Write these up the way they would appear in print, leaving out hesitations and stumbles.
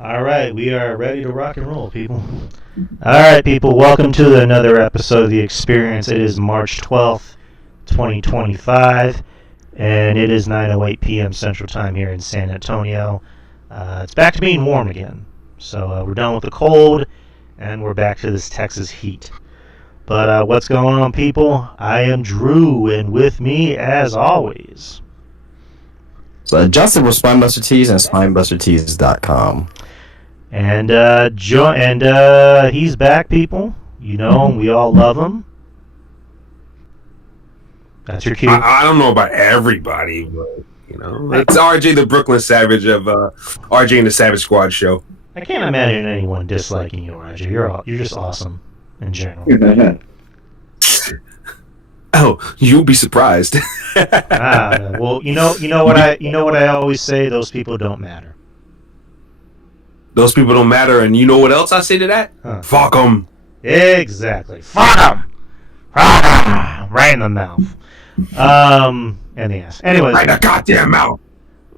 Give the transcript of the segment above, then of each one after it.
All right, we are ready to rock and roll, people. All right, people, welcome to another episode of The Experience. It is March 12th, 2025, and it is 9:08 p.m. Central Time here in San Antonio. It's back to being warm again. So we're done with the cold, and we're back to this Texas heat. But what's going on, people? I am Drew, and with me, as always, So Justin with Spinebuster Tees and spinebustertees.com. And he's back, people. You know him. We all love him. That's your cue. I don't know about everybody, but it's RJ the Brooklyn Savage of RJ and the Savage Squad show. I can't imagine anyone disliking you, RJ. You're just awesome in general. Oh, you'll be surprised. Well, you know what I always say. Those people don't matter. Those people don't matter, and you know what else I say to that? Huh. Fuck them. Exactly. Fuck them. Right in the mouth. And the ass. Anyways. Right in the goddamn mouth.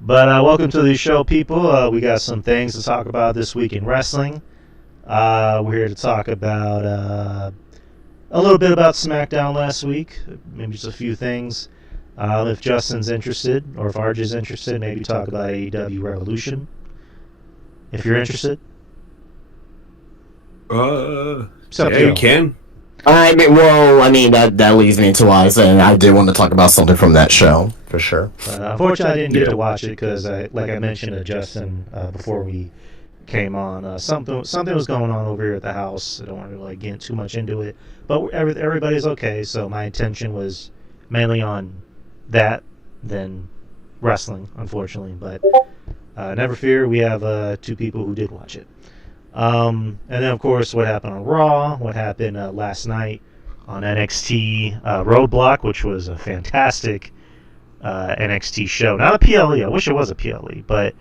But welcome to the show, people. We got some things to talk about this week in wrestling. We're here to talk about a little bit about SmackDown last week, maybe just a few things. If Justin's interested, or if RJ's interested, maybe talk about AEW Revolution. If you're interested. Yeah, you can. That leads me to why I said I did want to talk about something from that show, for sure. Unfortunately, I didn't get to watch it because, like I mentioned to Justin before we came on, something was going on over here at the house. I don't want to get too much into it, but everybody's okay. So my attention was mainly on that than wrestling, unfortunately. But never fear, we have two people who did watch it. And then, of course, what happened on Raw, what happened last night on NXT Roadblock, which was a fantastic NXT show. Not a PLE. I wish it was a PLE, but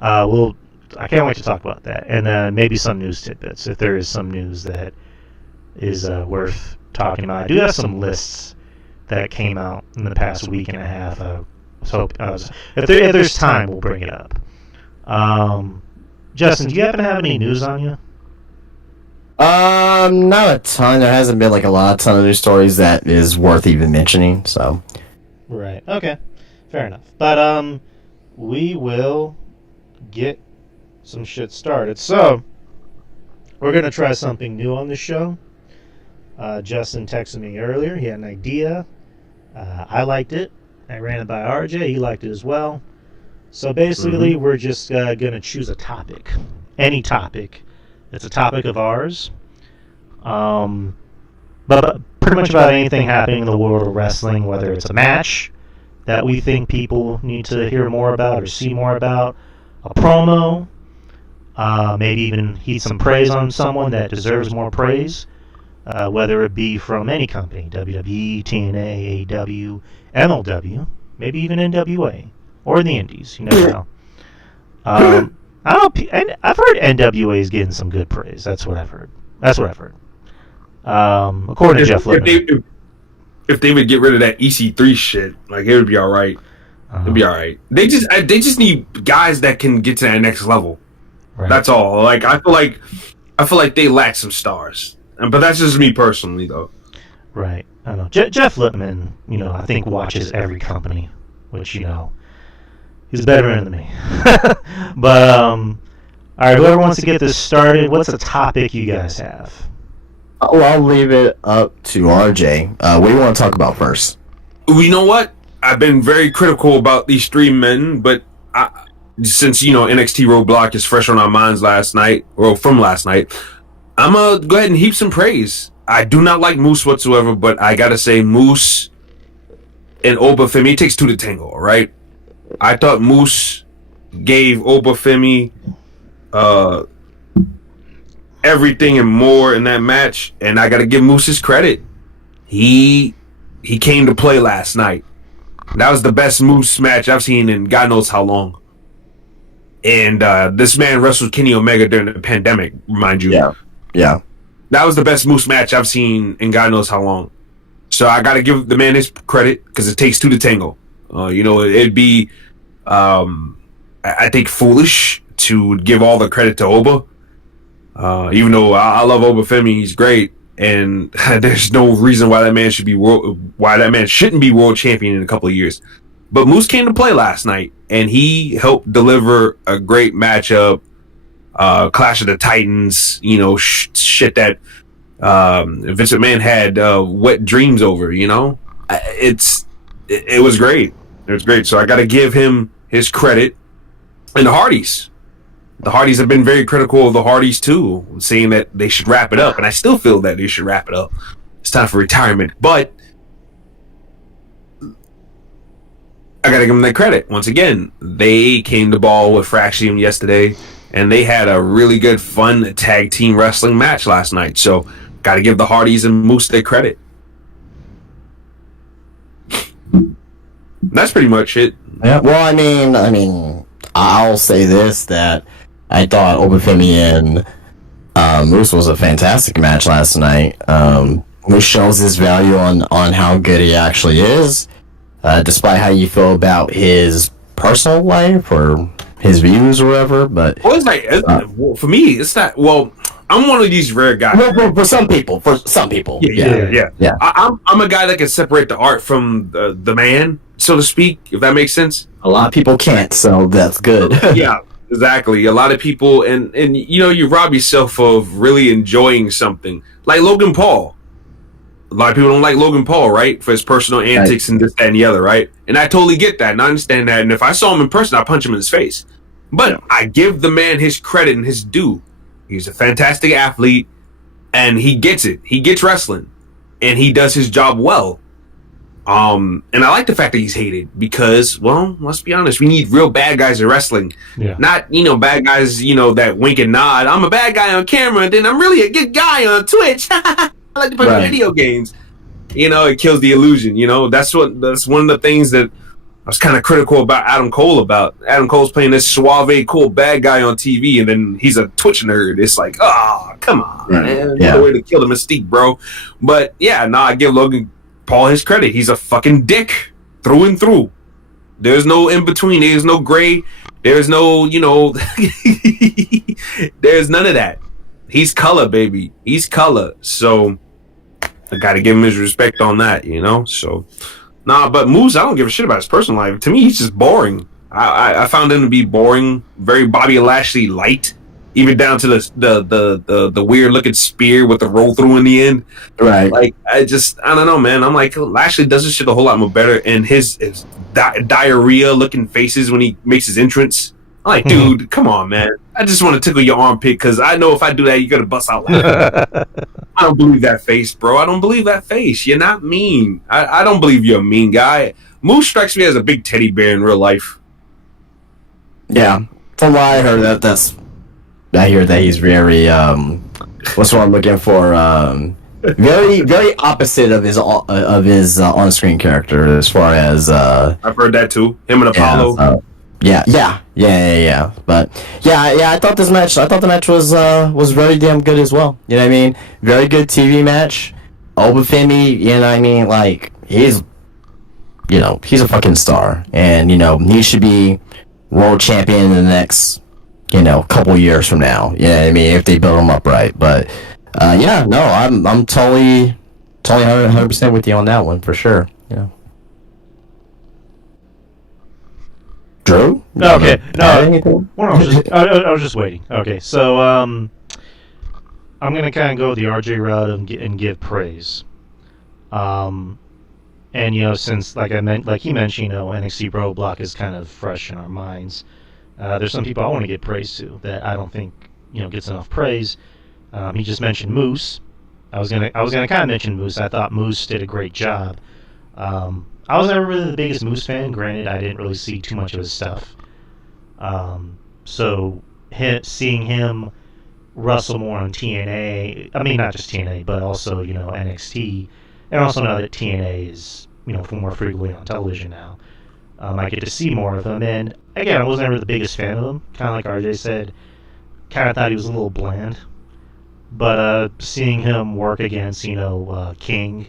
I can't wait to talk about that. And then maybe some news tidbits, if there is some news that is worth talking about. I do have some lists that came out in the past week and a half. So if there's time, we'll bring it up. Justin, do you happen to have any news on you? Not a ton. There hasn't been a ton of news stories that is worth even mentioning. So, right. Okay. Fair enough. But we will get some shit started. So, we're gonna try something new on this show. Justin texted me earlier. He had an idea. I liked it. I ran it by RJ. He liked it as well. So basically, we're just going to choose a topic. Any topic. It's a topic of ours. But pretty much about anything happening in the world of wrestling, whether it's a match that we think people need to hear more about or see more about, a promo, maybe even heap some praise on someone that deserves more praise, whether it be from any company, WWE, TNA, AEW, MLW, maybe even NWA. Or in the Indies, you never know. I don't. I've heard NWA is getting some good praise. That's what I've heard. According to Jeff Lippman. If they would get rid of that EC3 shit, it would be all right. It'd be all right. They just need guys that can get to that next level. Right. That's all. I feel like they lack some stars. But that's just me personally, though. Right. I don't know. Jeff Lippman, I think watches every company, which he's a veteran than me. But, all right, whoever wants to get this started, what's a topic you guys have? Well, I'll leave it up to RJ. What do you want to talk about first? You know what? I've been very critical about these three men, but since, NXT Roadblock is fresh on our minds from last night, I'm going to go ahead and heap some praise. I do not like Moose whatsoever, but I got to say Moose and Obafemi, it takes two to tango, all right? I thought Moose gave Obafemi everything and more in that match, and I gotta give Moose his credit. He came to play last night. That was the best Moose match I've seen in God knows how long. And this man wrestled Kenny Omega during the pandemic, mind you. Yeah. That was the best Moose match I've seen in God knows how long. So I gotta give the man his credit because it takes two to tango. It'd be, I think, foolish to give all the credit to Oba. Even though I love Obafemi, he's great, and there's no reason why that man shouldn't be world champion in a couple of years. But Moose came to play last night, and he helped deliver a great matchup. Clash of the Titans, shit that Vince McMahon had wet dreams over. It was great. It was great. So I got to give him his credit. And the Hardys. The Hardys have been very critical of the Hardys too, saying that they should wrap it up. And I still feel that they should wrap it up. It's time for retirement. But I got to give them that credit. Once again, they came to ball with Fraxium yesterday, and they had a really good, fun tag team wrestling match last night. So got to give the Hardys and Moose their credit. That's pretty much it. Yeah. Well, I mean, I'll say this, that I thought Obafemi and Moose was a fantastic match last night. Moose shows his value on how good he actually is, despite how you feel about his personal life or his views or whatever. But well, it's like for me, it's not. Well, I'm one of these rare guys. Well, for some people, yeah. I'm a guy that can separate the art from the man, so to speak, if that makes sense. A lot of people can't, so that's good. Yeah, exactly. A lot of people, and you rob yourself of really enjoying something. Like Logan Paul. A lot of people don't like Logan Paul, right? For his personal antics and this, that, and the other, right? And I totally get that, and I understand that. And if I saw him in person, I'd punch him in his face. But I give the man his credit and his due. He's a fantastic athlete, and he gets it. He gets wrestling, and he does his job well. And I like the fact that he's hated because, well, let's be honest, we need real bad guys in wrestling. Yeah. Not, bad guys, that wink and nod. I'm a bad guy on camera, and then I'm really a good guy on Twitch. I like to play video games. It kills the illusion. That's one of the things that I was kind of critical about Adam Cole about. Adam Cole's playing this suave, cool bad guy on TV, and then he's a Twitch nerd. It's like, oh, come on, man. Yeah. What a way to kill the mystique, bro. But, yeah, I give Logan Paul his credit. He's a fucking dick through and through. There's no in between. There's no gray. There's no, there's none of that. He's color, baby. He's color. So I got to give him his respect on that, So, but Moose, I don't give a shit about his personal life. To me, he's just boring. I found him to be boring, very Bobby Lashley light. Even down to the weird looking spear with the roll through in the end. Right. Like, I don't know, man. I'm like, Lashley does this shit a whole lot more better. And his diarrhea looking faces when he makes his entrance. I'm like, dude, come on, man. I just want to tickle your armpit because I know if I do that, you're going to bust out laughing. I don't believe that face, bro. I don't believe that face. You're not mean. I don't believe you're a mean guy. Moose strikes me as a big teddy bear in real life. Yeah. From what I heard, I hear that he's very, what's what I'm looking for, very, very opposite of his on-screen character as far as, I've heard that too. Him and Apollo. Yeah. But I thought the match was very damn good as well. You know what I mean? Very good TV match. Obafemi, you know what I mean? Like, he's a fucking star, and he should be world champion in the next, couple years from now. You know what I mean? If they build him up right. But I'm totally 100% with you on that one for sure. Drew? Okay. No. I was just waiting. Okay, so I'm gonna kind of go the RJ route and give praise. And since like he mentioned, NXT Roadblock is kind of fresh in our minds. There's some people I want to give praise to that I don't think gets enough praise. He just mentioned Moose. I was gonna kind of mention Moose. I thought Moose did a great job. I was never really the biggest Moose fan. Granted, I didn't really see too much of his stuff. So seeing him wrestle more on TNA, I mean not just TNA, but also NXT, and also now that TNA is more frequently on television now, I get to see more of him. And again, I was never the biggest fan of him. Kind of like RJ said, kind of thought he was a little bland. But seeing him work against King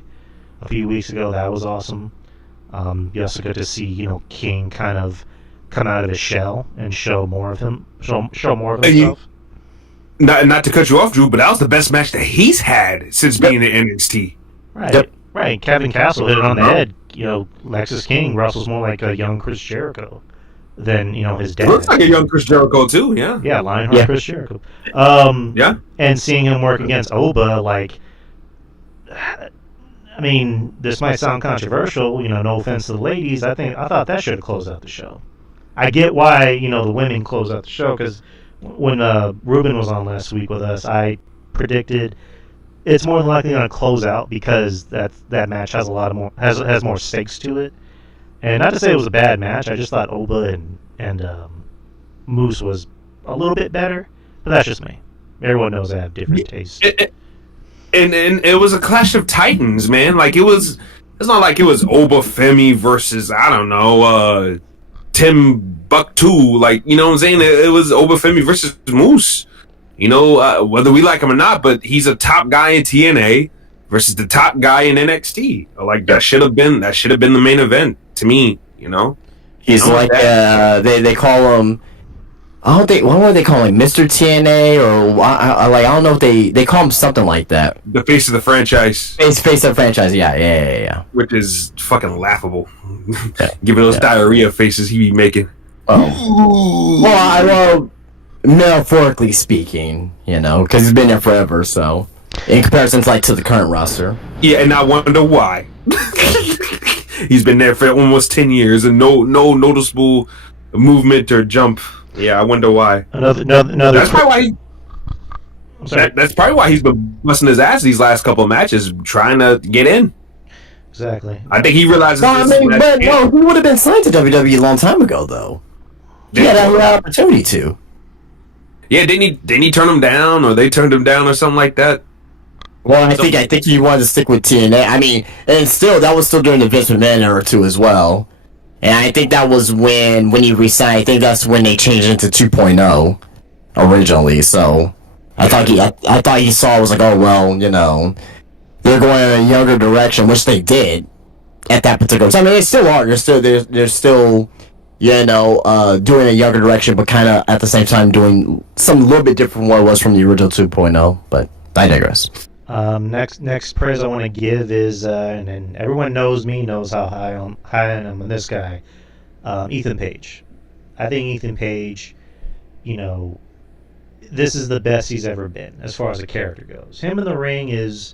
a few weeks ago, that was awesome. You also got to see King kind of come out of his shell and show more of him, show more of And himself. Not to cut you off, Drew, but that was the best match that he's had since being in NXT. Right, Yep. right. Kevin Castle hit it on the head. You know, Lexus King wrestles more like a young Chris Jericho than his dad. Looks like a young Chris Jericho too. Yeah. Yeah, Lionheart Yeah. Chris Jericho. Yeah. And seeing him work against Oba, like, I mean, this might sound controversial. No offense to the ladies. I thought that should have closed out the show. I get why the women closed out the show, because when Ruben was on last week with us, I predicted it's more than likely going to close out because that match has has more stakes to it. And not to say it was a bad match, I just thought Oba and Moose was a little bit better, but that's just me. Everyone knows I have different tastes. And it was a clash of titans, man. Like it's not like it was Oba Femi versus I don't know Tim Buck2. Like, you know what I'm saying? It was Oba Femi versus Moose. Whether we like him or not, but he's a top guy in TNA versus the top guy in NXT. Like that should have been the main event to me. He's like they call him. What would they call him? Mr. TNA or I don't know if they call him something like that. The face of the franchise. Face of the franchise. Yeah. Which is fucking laughable. Given those diarrhea faces he be making. Oh. Well, metaphorically speaking, because he's been there forever. So, in comparison to the current roster. Yeah, and I wonder why. He's been there for almost 10 years and no noticeable movement or jump. Yeah, I wonder why. Another. That's probably why. That's probably why he's been busting his ass these last couple of matches, trying to get in. Exactly. I think he realizes. He would have been signed to WWE a long time ago, though. He had that opportunity to. Yeah, didn't he turn him down, or they turned him down, or something like that? Well, I think he wanted to stick with TNA. I mean, and that was still during the Vince McMahon era too, as well. And I think that was when he resigned. I think that's when they changed into 2.0 originally. So I thought he saw it was like, oh well, they're going in a younger direction, which they did at that particular time. I mean, they still are. They're still doing a younger direction, but kind of at the same time doing some little bit different from what it was from the original 2.0. But I digress. Next praise I want to give is, and everyone knows how high I am on this guy, Ethan Page. I think Ethan Page, this is the best he's ever been as far as a character goes. Him in the ring is,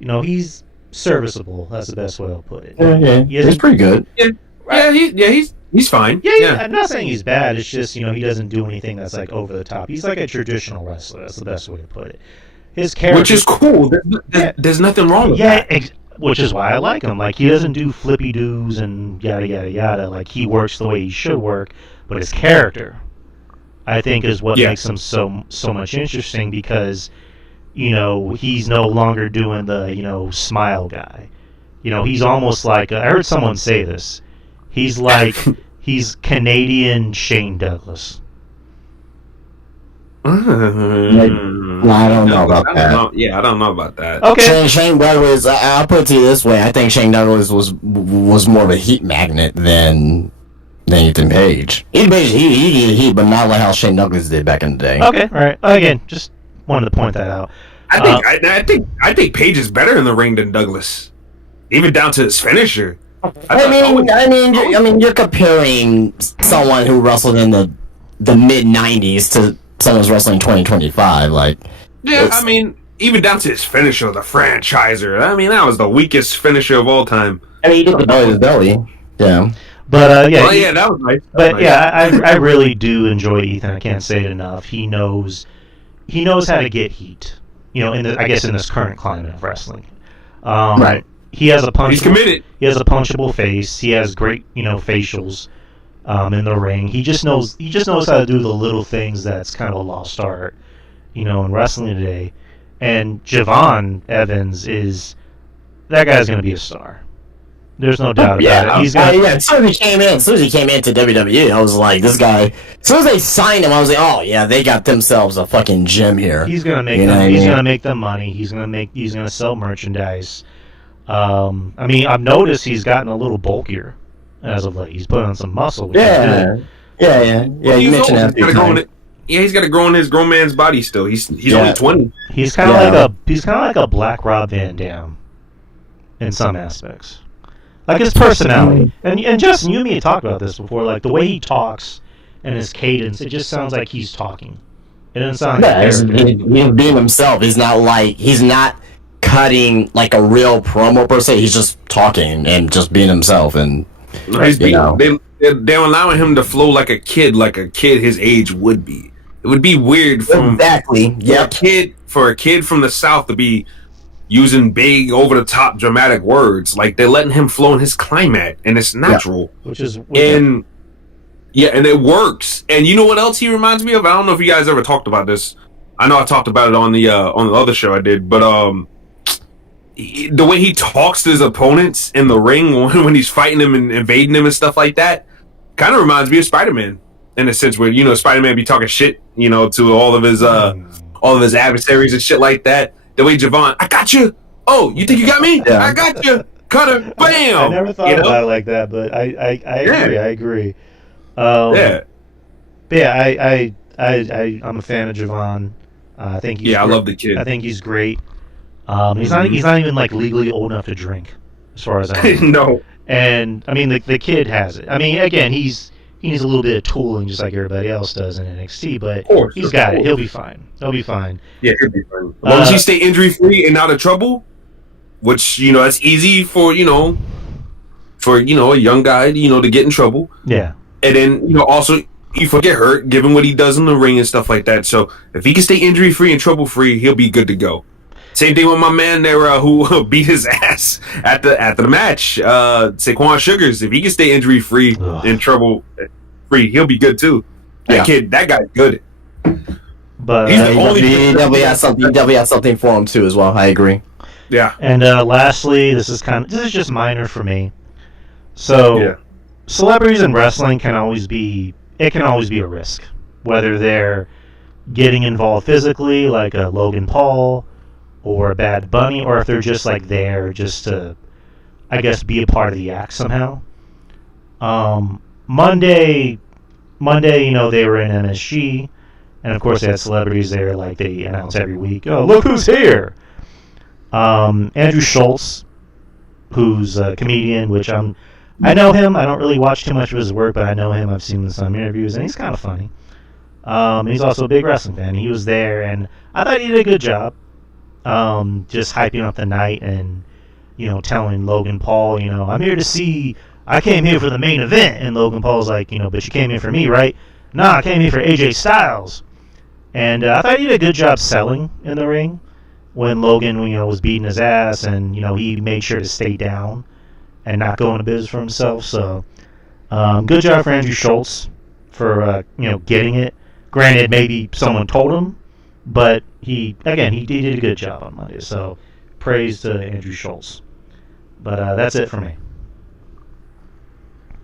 he's serviceable. That's the best way I'll put it. Yeah, he's pretty good. Yeah, he's fine. Yeah, I'm not saying he's bad. It's just he doesn't do anything that's like over the top. He's like a traditional wrestler. That's the best way to put it. His character, which is cool. There's nothing wrong with that. Which is why I like him. Like, he doesn't do flippy doos and yada yada yada. Like, he works the way he should work. But his character, I think, is what makes him so much interesting, because he's no longer doing the smile guy. He's almost like I heard someone say this. He's like he's Canadian Shane Douglas. I don't know about that. I don't know about that. Okay. Shane Douglas, I'll put it to you this way. I think Shane Douglas was more of a heat magnet than Ethan Page. Ethan Page, he did heat, but not like how Shane Douglas did back in the day. Okay, all right. Again, just wanted to point that out. I think Page is better in the ring than Douglas, even down to his finisher. I mean, you're comparing someone who wrestled in the mid '90s to someone who's wrestling 2025. Like, yeah, I mean, even down to his finisher, the franchiser. I mean, that was the weakest finisher of all time. I mean, he did the belly to belly. Yeah. But that was nice. I really do enjoy Ethan. I can't say it enough. He knows how to get heat. In this current climate of wrestling. Right. He has a punchable. He's committed. He has a punchable face. He has great, facials in the ring. He just knows how to do the little things that's kind of a lost art, in wrestling today. And Javon Evans that guy's going to be a star. There's no doubt about it. As soon as he came into WWE, I was like, this guy. As soon as they signed him, I was like, oh yeah, they got themselves a fucking gem here. He's gonna make them. He's gonna make them money. He's gonna sell merchandise. I've noticed he's gotten a little bulkier as of late. He's put on some muscle. Which is good. Yeah. Well, You he's mentioned old. that a few times. He's got to grow in his grown man's body still. He's only 20. He's kind of like a Black Rob Van Dam in some aspects. Like his personality. And Justin, you and me had talked about this before. Like the way he talks and his cadence, it just sounds like he's talking. It doesn't sound like Yeah, he's being himself. He's not cutting like a real promo per se. He's just talking and just being himself. And they're allowing him to flow like a kid his age would be. It would be weird for a kid from the South to be using big, over the top, dramatic words. Like they're letting him flow in his climate, and it's natural. Which is and it works. And you know what else he reminds me of? I don't know if you guys ever talked about this. I know I talked about it on the other show I did, but the way he talks to his opponents in the ring when he's fighting them and invading them and stuff like that, kind of reminds me of Spider-Man in a sense where Spider-Man be talking shit to all of his adversaries and shit like that. The way Javon, I got you. Oh, you think you got me? Yeah. I got you. Cutter, bam. I never thought about it like that, but I agree. I agree. I'm a fan of Javon. I think he's I love the kid. I think he's great. He's not even like legally old enough to drink, as far as I know. No. And I mean the kid has it. I mean, again, he needs a little bit of tooling just like everybody else does in NXT, but he's got it. He'll be fine. Yeah, he'll be fine. As long as he stay injury free and out of trouble, which that's easy for a young guy to get in trouble. Yeah. And then also if he get hurt, given what he does in the ring and stuff like that. So if he can stay injury free and trouble free, he'll be good to go. Same thing with my man there who beat his ass at the match, Saquon Sugars. If he can stay injury free and trouble free, he'll be good too. That guy's good. But he definitely has something for him too as well. I agree. Yeah. And lastly, this is just minor for me. So celebrities in wrestling can always be a risk, whether they're getting involved physically, like a Logan Paul or a Bad Bunny, or if they're just like there just to, I guess, be a part of the act somehow. Monday, they were in MSG, and of course they had celebrities there, like they announce every week. Oh, look who's here! Andrew Schultz, who's a comedian, which I know him. I don't really watch too much of his work, but I know him. I've seen him in some interviews, and he's kind of funny. He's also a big wrestling fan. He was there, and I thought he did a good job. Just hyping up the night and, telling Logan Paul, I'm here to see, I came here for the main event. And Logan Paul's like, but you came here for me, right? Nah, I came here for AJ Styles. And I thought he did a good job selling in the ring when Logan, was beating his ass, and, he made sure to stay down and not go into business for himself. So, good job for Andrew Schultz for, getting it. Granted, maybe someone told him, but he did a good job on Monday. So, praise to Andrew Schultz. But that's it for me.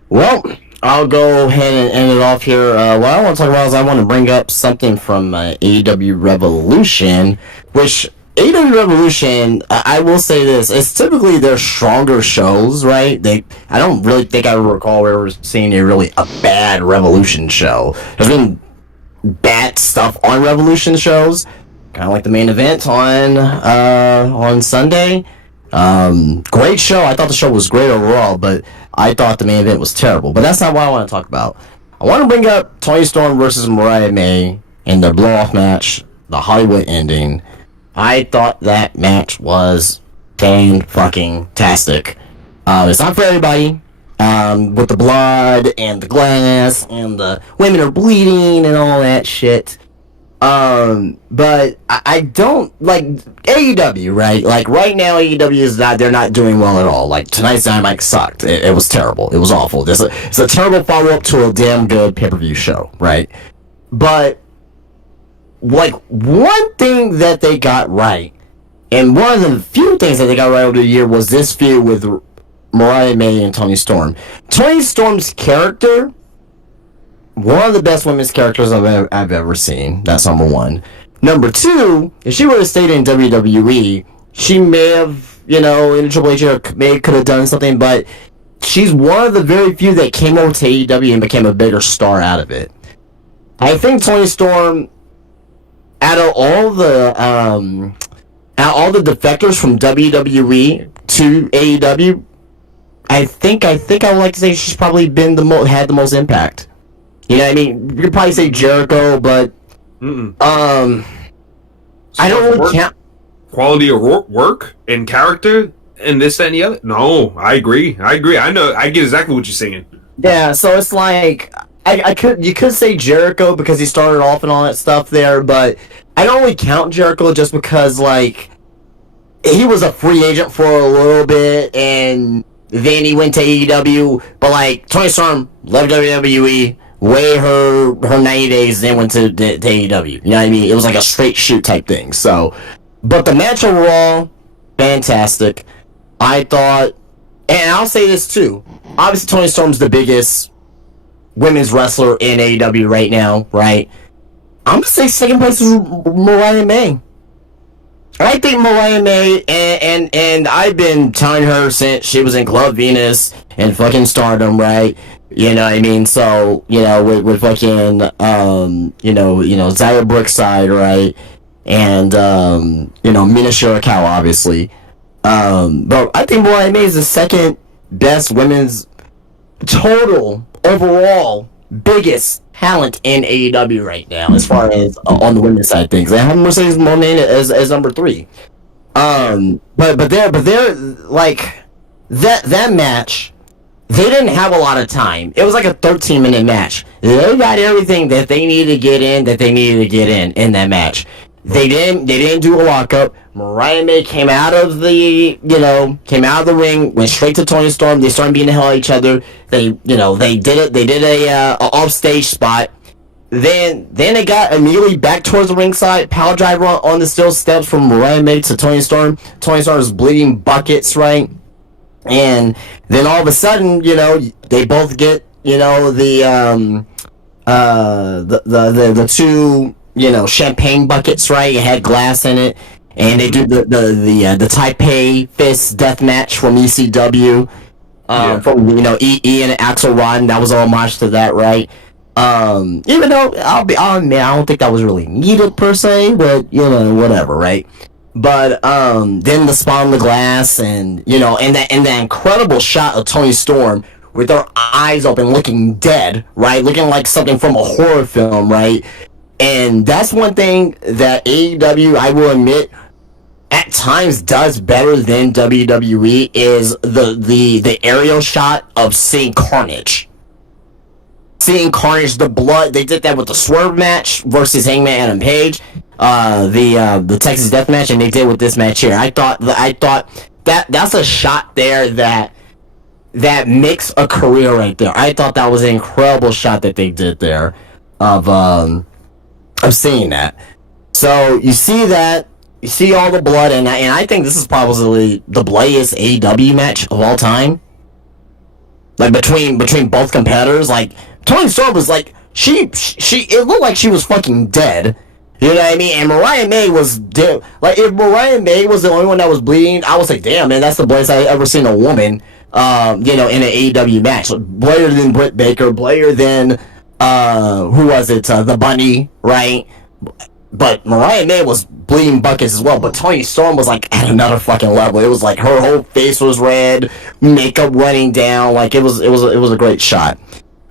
Well, I'll go ahead and end it off here. What I want to talk about is I want to bring up something from AEW Revolution, which AEW Revolution, I will say this, it's typically their stronger shows, right? I don't really think I recall ever seeing a bad Revolution show. There's been bad stuff on Revolution shows, kind of like the main event on Sunday. Great show. I thought the show was great overall, but I thought the main event was terrible. But that's not what I want to talk about. I want to bring up Toni Storm versus Mariah May in their blow-off match, the Hollywood ending. I thought that match was fan-fucking-tastic. It's not for everybody. With the blood and the glass and the women are bleeding and all that shit. But I don't like AEW, right? Like right now, AEW they're not doing well at all. Like tonight's Dynamite sucked. It was terrible. It was awful. It's a terrible follow-up to a damn good pay-per-view show, right? But like one thing that they got right, and one of the few things that they got right over the year was this feud with Mariah May and Toni Storm. Toni Storm's character, one of the best women's characters I've ever seen. That's number one. Number two, if she would have stayed in WWE, she may have, in Triple H, could have done something, but she's one of the very few that came over to AEW and became a bigger star out of it. I think Toni Storm, out of all the defectors from WWE to AEW, I think I would like to say she's probably been had the most impact. You know what I mean? You could probably say Jericho, but I don't really count quality of work and character and this, that, and the other. No, I agree. I know. I get exactly what you're saying. Yeah, so it's like you could say Jericho because he started off and all that stuff there, but I don't really count Jericho just because like he was a free agent for a little bit and then he went to AEW. But like Toni Storm left WWE, waited her 90 days, then went to AEW. You know what I mean? It was like a straight shoot type thing. So, but the match overall, fantastic. I thought, and I'll say this too. Obviously, Toni Storm's the biggest women's wrestler in AEW right now, right? I'm gonna say second place is Mariah May. I think Mariah May, and I've been telling her since she was in Club Venus and fucking Stardom, right? You know what I mean? So, you know, with fucking, Zaya Brookside, right? And, Mina Shirakawa, obviously. But I think Mariah May is the second best women's total overall biggest talent in AEW right now, as far as on the women's side of things. I have Mercedes Moné as number 3. But they're like that match. They didn't have a lot of time. It was like a 13-minute match. They got everything that they needed to get in in that match. They didn't do a lockup. Mariah May came out of the ring, went straight to Toni Storm. They started beating the hell out of each other. They did a off-stage spot. Then they got immediately back towards the ringside, power driver on the steel steps from Mariah May to Toni Storm. Toni Storm is bleeding buckets, right? And then all of a sudden, they both get, the two, champagne buckets, right? It had glass in it, and they do the Taipei Fist death match from ECW, from E and Axel Rotten. That was all homage to that, right? Even though I'll admit I don't think that was really needed per se, but whatever, right? But then the spot on the glass, and and that incredible shot of Toni Storm with her eyes open, looking dead, right? Looking like something from a horror film, right? And that's one thing that AEW, I will admit, at times does better than WWE, is the aerial shot of seeing carnage. Seeing carnage, the blood. They did that with the Swerve match versus Hangman Adam Page, the Texas Death match, and they did with this match here. I thought that's a shot there that makes a career right there. I thought that was an incredible shot that they did there of seeing that. So you see that, you see all the blood, and I think this is probably the bloodiest AEW match of all time. Like between both competitors, like Toni Storm was like she it looked like she was fucking dead. You know what I mean? And Mariah May was dead. Like if Mariah May was the only one that was bleeding, I would say, damn man, that's the bloodiest I've ever seen a woman. In an AEW match, bloodier than Britt Baker, bloodier than who was it? The Bunny, right? But Mariah May was bleeding buckets as well. But Toni Storm was like at another fucking level. It was like her whole face was red, makeup running down. Like it was a great shot.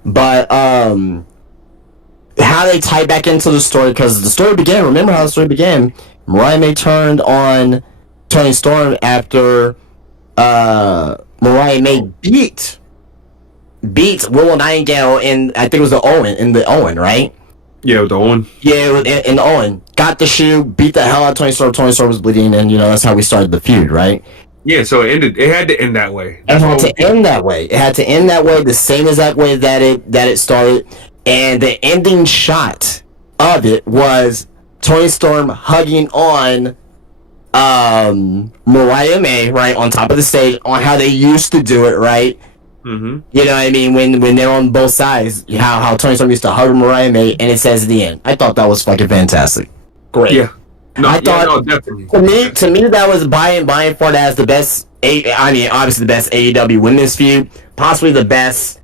But how they tie back into the story, because the story began. Remember how the story began? Mariah May turned on Toni Storm after Mariah May beat Willow Nightingale in, I think it was the Owen, right? Yeah, with the Owen. Yeah, in the Owen. Got the shoe, beat the hell out of Toni Storm. Toni Storm was bleeding, and that's how we started the feud, right? Yeah, so it had to end that way. It had to end that way. It had to end that way, the same exact way that it started. And the ending shot of it was Toni Storm hugging on Mariah May, right, on top of the stage, on how they used to do it, right? Mm-hmm. You know what I mean? When they're on both sides, how Toni Storm used to hug Mariah May, and it says at the end. I thought that was fucking fantastic. Great. Yeah. I thought, no, definitely. to me, that was by far as the best. Obviously the best AEW women's feud, possibly the best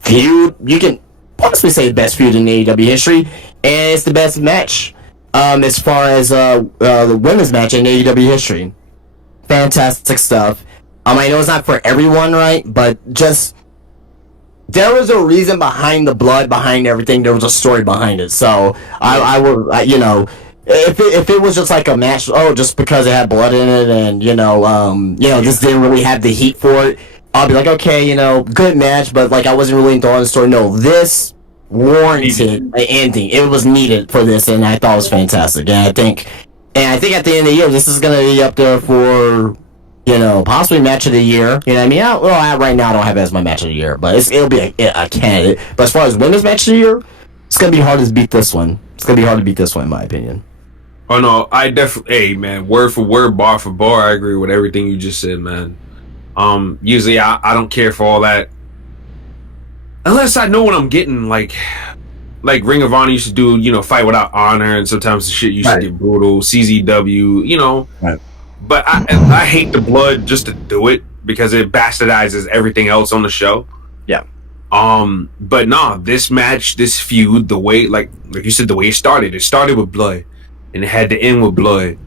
feud. You can possibly say the best feud in AEW history, and it's the best match. As far as the women's match in AEW history, fantastic stuff. I know it's not for everyone, right? But just there was a reason behind the blood, behind everything. There was a story behind it. So I would, if it was just like a match, just because it had blood in it, and this didn't really have the heat for it, I'll be like, okay, good match, but like I wasn't really enthralled in the story. No, this warranted an ending. It was needed for this, and I thought it was fantastic. And I think at the end of the year, this is gonna be up there for possibly match of the year. You know what I mean? Right now I don't have it as my match of the year, but it'll be a candidate. But as far as women's match of the year, it's gonna be hard to beat this one. It's gonna be hard to beat this one, in my opinion. Oh no, I definitely. Hey man, word for word, bar for bar, I agree with everything you just said, man. Usually I don't care for all that unless I know what I'm getting. Like Ring of Honor used to do, fight without honor, and sometimes the shit used to get brutal. CZW, Right. But I hate the blood just to do it because it bastardizes everything else on the show. Yeah. But nah, this match, this feud, the way like you said, the way it started with blood, and it had to end with blood.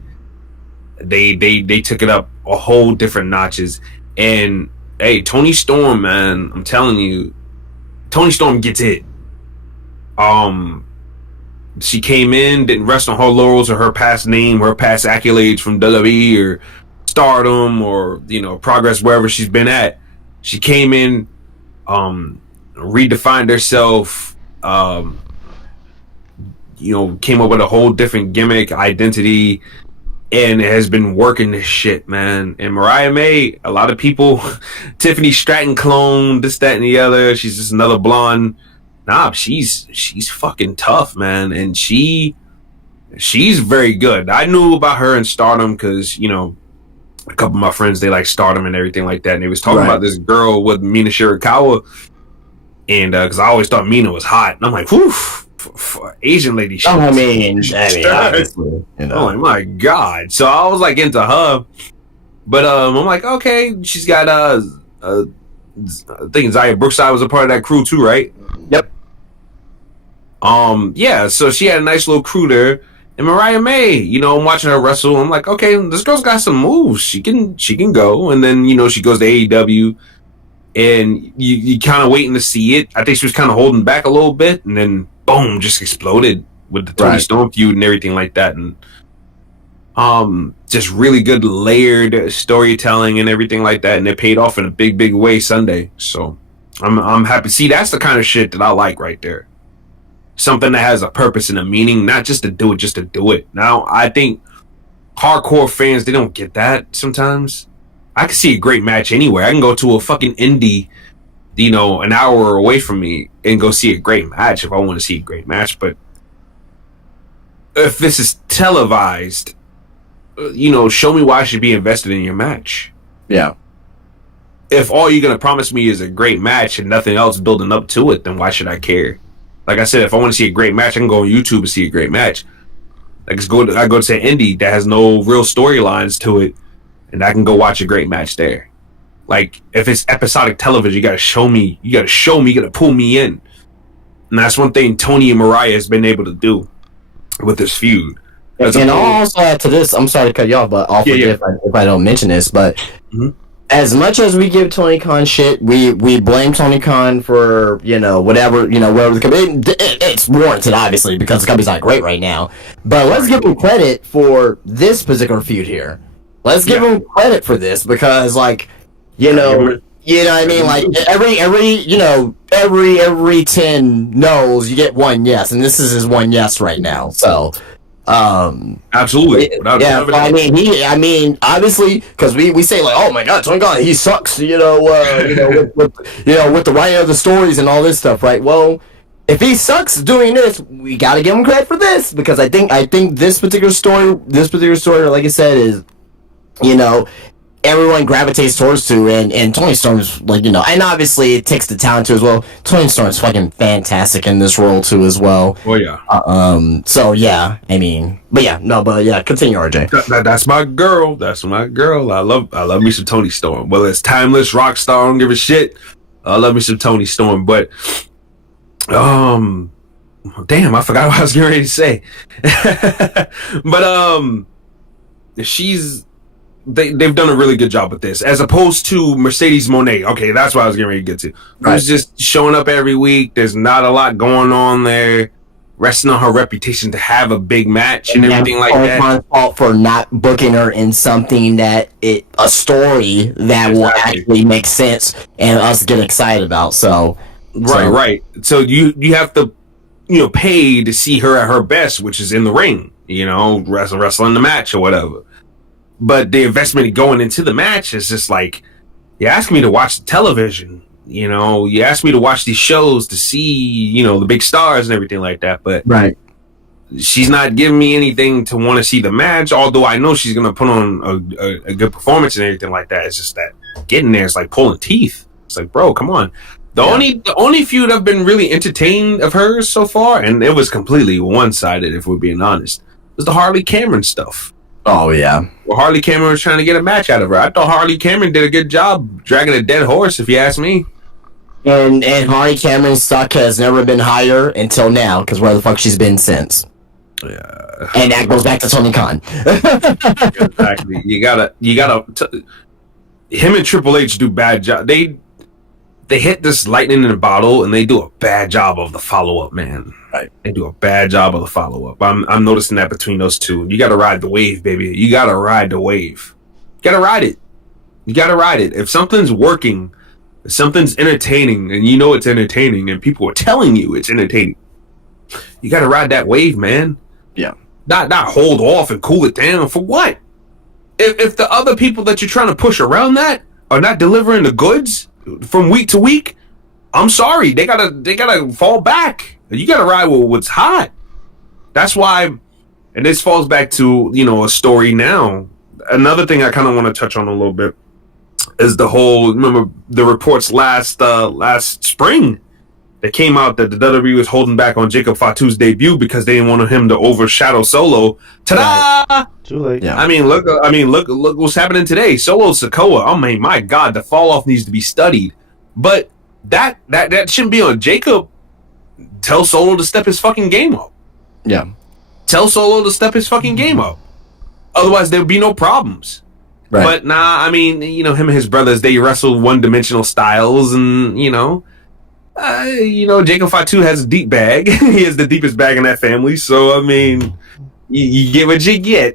They took it up a whole different notches. And hey, Toni Storm, man, I'm telling you, Toni Storm gets it. She came in, didn't rest on her laurels or her past name, her past accolades from WWE or Stardom or Progress, wherever she's been at. She came in, redefined herself, came up with a whole different gimmick, identity, and has been working this shit, man. And Mariah May, a lot of people, Tiffany Stratton clone, this, that, and the other. She's just another blonde. Nah, she's fucking tough, man, and she's very good. I knew about her in Stardom because a couple of my friends, they like Stardom and everything like that, and they was talking about this girl with Mina Shirakawa, and because I always thought Mina was hot, and I'm like, whew, Asian lady shit. I mean, obviously, Oh my god! So I was like into her, but I'm like, okay, she's got I think Zaya Brookside was a part of that crew too, right? Yep. Yeah, so she had a nice little crew there. And Mariah May, I'm watching her wrestle. I'm like, okay, this girl's got some moves. She can go. And then, she goes to AEW. And you kind of waiting to see it. I think she was kind of holding back a little bit. And then, boom, just exploded with the Toni Storm feud and everything like that. And just really good layered storytelling and everything like that. And it paid off in a big, big way Sunday. So I'm happy. See, that's the kind of shit that I like right there. Something that has a purpose and a meaning, not just to do it. Now, I think hardcore fans, they don't get that sometimes. I can see a great match anywhere. I can go to a fucking indie, an hour away from me and go see a great match if I want to see a great match. But if this is televised, show me why I should be invested in your match. Yeah. If all you're going to promise me is a great match and nothing else building up to it, then why should I care? Like I said, if I want to see a great match, I can go on YouTube and see a great match. I go to say indie that has no real storylines to it, and I can go watch a great match there. Like if it's episodic television, you gotta show me, you gotta pull me in. And that's one thing Toni and Mariah has been able to do with this feud. And I'll also add to this, I'm sorry to cut you off, but I'll forget if I don't mention this, but as much as we give Tony Khan shit, we blame Tony Khan for, whatever the company, it's warranted, obviously, because the company's not great right now. But let's give him credit for this particular feud here. Let's give him credit for this, because, like, you know what I mean? Like, every 10 no's, you get one yes, and this is his one yes right now, so... absolutely. I mean, obviously, because we say like, oh my god, Tony Khan, he sucks, with the writing of the stories and all this stuff, right? Well, if he sucks doing this, we gotta give him credit for this, because I think this particular story, like I said, is, everyone gravitates towards to, and Tony Storm's like, and obviously it takes the talent too as well. Tony Storm's fucking fantastic in this role too as well. Oh yeah. So yeah, I mean, but yeah, continue, RJ. That's my girl. That's my girl. I love me some Tony Storm. Well, it's timeless, rock star. I don't give a shit. I love me some Tony Storm, but damn, I forgot what I was getting ready to say. But they've done a really good job with this, as opposed to Mercedes Moné. Okay, that's what I was getting ready to get to. Right. Who's just showing up every week. There's not a lot going on there. Resting on her reputation to have a big match and everything like that. Fault for not booking her in something a story that will actually make sense and us get excited about. Right. So you have to pay to see her at her best, which is in the ring. Wrestling the match or whatever. But the investment going into the match is just like, you ask me to watch the television, you ask me to watch these shows to see, the big stars and everything like that. But right, she's not giving me anything to want to see the match, although I know she's going to put on a good performance and everything like that. It's just that getting there is like pulling teeth. It's like, bro, come on. The only feud I've been really entertained of hers so far, and it was completely one-sided if we're being honest, was the Harley Cameron stuff. Oh, yeah. Well, Harley Cameron was trying to get a match out of her. I thought Harley Cameron did a good job dragging a dead horse, if you ask me. And Harley Cameron's stock has never been higher until now, because where the fuck she's been since. Yeah. And that goes back to Tony Khan. Exactly. You gotta. Him and Triple H do bad job. They hit this lightning in a bottle, and they do a bad job of the follow-up, man. Right. They do a bad job of the follow-up. I'm noticing that between those two. You got to ride the wave, baby. You got to ride the wave. You got to ride it. You got to ride it. If something's working, if something's entertaining, and you know it's entertaining, and people are telling you it's entertaining, you got to ride that wave, man. Yeah. Not hold off and cool it down. For what? If the other people that you're trying to push around that are not delivering the goods from week to week, I'm sorry. They gotta fall back. You gotta ride with what's hot. That's why, and this falls back to a story now. Another thing I kind of want to touch on a little bit is the whole. Remember the reports last spring that came out that the WWE was holding back on Jacob Fatu's debut because they didn't want him to overshadow Solo. Ta-da! Right. Too late. Yeah. I mean, look what's happening today. Solo Sikoa. I mean, my God, the fall off needs to be studied. But that shouldn't be on Jacob. Tell Solo to step his fucking game up. Yeah. Tell Solo to step his fucking game up. Otherwise, there would be no problems. Right. But nah, I mean, him and his brothers, they wrestle one-dimensional styles, and Jacob Fatu has a deep bag. He has the deepest bag in that family. So I mean, you get what you get.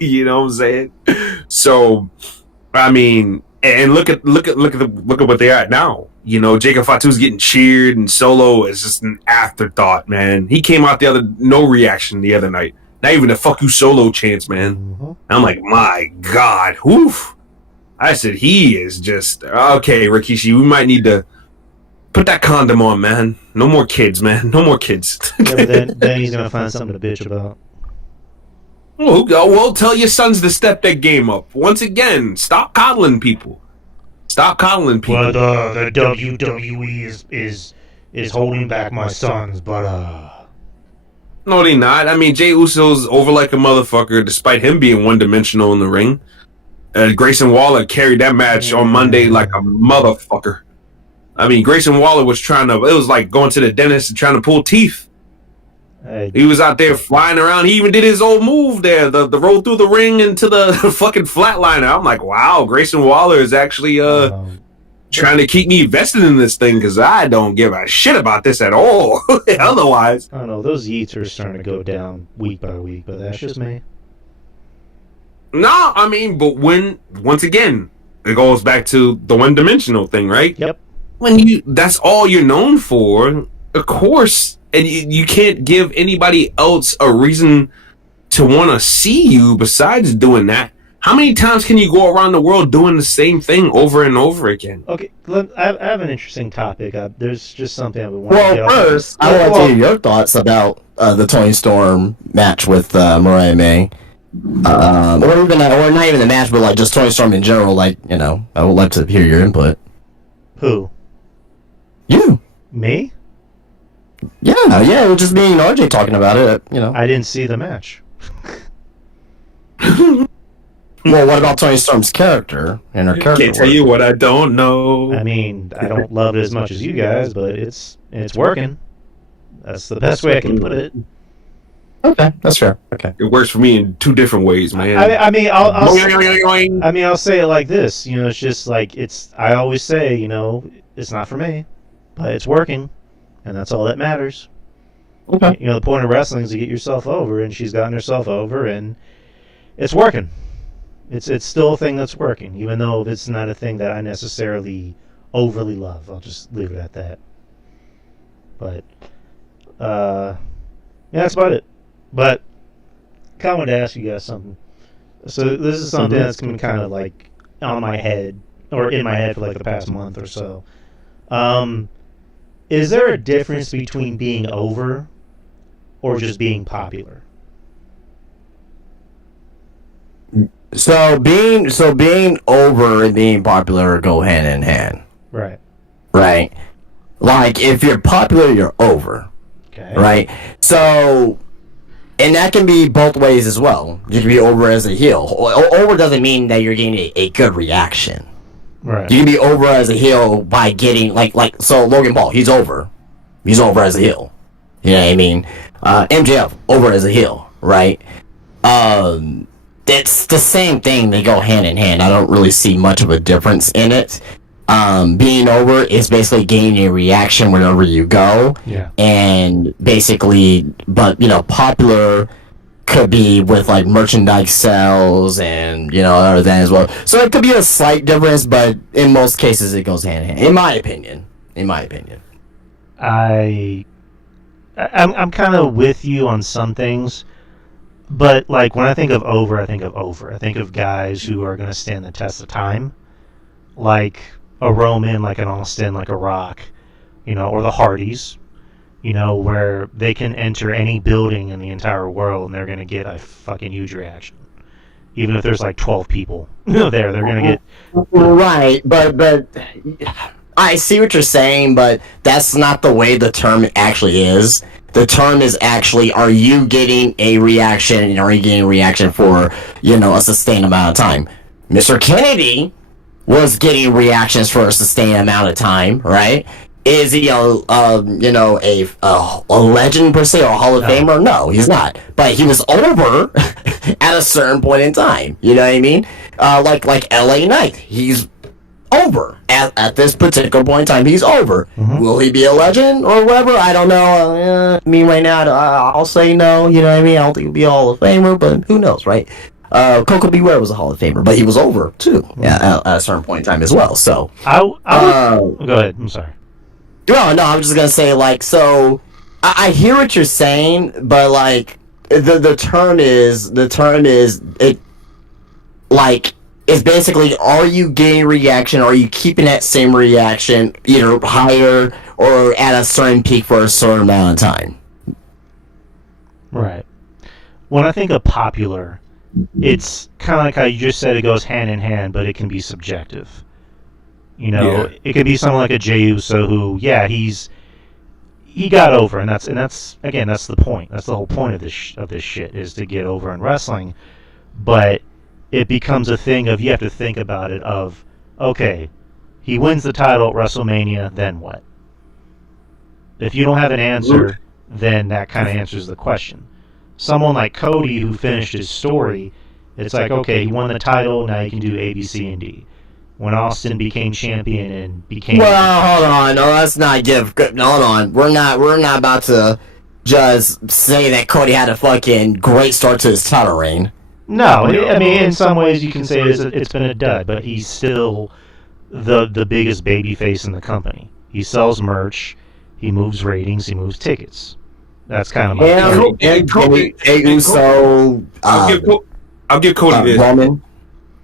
You know what I'm saying? So I mean, and look at what they are now. Jacob Fatu's getting cheered, and Solo is just an afterthought, man. He came out no reaction the other night. Not even a fuck you Solo chance, man. Mm-hmm. I'm like, my God, oof. I said he is just okay, Rikishi. We might need to put that condom on, man. No more kids, man. No more kids. Yeah, but then he's gonna find something to bitch about. Well, tell your sons to step their game up. Once again, stop coddling people. Stop coddling people. But the WWE is holding back my sons, but No, they not. I mean, Jey Uso's over like a motherfucker, despite him being one-dimensional in the ring. Grayson Waller carried that match on Monday like a motherfucker. I mean, Grayson Waller was it was like going to the dentist and trying to pull teeth. Hey. He was out there flying around. He even did his old move there, the roll through the ring into the fucking flatliner. I'm like, wow, Grayson Waller is actually trying to keep me invested in this thing, because I don't give a shit about this at all. Otherwise, I don't know. Those yeets are starting to go down week by week, but that's just me. No, I mean, but once again, it goes back to the one-dimensional thing, right? Yep. That's all you're known for, of course, and you can't give anybody else a reason to want to see you besides doing that. How many times can you go around the world doing the same thing over and over again? Okay, I have an interesting topic. There's just something I would want to Well, first, I want to hear your thoughts about the Tony Storm match with Mariah May. or not even the match, but like just Tony Storm in general. Like, I would like to hear your input. Who? You? Me? Yeah. It was just me and RJ talking about it. I didn't see the match. Well, what about Tony Storm's character and her character? Can't tell you what I don't know. I mean, I don't love it as much as you guys, but it's working. That's the best way I can put it. Okay, that's fair. Okay, it works for me in two different ways, man. I'll say it like this. It's just like I always say, it's not for me, but it's working, and that's all that matters. Okay. The point of wrestling is to get yourself over, and she's gotten herself over, and it's working. It's still a thing that's working, even though it's not a thing that I necessarily overly love. I'll just leave it at that. But, yeah, that's about it. But, I kind of wanted to ask you guys something. So, this is something that's been kind of like on my head, or in my head for like the past month or so. Is there a difference between being over or just being popular? So being over and being popular go hand in hand. Right. Right. Like if you're popular, you're over. Okay. Right. So, and that can be both ways as well. You can be over as a heel. Over doesn't mean that you're getting a good reaction. Right. You can be over as a heel by getting so Logan Paul, he's over. He's over as a heel. You know what I mean? MJF over as a heel, right? It's the same thing. They go hand in hand. I don't really see much of a difference in it. Being over is basically gaining a reaction wherever you go. Yeah. And basically, but popular could be with like merchandise sales and other than as well. So it could be a slight difference, but in most cases it goes hand in hand. In my opinion. I'm kind of with you on some things. But, like, when I think of over, I think of over. I think of guys who are going to stand the test of time. Like a Roman, like an Austin, like a Rock, or the Hardys, where they can enter any building in the entire world and they're going to get a fucking huge reaction. Even if there's like 12 people there, they're going to get... Right, but I see what you're saying, but that's not the way the term actually is. The term is actually, are you getting a reaction, and are you getting a reaction for, a sustained amount of time? Mr. Kennedy was getting reactions for a sustained amount of time, right? Is he a legend per se, or a Hall of Famer? No, he's not. But he was over at a certain point in time. You know what I mean? Like LA Knight, he's over at this particular point in time. He's over. Mm-hmm. Will he be a legend or whatever? I don't know. Right now, I'll say no. You know what I mean? I don't think he'll be a Hall of Famer, but who knows, right? Coco Beware was a Hall of Famer, but he was over too at a certain point in time as well. So go ahead. I'm sorry. No, I'm just gonna say so. I hear what you're saying, but like the term is it like. It's basically, are you getting a reaction, or are you keeping that same reaction either higher or at a certain peak for a certain amount of time? Right. When I think of popular, it's kind of like how you just said it goes hand in hand, but it can be subjective. It could be someone like a Jey Uso who, he got over, and that's again, that's the point. That's the whole point of this shit, is to get over in wrestling. But it becomes a thing of, you have to think about it of, okay, he wins the title at WrestleMania, then what? If you don't have an answer, then that kind of answers the question. Someone like Cody, who finished his story, it's like, okay, he won the title, now he can do A, B, C, and D. When Austin became champion and became... Well, hold on, no, let's not give... Hold on, we're not about to just say that Cody had a fucking great start to his title reign. No, I mean, in some ways you can say it's been a dud, but he's still the biggest babyface in the company. He sells merch, he moves ratings, he moves tickets. That's kind of my point. So I'll give Cody this. Roman.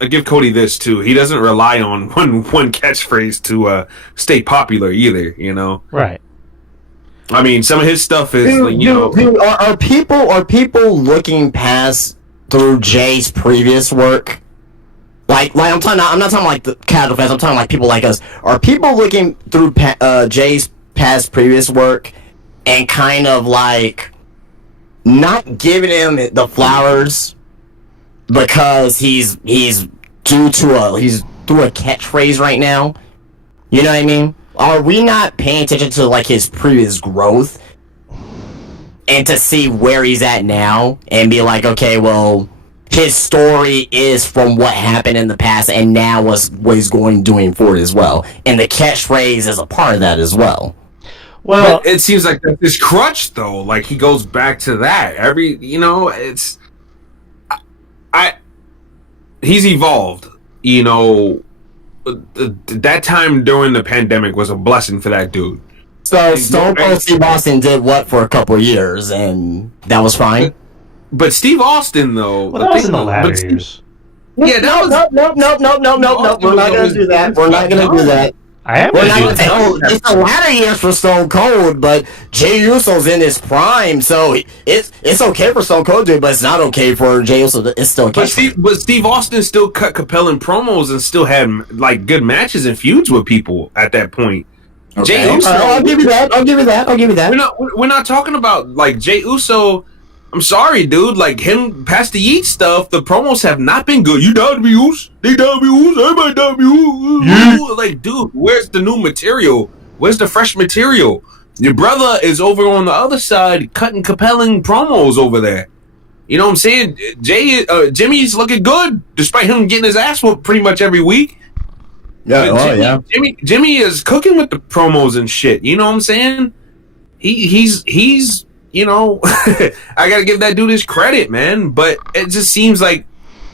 I give Cody this too. He doesn't rely on one catchphrase to stay popular either. Right. I mean, some of his stuff is are people looking past through Jay's previous work, like I'm not talking like the casual fans. I'm talking like people like us. Are people looking through Jay's past previous work and kind of like not giving him the flowers because he's through a catchphrase right now? You know what I mean? Are we not paying attention to like his previous growth and to see where he's at now and be like, okay, well, his story is from what happened in the past and now what he's doing forward as well, and the catchphrase is a part of that as well. Well, but it seems like that's his crutch though. Like he goes back to that he's evolved. That time during the pandemic was a blessing for that dude. So Stone Cold Steve Austin did what for a couple of years, and that was fine. But Steve Austin, though, that was in the latter years. Yeah, no. We're not gonna do that. We're not gonna do that. It's the latter years for Stone Cold, but Jey Uso's in his prime, so it's okay for Stone Cold to do it, but it's not okay for Jey Uso. It's still okay. But Steve Austin still cut compelling promos and still had like good matches and feuds with people at that point. Okay. Jey Uso, I'll give you that. We're not talking about like Jey Uso. I'm sorry, dude. Like him past the Yeet stuff, the promos have not been good. You down to be Uso? They down to be Uso? Everybody down to be Uso? Like, dude, where's the new material? Where's the fresh material? Your brother is over on the other side cutting compelling promos over there. You know what I'm saying? Jimmy's looking good despite him getting his ass whooped pretty much every week. Yeah, Jimmy is cooking with the promos and shit. You know what I'm saying? He's I gotta give that dude his credit, man. But it just seems like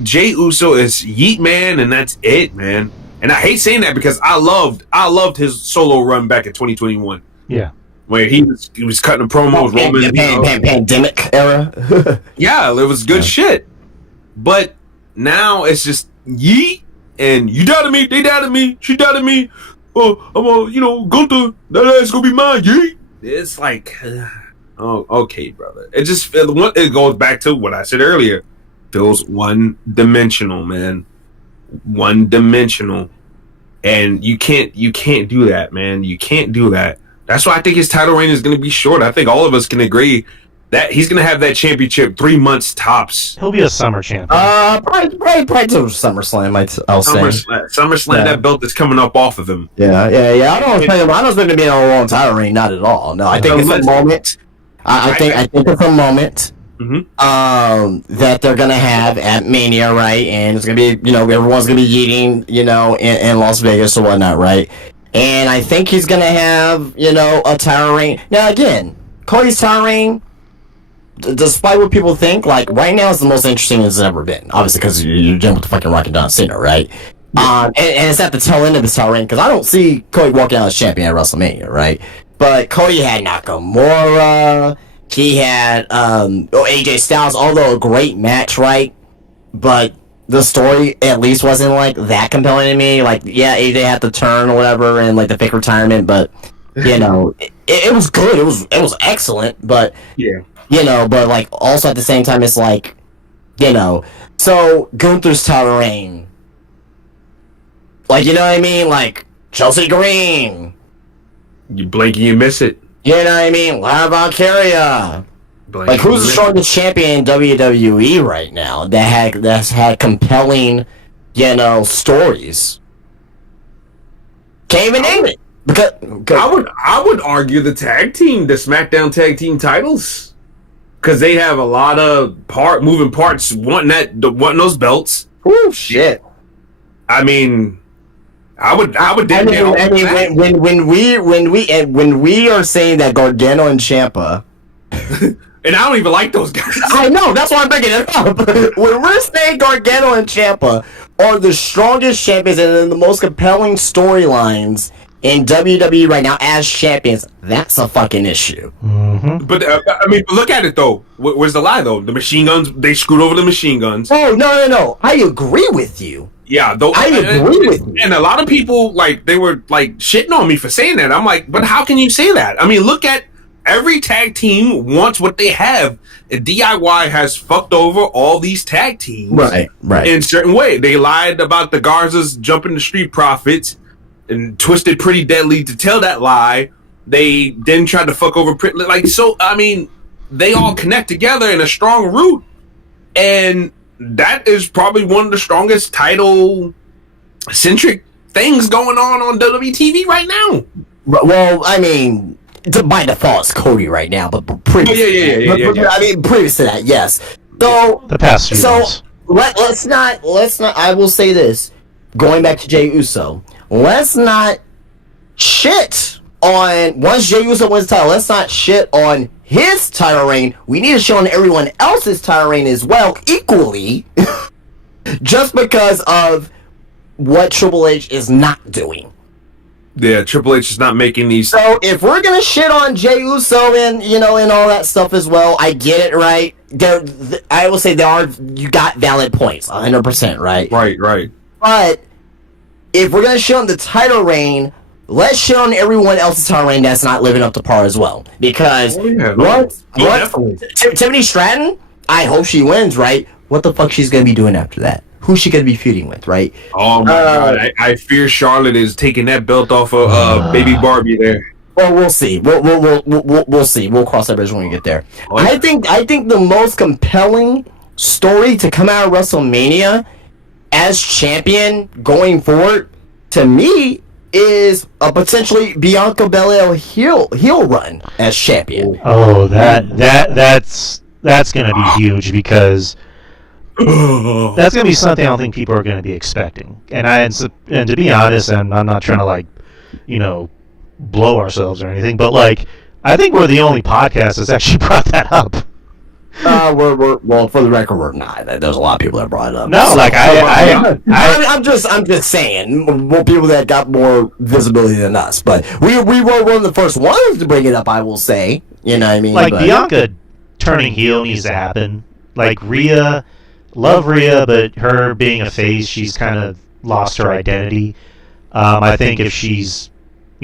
Jey Uso is Yeet Man, and that's it, man. And I hate saying that because I loved his solo run back in 2021. Yeah, where he was cutting the promos, pandemic era. Yeah, it was good shit. But now it's just Yeet, and you doubted me, they doubted me, she doubted me. Oh, I'm Gunther, that ass gonna be mine, Yeet. It's like. Oh, okay, brother. It goes back to what I said earlier. Feels one-dimensional, man. One-dimensional, and you can't do that, man. You can't do that. That's why I think his title reign is going to be short. I think all of us can agree that he's going to have that championship 3 months tops. He'll be a summer champion. Probably to SummerSlam. I'll say SummerSlam. Yeah. That belt is coming up off of him. Yeah. I don't expect to be in a long title reign. Not at all. No, I think it's a moment. I think it's a moment that they're gonna have at Mania, right? And it's gonna be, everyone's gonna be eating, in Las Vegas or whatnot, right? And I think he's gonna have, a title reign. Now again, Cody's title reign, despite what people think, like right now is the most interesting it's ever been. Obviously, because you're dealing with the fucking Rocky John Cena, right? And it's at the tail end of his title reign because I don't see Cody walking out as champion at WrestleMania, right? But Cody had Nakamura, he had AJ Styles, although a great match, right? But the story at least wasn't like that compelling to me. Like, yeah, AJ had the turn or whatever and like the fake retirement, but it was good. It was excellent, but but like also at the same time it's like, so Gunther's title reign. Like, you know what I mean? Like Chelsea Green. You blink and you miss it. You know what I mean? Lara Valkyria. Like, who's the strongest champion in WWE right now that's had compelling, stories? Can't even name it. Because I would argue the SmackDown tag team titles, because they have a lot of moving parts wanting those belts. Oh shit! I mean. When we are saying that Gargano and Ciampa, and I don't even like those guys. I know, that's why I'm bringing it up. When we're saying Gargano and Ciampa are the strongest champions and the most compelling storylines in WWE right now as champions, that's a fucking issue. Mm-hmm. But look at it though. Where's the lie though? The machine guns, they screwed over the machine guns. Oh no! I agree with you. Yeah, though I agree with you. And a lot of people they were shitting on me for saying that. I'm like, but how can you say that? I mean, look at every tag team wants what they have DIY has fucked over all these tag teams, Right. in a certain way. They lied about the Garzas jumping the Street Profits and twisted Pretty Deadly to tell that lie. They then tried to fuck over Pretty, like, so. I mean, they all connect together in a strong root, and that is probably one of the strongest title centric things going on WWE TV right now. Well, I mean, by default, it's Cody right now, but previous, Yeah. I mean, previous to that, yes. So The past few months. let's not. I will say this, going back to Jey Uso, let's not shit on once Jey Uso wins the title. Let's not shit on his title reign. We need to shit on everyone else's title reign as well, equally, just because of what Triple H is not doing. Yeah, Triple H is not making these. So if we're gonna shit on Jey Uso and and all that stuff as well, I get it, right? I will say you got valid points, 100%, right? Right. But if we're gonna shit on the title reign, let's shit on everyone else's title reign that's not living up to par as well. Because once Tiffany Stratton, I hope she wins, right? What the fuck she's gonna be doing after that? Who's she gonna be feuding with, right? Oh my god! I fear Charlotte is taking that belt off of Baby Barbie there. Well, we'll see. We'll see. We'll cross that bridge when we get there. Oh, yeah. I think the most compelling story to come out of WrestleMania as champion going forward, to me, is a potentially Bianca Belair heel run as champion. Oh, that's gonna be huge because that's gonna be something I don't think people are gonna be expecting. And to be honest, and I'm not trying to blow ourselves or anything, but I think we're the only podcast that's actually brought that up. Well, for the record, we're not. There's a lot of people that brought it up. No, I'm just saying, more people that got more visibility than us, but we were one of the first ones to bring it up. I will say, you know what I mean? Bianca turning heel needs to happen. Rhea, love Rhea, but her being a face, she's kind of lost her identity. I think if she's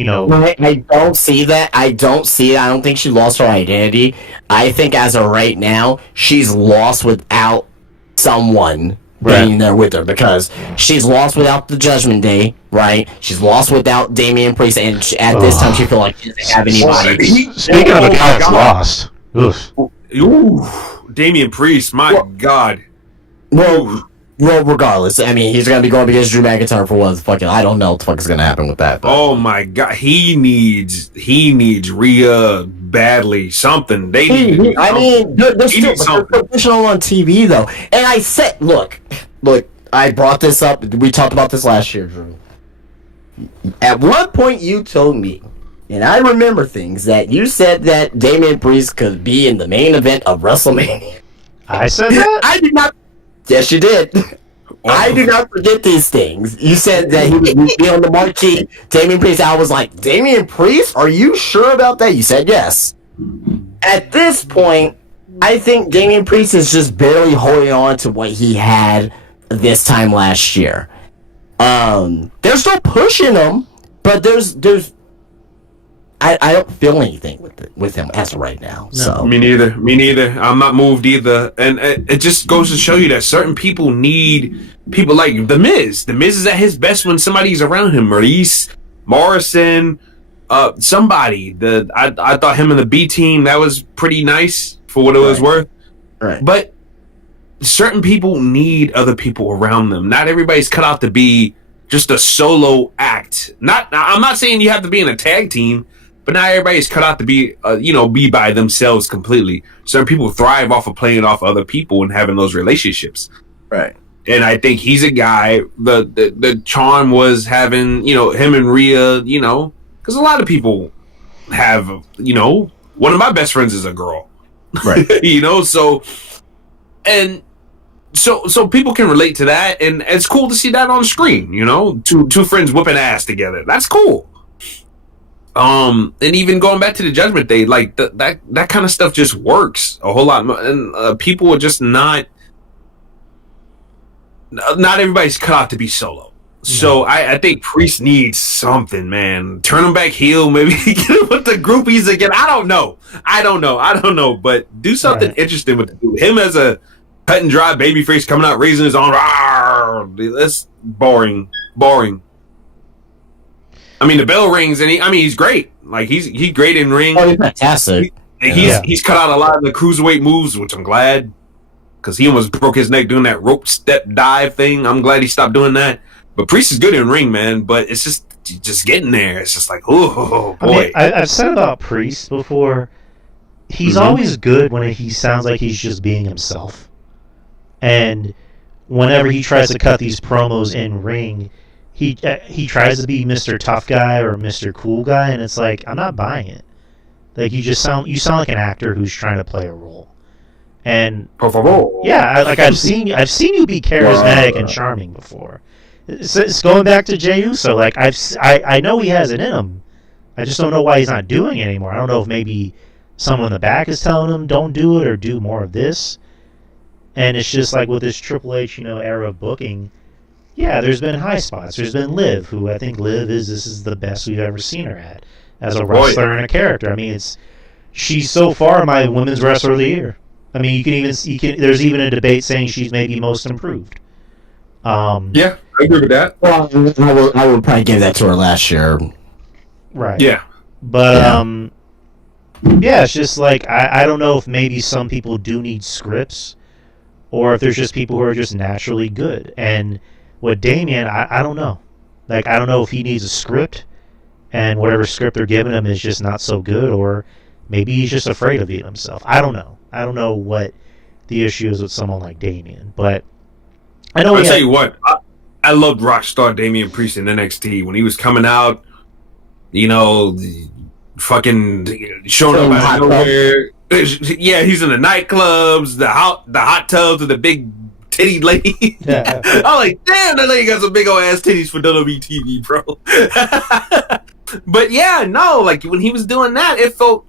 I don't see that. I don't think she lost her identity. I think as of right now, she's lost without someone being there with her, because she's lost without the Judgment Day, right? She's lost without Damian Priest, and at this time she feels like she doesn't have anybody. Speaking of a guy that's lost, Damian Priest, my god. Well, regardless, I mean, he's gonna be going against Drew McIntyre for I don't know what the fuck is gonna happen with that. But. Oh my god, he needs Rhea badly. Something they need. I mean, they're still professional on TV though. And I said, look, I brought this up. We talked about this last year, Drew. At one point, you told me, and I remember things, that you said that Damian Priest could be in the main event of WrestleMania. I said that? I did not. Yes, you did. I do not forget these things. You said that he would be on the marquee. Damian Priest. I was like, Damian Priest? Are you sure about that? You said yes. At this point, I think Damian Priest is just barely holding on to what he had this time last year. They're still pushing him, but there's I don't feel anything with him as of right now. No. So Me neither. I'm not moved either. And it just goes to show you that certain people need people like The Miz. The Miz is at his best when somebody's around him. Maurice, Morrison, somebody. I thought him and the B team, that was pretty nice for what it was worth. Right. But certain people need other people around them. Not everybody's cut out to be just a solo act. I'm not saying you have to be in a tag team, but not everybody's cut out to be, be by themselves completely. Certain people thrive off of playing off other people and having those relationships. Right. And I think he's a guy. The charm was having, him and Rhea, because a lot of people have, one of my best friends is a girl, right? So people can relate to that, and it's cool to see that on screen. Two friends whipping ass together. That's cool. And even going back to the Judgment Day, like that kind of stuff just works a whole lot more. And people are just not everybody's cut out to be solo. So I think Priest needs something, man. Turn him back heel, maybe get him with the groupies again. I don't know. But do something interesting with the dude. Him as a cut and dry babyface coming out raising his arm. That's boring. I mean, the bell rings, and he's great. Like he's great in ring. Oh, he's fantastic. He's cut out a lot of the cruiserweight moves, which I'm glad, because he almost broke his neck doing that rope step dive thing. I'm glad he stopped doing that. But Priest is good in ring, man. But it's just getting there. It's just like, oh boy. I mean, I've said about Priest before. He's always good when he sounds like he's just being himself. And whenever he tries to cut these promos in ring, he tries to be Mr. Tough Guy or Mr. Cool Guy, and it's like, I'm not buying it. Like you sound like an actor who's trying to play a role. And yeah, I've seen you be charismatic and charming before. It's going back to Jey Uso. Like I know he has it in him. I just don't know why he's not doing it anymore. I don't know if maybe someone in the back is telling him don't do it or do more of this. And it's just like with this Triple H, era of booking. Yeah, there's been high spots. There's been Liv, who I think this is the best we've ever seen her at as a wrestler and a character. I mean, she's so far my women's wrestler of the year. I mean, there's even a debate saying she's maybe most improved. Yeah, I agree with that. Well, I would probably give that to her last year. Right. Yeah. But yeah, it's just like I don't know if maybe some people do need scripts, or if there's just people who are just naturally good. And with Damian, I don't know. Like I don't know if he needs a script, and whatever script they're giving him is just not so good, or maybe he's just afraid of being himself. I don't know. I don't know what the issue is with someone like Damian, but I know. I'll tell you what, I loved Rockstar Damian Priest in NXT when he was coming out. Fucking showing up out of nowhere. Yeah, he's in the nightclubs, the hot tubs with the big titty lady. Yeah. I'm like, damn, that lady got some big old ass titties for WWE TV, bro. But yeah, no, like when he was doing that, it felt.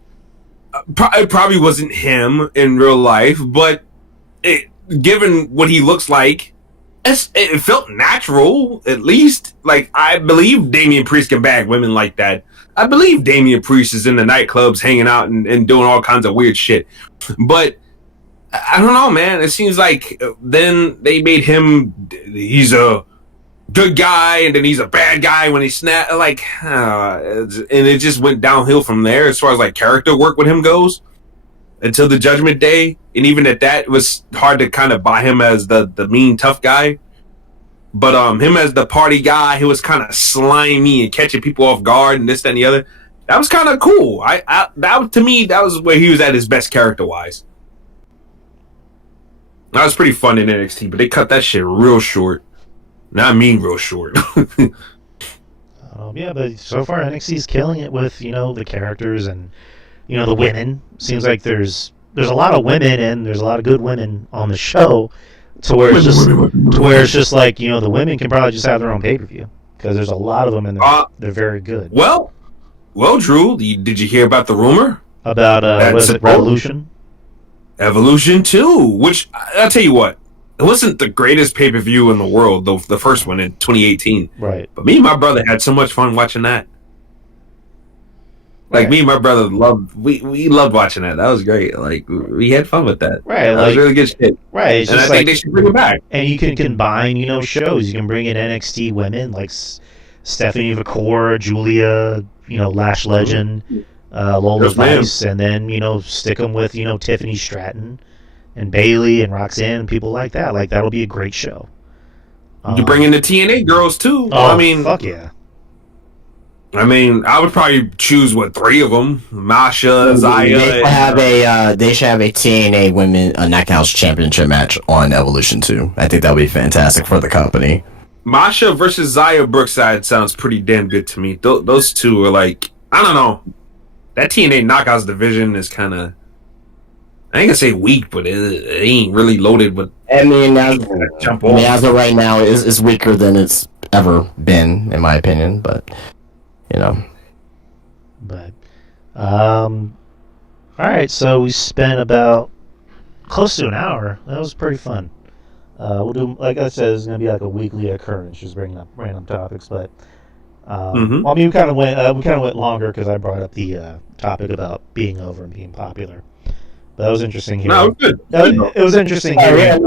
It probably wasn't him in real life, but given what he looks like, it felt natural, at least. Like, I believe Damian Priest can bag women like that. I believe Damian Priest is in the nightclubs hanging out and doing all kinds of weird shit. But, I don't know, man. It seems like then they made him, he's a good guy, and then he's a bad guy when he snapped. Like, and it just went downhill from there as far as like character work with him goes until the Judgment Day. And even at that, it was hard to kind of buy him as the mean tough guy. But him as the party guy who was kind of slimy and catching people off guard and this, that, and the other, that was kind of cool. To me, that was where he was at his best character wise. That was pretty fun in NXT, but they cut that shit real short. Not mean real short. Yeah, but so far NXT's killing it with the characters and the women. Seems like there's a lot of women and there's a lot of good women on the show, to where it's just like the women can probably just have their own pay-per-view because there's a lot of them and they're very good. Well, Drew, did you hear about the rumor about what is it, Revolution? Evolution 2, which I'll tell you what. It wasn't the greatest pay-per-view in the world, the first one in 2018. Right. But me and my brother had so much fun watching that. Like, me and my brother we loved watching that. That was great. Like, we had fun with that. Right. That was really good shit. Right. And I think they should bring it back. And you can combine, shows. You can bring in NXT women like Stephanie Vakor, Julia, Lash Legend, Lola Vice, and then, stick them with, Tiffany Stratton and Bailey and Roxanne and people like that. Like, that'll be a great show. You bring in the TNA girls too. Oh, I mean, fuck yeah. I mean, I would probably choose 3 of them: Masha, Zaya. They should have a TNA Women Knockouts Championship match on Evolution 2. I think that would be fantastic for the company. Masha versus Zaya Brookside sounds pretty damn good to me. Those two are like, I don't know. That TNA Knockouts division is kind of, I ain't gonna say weak, but it ain't really loaded with. I mean, as of right now, it's weaker than it's ever been, in my opinion. But But, all right. So we spent about close to an hour. That was pretty fun. We'll do, like I said, it's gonna be like a weekly occurrence, just bringing up random topics. But well, I mean, we kind of went longer because I brought up the topic about being over and being popular. But that was interesting No, hearing. it's good. It was interesting Yeah, hearing.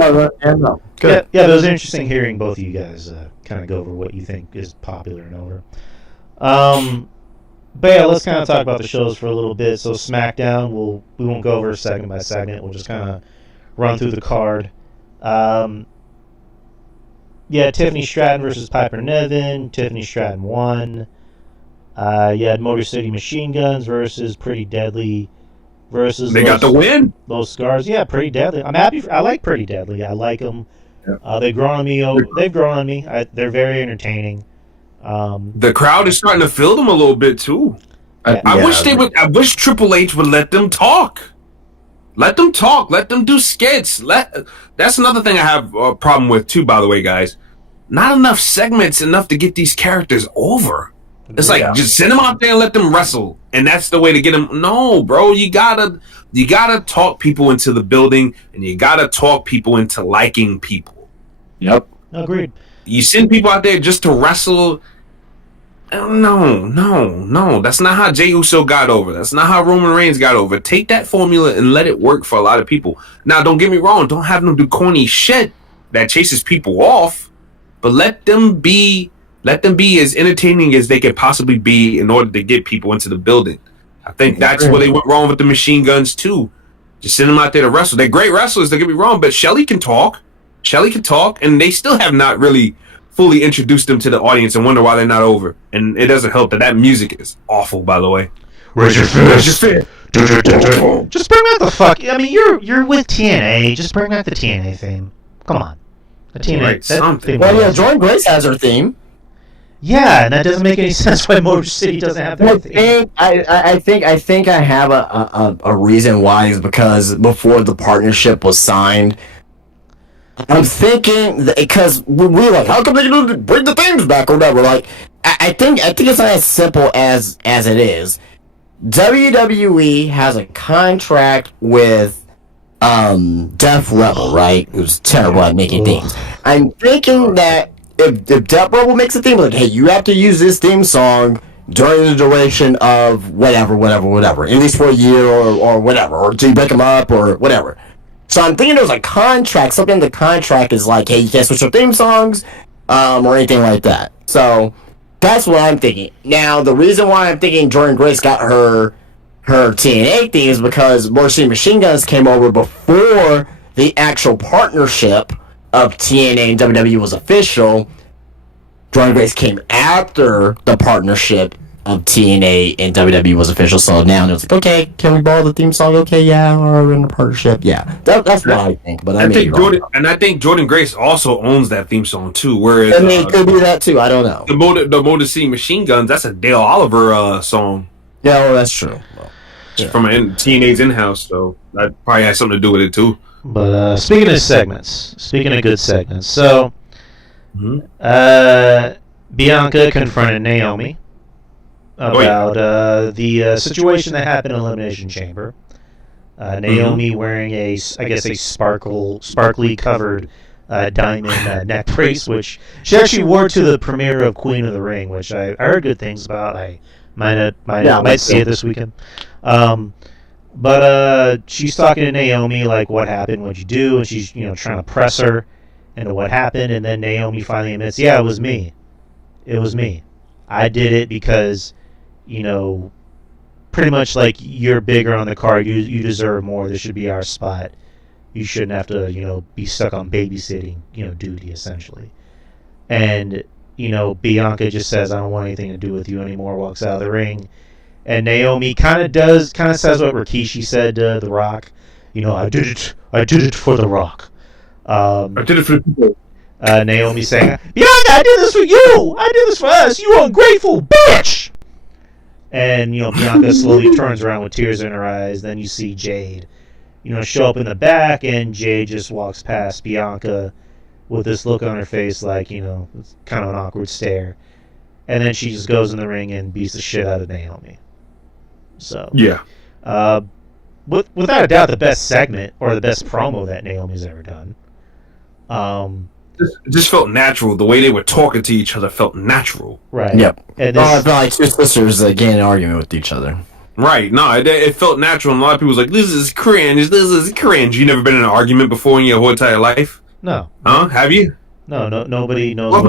no. Good. Yeah, it was interesting hearing both of you guys kind of go over what you think is popular and over. But yeah, let's kind of talk about the shows for a little bit. So SmackDown, we won't go over segment by segment. We'll just kind of run through the card. Yeah, Tiffany Stratton versus Piper Niven. Tiffany Stratton won. You had Motor City Machine Guns versus Pretty Deadly versus They got the win. Those Scars. Yeah, Pretty Deadly. I'm happy. I like Pretty Deadly. I like them. Yeah. They've grown on me. They've grown on me. They're very entertaining. The crowd is starting to feel them a little bit too. I wish they would. I wish Triple H would let them talk. Let them talk. Let them do skits. That's another thing I have a problem with too. By the way, guys, not enough segments enough to get these characters over. It's like just send them out there and let them wrestle, and that's the way to get them. No, bro, you gotta talk people into the building, and you gotta talk people into liking people. Yep. Agreed. You send people out there just to wrestle. No. That's not how Jey Uso got over. That's not how Roman Reigns got over. Take that formula and let it work for a lot of people. Now, don't get me wrong. Don't have them do corny shit that chases people off, but let them be as entertaining as they could possibly be in order to get people into the building. I think that's where they went wrong with the Machine Guns too. Just send them out there to wrestle. They're great wrestlers. Don't get me wrong, but Shelly can talk, and they still have not really fully introduced them to the audience and wonder why they're not over. And it doesn't help that music is awful, by the way. Raise your fist. Just bring back the fuck. I mean, you're with TNA. Just bring back the TNA theme. Come on. The TNA. Right, something. Well, yeah, Jordan Grace has her theme. Yeah, and that doesn't make any sense why Motor City doesn't have their theme. I think I have a reason why is because before the partnership was signed, I'm thinking because we were like, how come they don't bring the themes back or whatever? Like, I think it's not as simple as it is. WWE has a contract with Def Rebel, right? Who's terrible at making themes. I'm thinking that if Def Rebel makes a theme, like, hey, you have to use this theme song during the duration of whatever, at least for a year or whatever, or to break them up or whatever. So I'm thinking there's a contract, something in the contract is like, hey, you can't switch your theme songs, or anything like that. So that's what I'm thinking. Now, the reason why I'm thinking Jordan Grace got her TNA theme is because Motor City Machine Guns came over before the actual partnership of TNA and WWE was official. Jordan Grace came after the partnership of TNA and WWE was official, so now it's like, okay, can we borrow the theme song? Okay, yeah, we're in a partnership. Yeah, that's what I think. But I think Jordan Grace also owns that theme song too. Whereas it could be that too. I don't know. The Motor City Machine Guns, that's a Dale Oliver song. Yeah, well, that's true. Well, yeah. From TNA's in-house, so that probably has something to do with it too. But speaking of good segments, so Bianca confronted Naomi about the situation that happened in Elimination Chamber. Naomi wearing a sparkly covered diamond neck brace, which she actually wore to the premiere of Queen of the Ring, which I heard good things about. I might see it this weekend. But she's talking to Naomi like, what happened, what'd you do, and she's trying to press her into what happened, and then Naomi finally admits, yeah, it was me. I did it because pretty much like, you're bigger on the card, you deserve more, this should be our spot, you shouldn't have to be stuck on babysitting duty essentially. And Bianca just says, I don't want anything to do with you anymore, walks out of the ring. And Naomi kind of says what Rikishi said to The Rock, I did it for The Rock. I did it for people. Naomi saying, Bianca, I did this for you, I did this for us, you ungrateful bitch. And Bianca slowly turns around with tears in her eyes. Then you see Jade show up in the back, and Jade just walks past Bianca with this look on her face like it's kind of an awkward stare, and then she just goes in the ring and beats the shit out of Naomi. So yeah, without a doubt the best segment or the best promo that Naomi's ever done. It just felt natural. The way they were talking to each other felt natural. Right. Yep. And I felt like two sisters getting in an argument with each other. Right. No, it felt natural. And a lot of people was like, this is cringe. This is cringe. You never been in an argument before in your whole entire life? No. Huh? Have you? No, nobody knows. Well,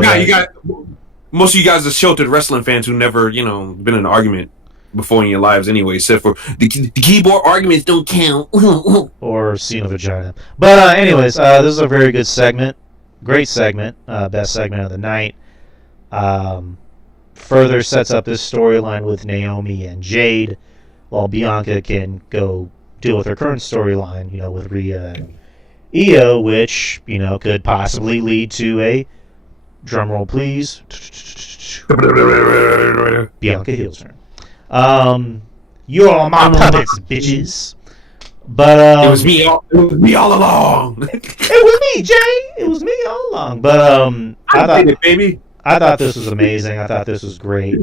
most of you guys are sheltered wrestling fans who never, been in an argument before in your lives anyway, except for the keyboard arguments don't count. Or seen a vagina. But anyways, this is a very good segment. Great segment. Best segment of the night. Further sets up this storyline with Naomi and Jade, while Bianca can go deal with her current storyline, with Rhea and Io, which, could possibly lead to a, drumroll please, Bianca heels turn. You're all my puppets, bitches. But it was me all along. It was me, Jay. It was me all along. But I thought it, baby. I thought this was amazing. I thought this was great.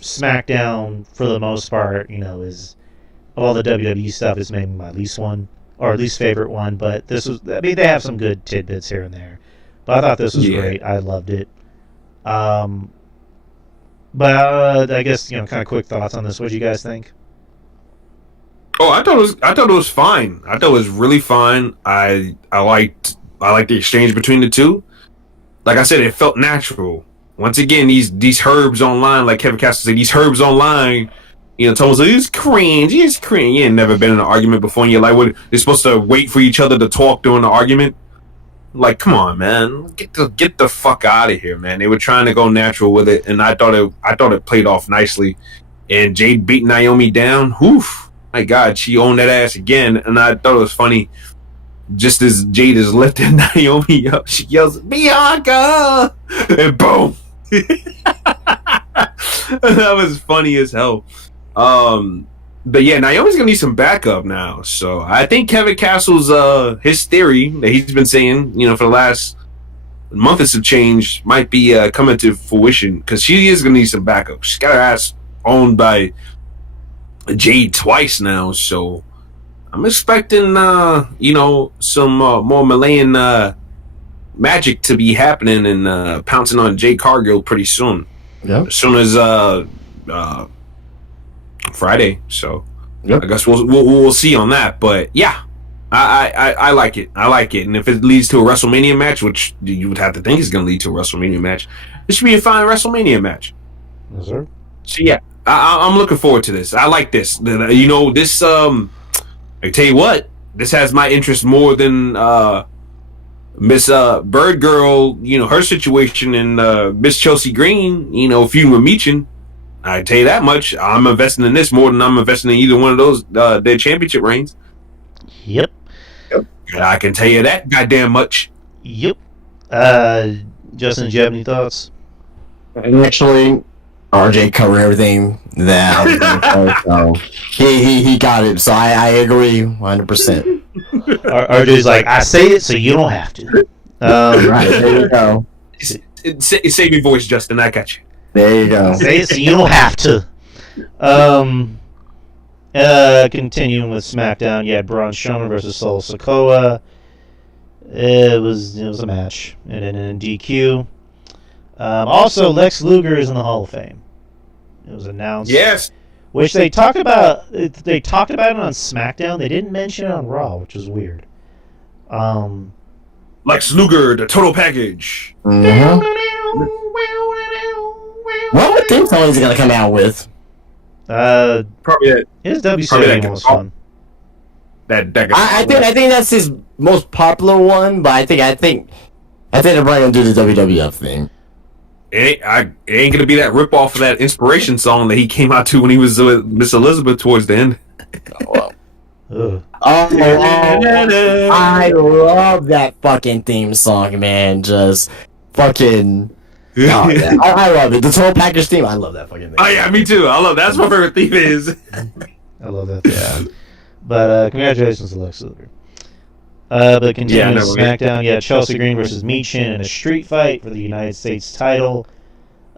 SmackDown for the most part, is of all the WWE stuff is maybe my least one or least favorite one. But this was, they have some good tidbits here and there. But I thought this was great. I loved it. But I guess kind of quick thoughts on this. What do you guys think? Oh, I thought it was fine. I thought it was really fine. I liked the exchange between the two. Like I said, it felt natural. Once again, these herbs online, like Kevin Castle said, these herbs online, Thomas like, it's cringe. You ain't never been in an argument before in your life. They're supposed to wait for each other to talk during the argument. Like, come on, man, get the fuck out of here, man. They were trying to go natural with it, and I thought it played off nicely. And Jade beat Naomi down. Oof. My God, she owned that ass again, and I thought it was funny. Just as Jade is lifting Naomi up, she yells, Bianca! And boom! That was funny as hell. But yeah, Naomi's gonna need some backup now. So I think Kevin Castle's his theory that he's been saying, for the last month or some change might be coming to fruition, because she is gonna need some backup. She's got her ass owned by Jade twice now, so I'm expecting some more Malayan magic to be happening and pouncing on Jade Cargill pretty soon. Yeah. As soon as Friday. So yep. I guess we'll see on that. But yeah, I like it. I like it. And if it leads to a WrestleMania match, which you would have to think is going to lead to a WrestleMania match, this should be a fine WrestleMania match. Yes, sir. So yeah. I'm looking forward to this. I like this. This. I tell you what, this has my interest more than Miss Bird Girl. Her situation and Miss Chelsea Green. Feuding with Meechin. I tell you that much. I'm investing in this more than I'm investing in either one of those their championship reigns. Yep. I can tell you that goddamn much. Yep. Justin, do you have any thoughts? Actually, RJ covered everything that I was going to so he got it. So I agree 100%. RJ's like, I say it so you don't have to. Right, there you go. Save your voice, Justin. I got you. There you go. Say it so you don't have to. Continuing with SmackDown, you had Braun Strowman versus Solo Sikoa. It was a match, and then in DQ. Also, Lex Luger is in the Hall of Fame. It was announced. Yes. Which they talked about. They talked about it on SmackDown. They didn't mention it on Raw, which was weird. Lex Luger, the total package. Mm-hmm. What theme song is he gonna come out with? Probably that. His WCW one was fun. That I think that's his most popular one, but I think they're probably gonna do the WWF thing. It ain't gonna be that rip off of that Inspiration song that he came out to when he was with Miss Elizabeth towards the end. I love that fucking theme song, man. Just fucking. Oh, yeah. I love it. The total package theme. I love that fucking thing. Oh yeah, me too. I love that. That's my favorite theme is. I love that. Yeah. But congratulations to Lex Luger. But continuing SmackDown, you had Chelsea Green versus Meechin in a street fight for the United States title.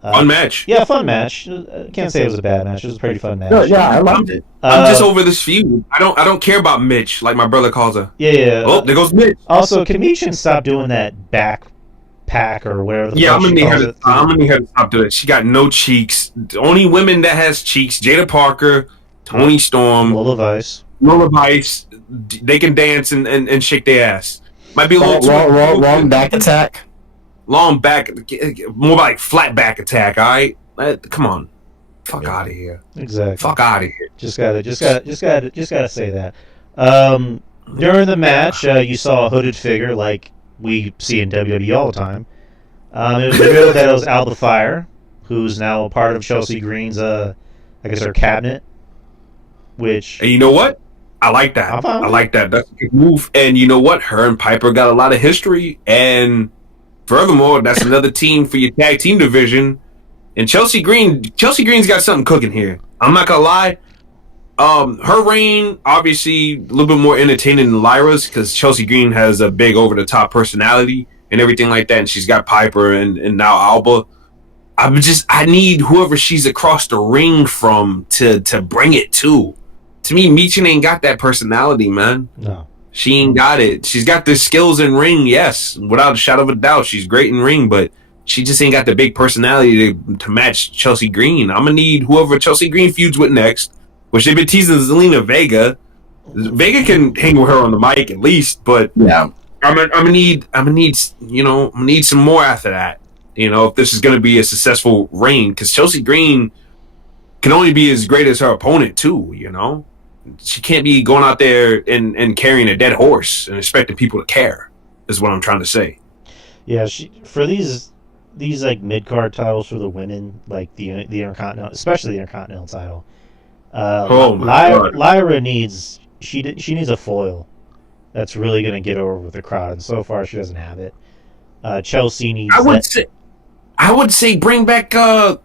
Fun match. Yeah, fun match. Can't say it was a bad match. It was a pretty fun match. No, yeah, I loved it. I'm just over this feud. I don't care about Mitch, like my brother calls her. Yeah. Oh, there goes Mitch. Also, can Michin stop doing that back pack or whatever the fuck I'm she calls it? I'm gonna need her to stop doing it. She got no cheeks. The only women that has cheeks: Jada Parker, Toni Storm, Lola Vice. They can dance and shake their ass. Might be a little long back attack. Long back, more like flat back attack. All right, come on, fuck out of here. Exactly. Fuck out of here. Just gotta say that. During the match, you saw a hooded figure like we see in WWE all the time. It was revealed that it was Alba Fire, who's now a part of Chelsea Green's, I guess, her cabinet. Which, and you know what? I like that. I like that. That's a good move. And you know what? Her and Piper got a lot of history. And furthermore, that's another team for your tag team division. And Chelsea Green's got something cooking here. I'm not gonna lie. Her reign obviously a little bit more entertaining than Lyra's because Chelsea Green has a big over the top personality and everything like that, and she's got Piper and now Alba. I need whoever she's across the ring from to bring it to. To me, Michin ain't got that personality, man. no. She ain't got it. She's got the skills in ring, yes, without a shadow of a doubt. She's great in ring, but she just ain't got the big personality to match Chelsea Green. I'm gonna need whoever Chelsea Green feuds with next, which they've been teasing Zelina Vega. Vega can hang with her on the mic at least, but yeah, I'm gonna need some more after that. If this is gonna be a successful reign, because Chelsea Green can only be as great as her opponent too. She can't be going out there and carrying a dead horse and expecting people to care. Is what I'm trying to say. Yeah, for these like mid card titles for the women, like the Intercontinental, especially the Intercontinental title. Lyra needs a foil that's really going to get over with the crowd, and so far she doesn't have it. Chelsea needs. I would say bring back. I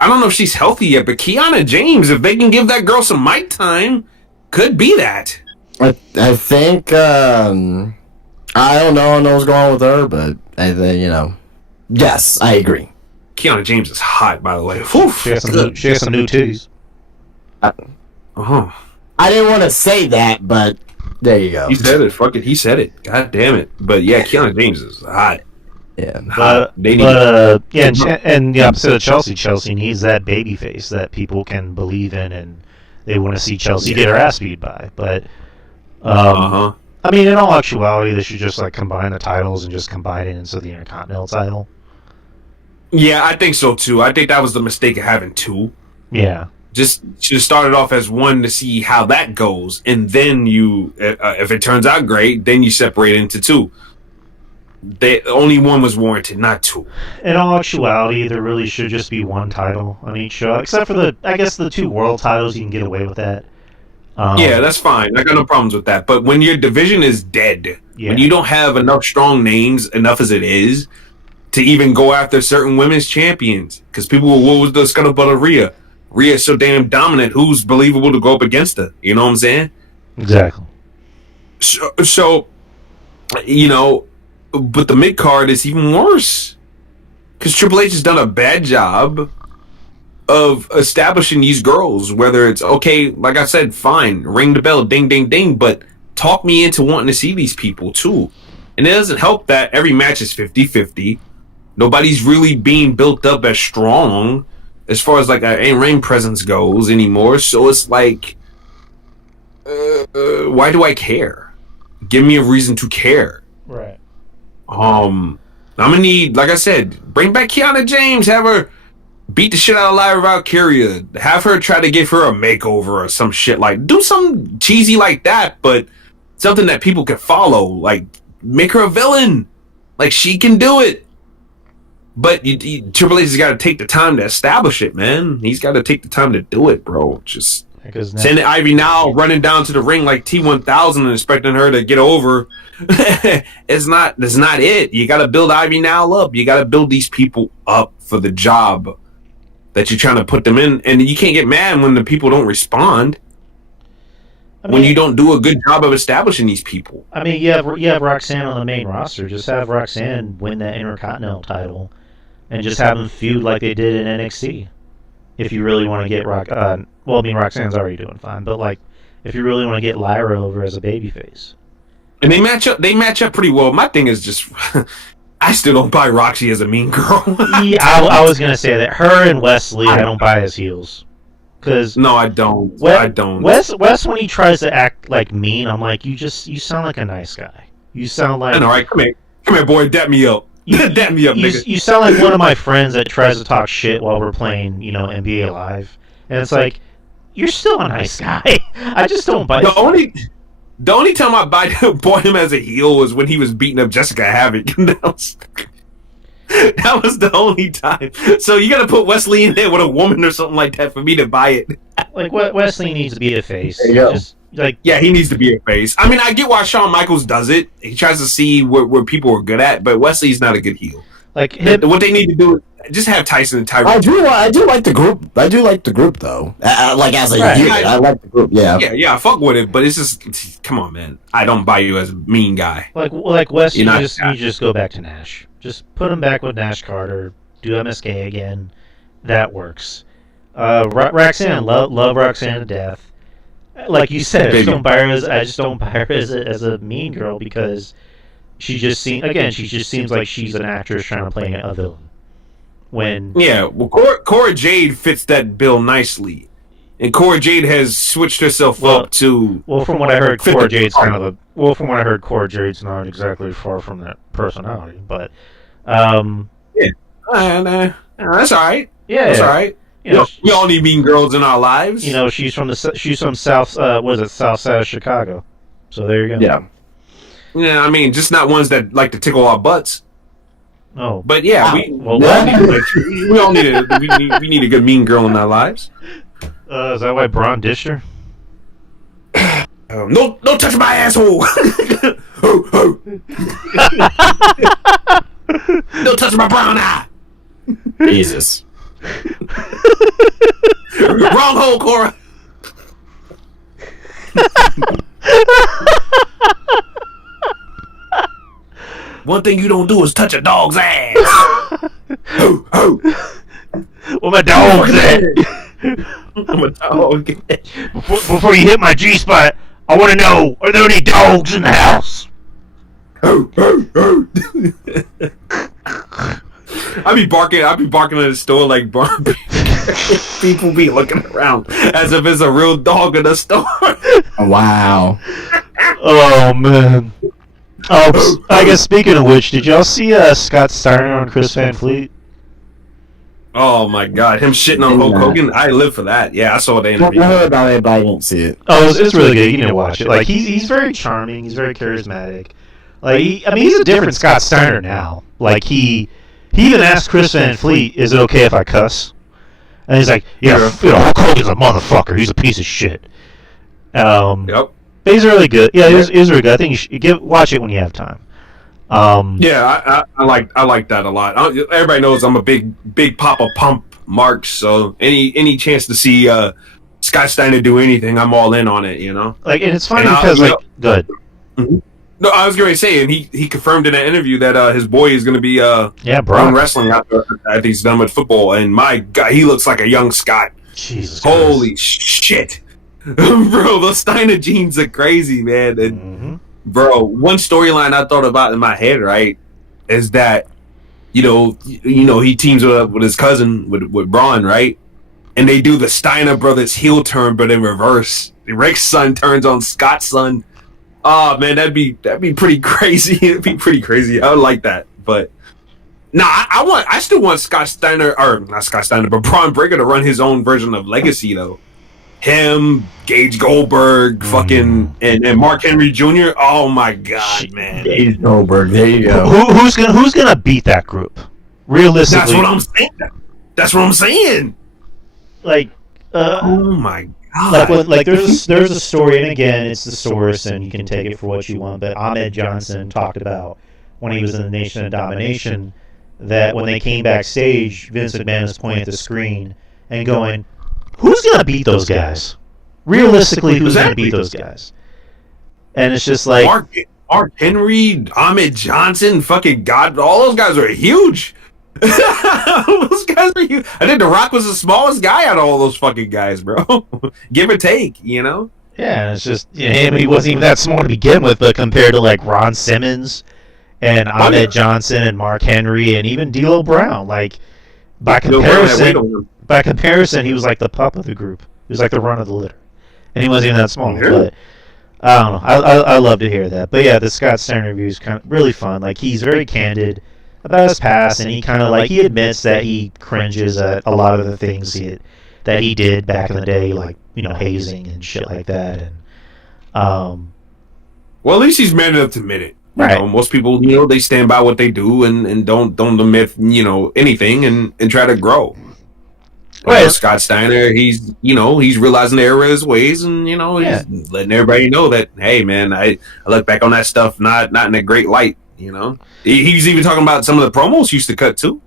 don't know if she's healthy yet, but Kiana James, if they can give that girl some mic time, could be that. I think I don't know what's going on with her, but I think yes, I agree. Kiana James is hot, by the way. She has some new titties. I didn't want to say that, but there you go. He said it. Fuck it. He said it. God damn it. But yeah, Kiana James is hot. Yeah. And the opposite of Chelsea needs that baby face that people can believe in, and they want to see Chelsea get her ass beat by. But I mean, in all actuality, they should just like combine the titles and just combine it into the Intercontinental title. Yeah, I think so too. I think that was the mistake of having two. Yeah. Just should have started off as one to see how that goes, and then you, if it turns out great, then you separate into two. Only one was warranted, not two. In all actuality, there really should just be one title on each show, except for the two world titles. You can get away with that. Yeah, that's fine. I got no problems with that. But when your division is dead, when you don't have enough strong names, enough as it is, to even go after certain women's champions, because people were, what was the scuttlebutt of Rhea? Rhea's so damn dominant. Who's believable to go up against her? You know what I'm saying? Exactly. So but the mid card is even worse because Triple H has done a bad job of establishing these girls. Whether it's okay, like I said, fine, ring the bell, ding, ding, ding, but talk me into wanting to see these people too. And it doesn't help that every match is 50-50. Nobody's really being built up as strong as far as like an in-ring presence goes anymore. So it's like, why do I care? Give me a reason to care. Right. I'm gonna need, like I said, bring back Kiana James, have her beat the shit out of Lyra Valkyria, have her try to give her a makeover or some shit, like do something cheesy like that, but something that people can follow, like make her a villain, like she can do it. But Triple H has got to take the time to establish it, man. He's got to take the time to do it, bro. Just sending Ivy now running down to the ring like T1000 and expecting her to get over. That's not it. You got to build Ivy now up. You got to build these people up for the job that you're trying to put them in. And you can't get mad when the people don't respond. When you don't do a good job of establishing these people. I mean, you have Roxanne on the main roster. Just have Roxanne win that Intercontinental title. and just have them feud like they did in NXT. If you really want to get Roxanne's already doing fine, but like, if you really want to get Lyra over as a babyface. And they match up. They match up pretty well. My thing is just, I still don't buy Roxy as a mean girl. Yeah, I was gonna say that her and Wesley, I don't buy as heels. Cause no, I don't. I don't. Wes, when he tries to act like mean, I'm like, you sound like a nice guy. You sound like. I know, right? Come here, boy. Dap me up. Dap me up, nigga. You sound like one of my friends that tries to talk shit while we're playing, NBA Live, and it's like, you're still a nice guy. I just don't buy. The only time I bought him as a heel was when he was beating up Jessica Havoc. That was the only time. So you got to put Wesley in there with a woman or something like that for me to buy it. Like Wesley needs to be a face. There you go. Yeah, he needs to be a face. I mean, I get why Shawn Michaels does it. He tries to see where people are good at, but Wesley's not a good heel. Like what they need to do is just have Tyson and Tyron. I do like the group. I do like the group though. Like as a unit, I like the group. Yeah. Yeah. I fuck with it, but it's just come on, man. I don't buy you as a mean guy. Like Wes, you just go back to Nash. Just put him back with Nash Carter. Do MSK again. That works. Roxanne, love Roxanne to death. Like you said, I just don't buy her as a mean girl because she just seems like she's an actress trying to play a villain. Cora Jade fits that bill nicely, and Cora Jade has switched herself up to. Well, from what I heard, Cora Jade's not exactly far from that personality, but that's all right. Yeah, that's all right. We all need mean girls in our lives. She's from South. South side of Chicago. So there you go. Yeah. Yeah, I mean, just not ones that like to tickle our butts. Oh, but yeah, we all need we need a good mean girl in our lives. Is that why Braun dished her? No, don't touch my asshole. Don't touch my brown eye. Jesus. Wrong hole, Cora. One thing you don't do is touch a dog's ass. Ho, ho. Where my dog's at? I'm a dog. Before you hit my G-spot, I want to know, are there any dogs in the house? Ho, ho, ho. I be barking at the store like people be looking around as if it's a real dog in the store. Wow. Oh man. Oh, I guess speaking of which, did y'all see Scott Steiner on Chris Van Fleet? Oh my God, him shitting on Hulk Hogan. I live for that. Yeah, I saw the interview. I heard about it, but I didn't see it. Oh, it's really good. You need to watch it. Like he's very charming. He's very charismatic. Like he's a different Scott Steiner now. Like he even asked Chris Van Fleet, "Is it okay if I cuss?" And he's like, "Yeah, Hulk Hogan's a motherfucker. He's a piece of shit." Yep. But he's really good. Yeah, he's really good. I think you should watch it when you have time. Yeah, I like that a lot. Everybody knows I'm a big Papa Pump Mark, so any chance to see Scott Steiner do anything, I'm all in on it. Like, and it's funny because good. Mm-hmm. No, I was going to say, and he confirmed in an interview that his boy is going to be on wrestling after he's done with football, and my God, he looks like a young Scott. Jesus Holy shit. Bro, those Steiner genes are crazy, man. And, bro, one storyline I thought about in my head, right, is that, he teams up with his cousin, with Braun, right? And they do the Steiner brothers heel turn, but in reverse. Rick's son turns on Scott's son. Oh, man, that'd be pretty crazy. It'd be pretty crazy. I would like that. But, I still want Scott Steiner, or not Scott Steiner, but Braun Breaker to run his own version of Legacy, though. Him, Gage Goldberg, fucking, and Mark Henry Jr. Oh my God, man! Gage Goldberg, there you go. Who's gonna beat that group? Realistically, That's what I'm saying. Like, oh my God! Like there's a story, and again, it's the source, and you can take it for what you want. But Ahmed Johnson talked about when he was in the Nation of Domination that when they came backstage, Vince McMahon was pointing at the screen and going, who's going to beat those guys? Realistically, who's going to beat those guys? And it's just like... Mark Henry, Ahmed Johnson, fucking God, all those guys are huge. Those guys are huge. I think The Rock was the smallest guy out of all those fucking guys, bro. Give or take, you know. Yeah, and it's just him. He wasn't even that small to begin with, but compared to like Ron Simmons and Ahmed Johnson and Mark Henry and even D'Lo Brown, like by comparison, he was like the pup of the group. He was like the run of the litter, and he wasn't even that small. Yeah. But I don't know. I love to hear that. But yeah, the Scott Steiner review is kind of really fun. Like he's very candid about his past, and he kind of like he admits that he cringes at a lot of the things that he did back in the day, like hazing and shit like that. And well, at least he's man enough to admit it. Right. Most people, they stand by what they do and don't admit, anything and try to grow. Right. Scott Steiner, he's realizing the error of his ways, and he's letting everybody know that, hey man, I look back on that stuff not in a great light. He's even talking about some of the promos he used to cut too.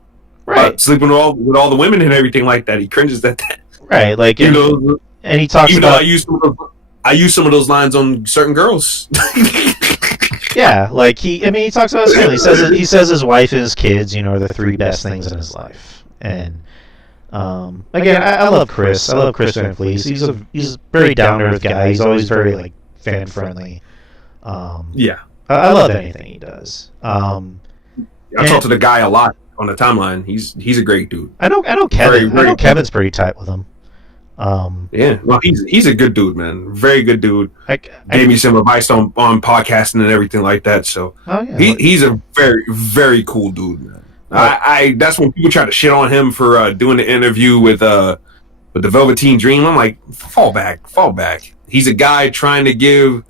Right. Sleeping with all the women and everything like that. He cringes at that. Right. Like and he talks about. I use some of those lines on certain girls. Yeah, like he talks about his family. He says his wife and his kids, are the three best things in his life. And again, I love Chris. I love Chris Van Vliet. He's a very down to earth guy. He's always very like fan friendly. Yeah, I love anything he does. I talk to the guy a lot on the timeline. He's a great dude. I know Kevin. I know Kevin's pretty tight with him. Yeah, well, he's a good dude, man. Very good dude. Gave me some advice on podcasting and everything like that. So he's a very, very cool dude, man. I that's when people try to shit on him for doing the interview with the Velveteen Dream. I'm like, fall back. He's a guy trying to give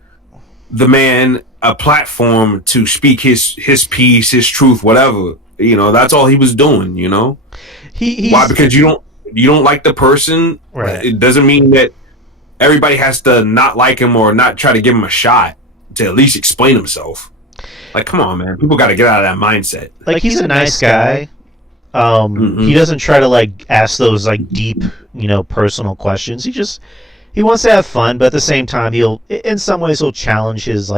the man a platform to speak his piece, his truth, whatever. That's all he was doing. Why? Because you don't like the person. Right. It doesn't mean that everybody has to not like him or not try to give him a shot to at least explain himself. Like, come on, man. People got to get out of that mindset. Like, he's a nice guy. He doesn't try to like ask those like deep, personal questions. He wants to have fun, but at the same time, he'll challenge his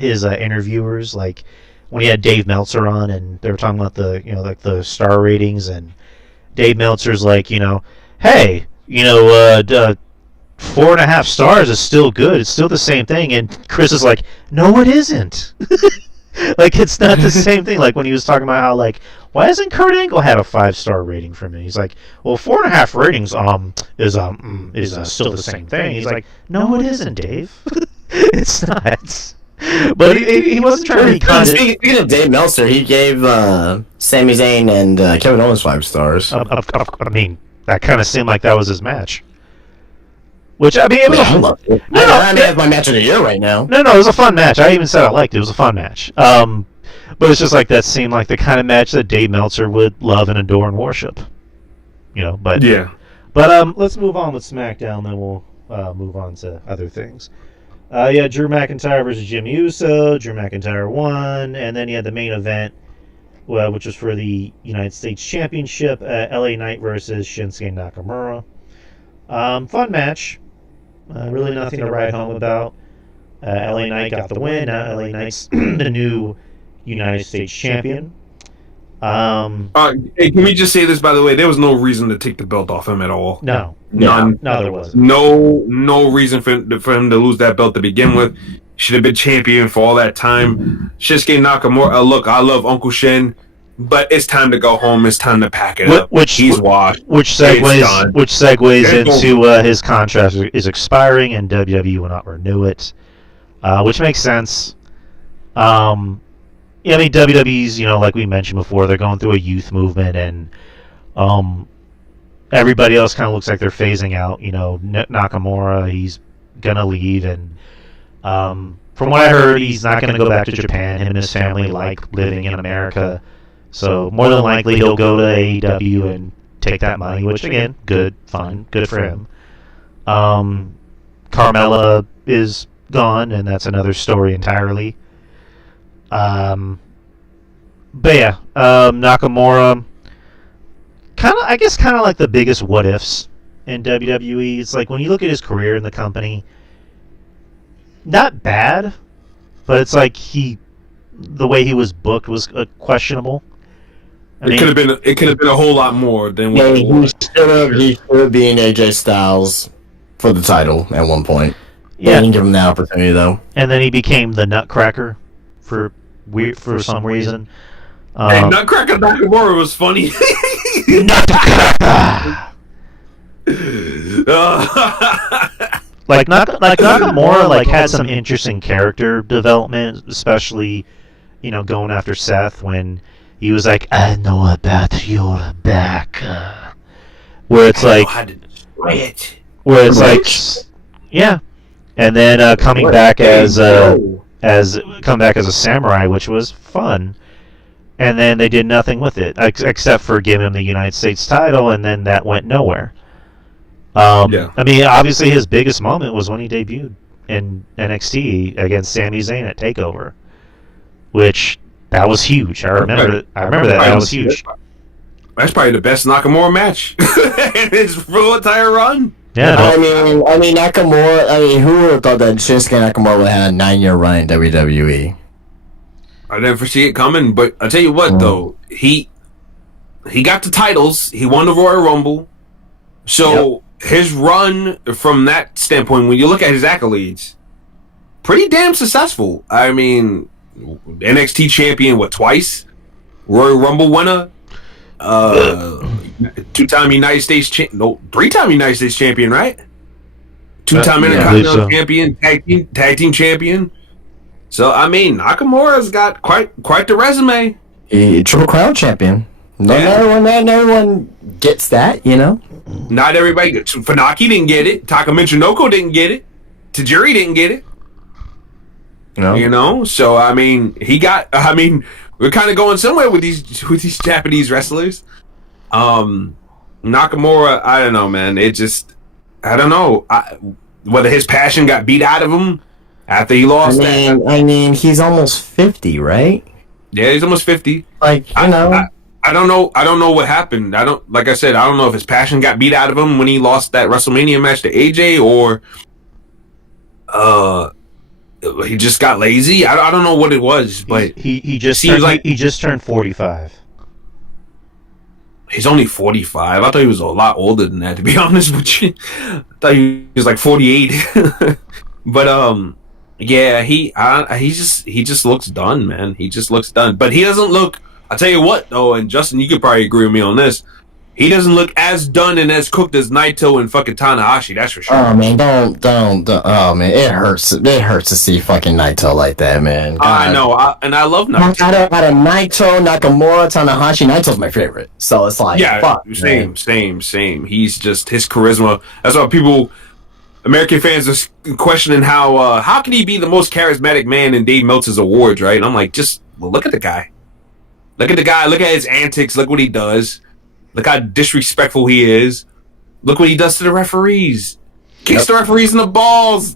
interviewers. Like when he had Dave Meltzer on, and they were talking about the star ratings, and Dave Meltzer's like, hey, 4.5 stars is still good. It's still the same thing. And Chris is like, no, it isn't. Like, it's not the same thing. Like when he was talking about how, like, why hasn't Kurt Angle had a 5-star rating from me? He's like, well, 4.5 ratings is still the same thing. He's like, no, it isn't, Dave. It's not. But he wasn't trying to be kind. Speaking of Dave Meltzer, he gave Sami Zayn and Kevin Owens 5 stars. I mean, that kind of seemed like that was his match. Which, I mean, it was I love it. I mean, that's my match of the year right now. No, it was a fun match. I even said I liked it. It was a fun match. But it's just like that seemed like the kind of match that Dave Meltzer would love and adore and worship. But yeah. But let's move on with SmackDown, then we'll move on to other things. Drew McIntyre versus Jimmy Uso. Drew McIntyre won, and then you had the main event, which was for the United States Championship. LA Knight versus Shinsuke Nakamura. Fun match. Really nothing to write home about. LA Knight got the win. Now LA Knight's the new United States champion. Hey, can we just say this, by the way? There was no reason to take the belt off him at all. No, there wasn't. No reason for him to lose that belt to begin with. Should have been champion for all that time. Shinsuke Nakamura, look, I love Uncle Shin, but it's time to go home. It's time to pack it up. He's washed. Which segues into his contract is expiring, and WWE will not renew it, which makes sense. I mean, WWE's, like we mentioned before, they're going through a youth movement, and everybody else kind of looks like they're phasing out. Nakamura, he's going to leave, and from what I heard, he's not going to go back to Japan. Him and his family like living in America. So more than likely, he'll go to AEW and take that money, which, again, good, fun, good for him. Carmella is gone, and that's another story entirely. But yeah, Nakamura, kind of like the biggest what ifs in WWE. It's like when you look at his career in the company, not bad, but it's like the way he was booked was questionable. It could have been a whole lot more than what it he was. should have been AJ Styles for the title at one point. Yeah. They didn't give him that opportunity though. And then he became the Nutcracker for some reason. And Nutcracker Nakamura was funny. like Nakamura like had some interesting character development, especially going after Seth when he was like, "I know about your back," where it's like, where it's like, yeah, and then coming back as a samurai, which was fun. And then they did nothing with it, except for giving him the United States title, and then that went nowhere. I mean, obviously his biggest moment was when he debuted in NXT against Sami Zayn at TakeOver, which that was huge. I remember that. That was huge. That's probably the best Nakamura match in his full entire run. Yeah, I mean Nakamura. I mean, who would have thought that Shinsuke Nakamura would have had a 9-year run in WWE? I didn't foresee it coming, but I tell you what, though, he got the titles. He won the Royal Rumble, so his run from that standpoint, when you look at his accolades, pretty damn successful. I mean, NXT champion, twice? Royal Rumble winner, 2-time United States champion, 3-time United States champion, right? 2-time Intercontinental champion, tag team champion. So I mean, Nakamura's got quite the resume. Triple Crown champion. Not everyone gets that, Not everybody gets. Funaki didn't get it. Taka Michinoku didn't get it. Tajiri didn't get it. No. So I mean, we're kind of going somewhere with these Japanese wrestlers. Nakamura, I don't know, man. I don't know whether his passion got beat out of him after he lost. I mean, he's almost 50, right? Yeah, he's almost 50. I don't know. I don't know what happened. Like I said, I don't know if his passion got beat out of him when he lost that WrestleMania match to AJ, or he just got lazy. I don't know what it was, but he just turned 45. He's only 45. I thought he was a lot older than that, to be honest with you. I thought he was like 48. But yeah, he just looks done, man. He just looks done. But he doesn't look. I'll tell you what, though, and Justin, you could probably agree with me on this. He doesn't look as done and as cooked as Naito and fucking Tanahashi. That's for sure. Oh man, don't. Oh man, it hurts. It hurts to see fucking Naito like that, man. God. I know, and I love Naito. Out of Naito, Nakamura, Tanahashi, Naito's my favorite. So it's like, fuck, same. He's just his charisma. That's why American fans are questioning how can he be the most charismatic man in Dave Meltzer's awards, right? And I'm like, look at the guy. Look at the guy. Look at his antics. Look what he does. Look how disrespectful he is. Look what he does to the referees. Kicks the referees in the balls.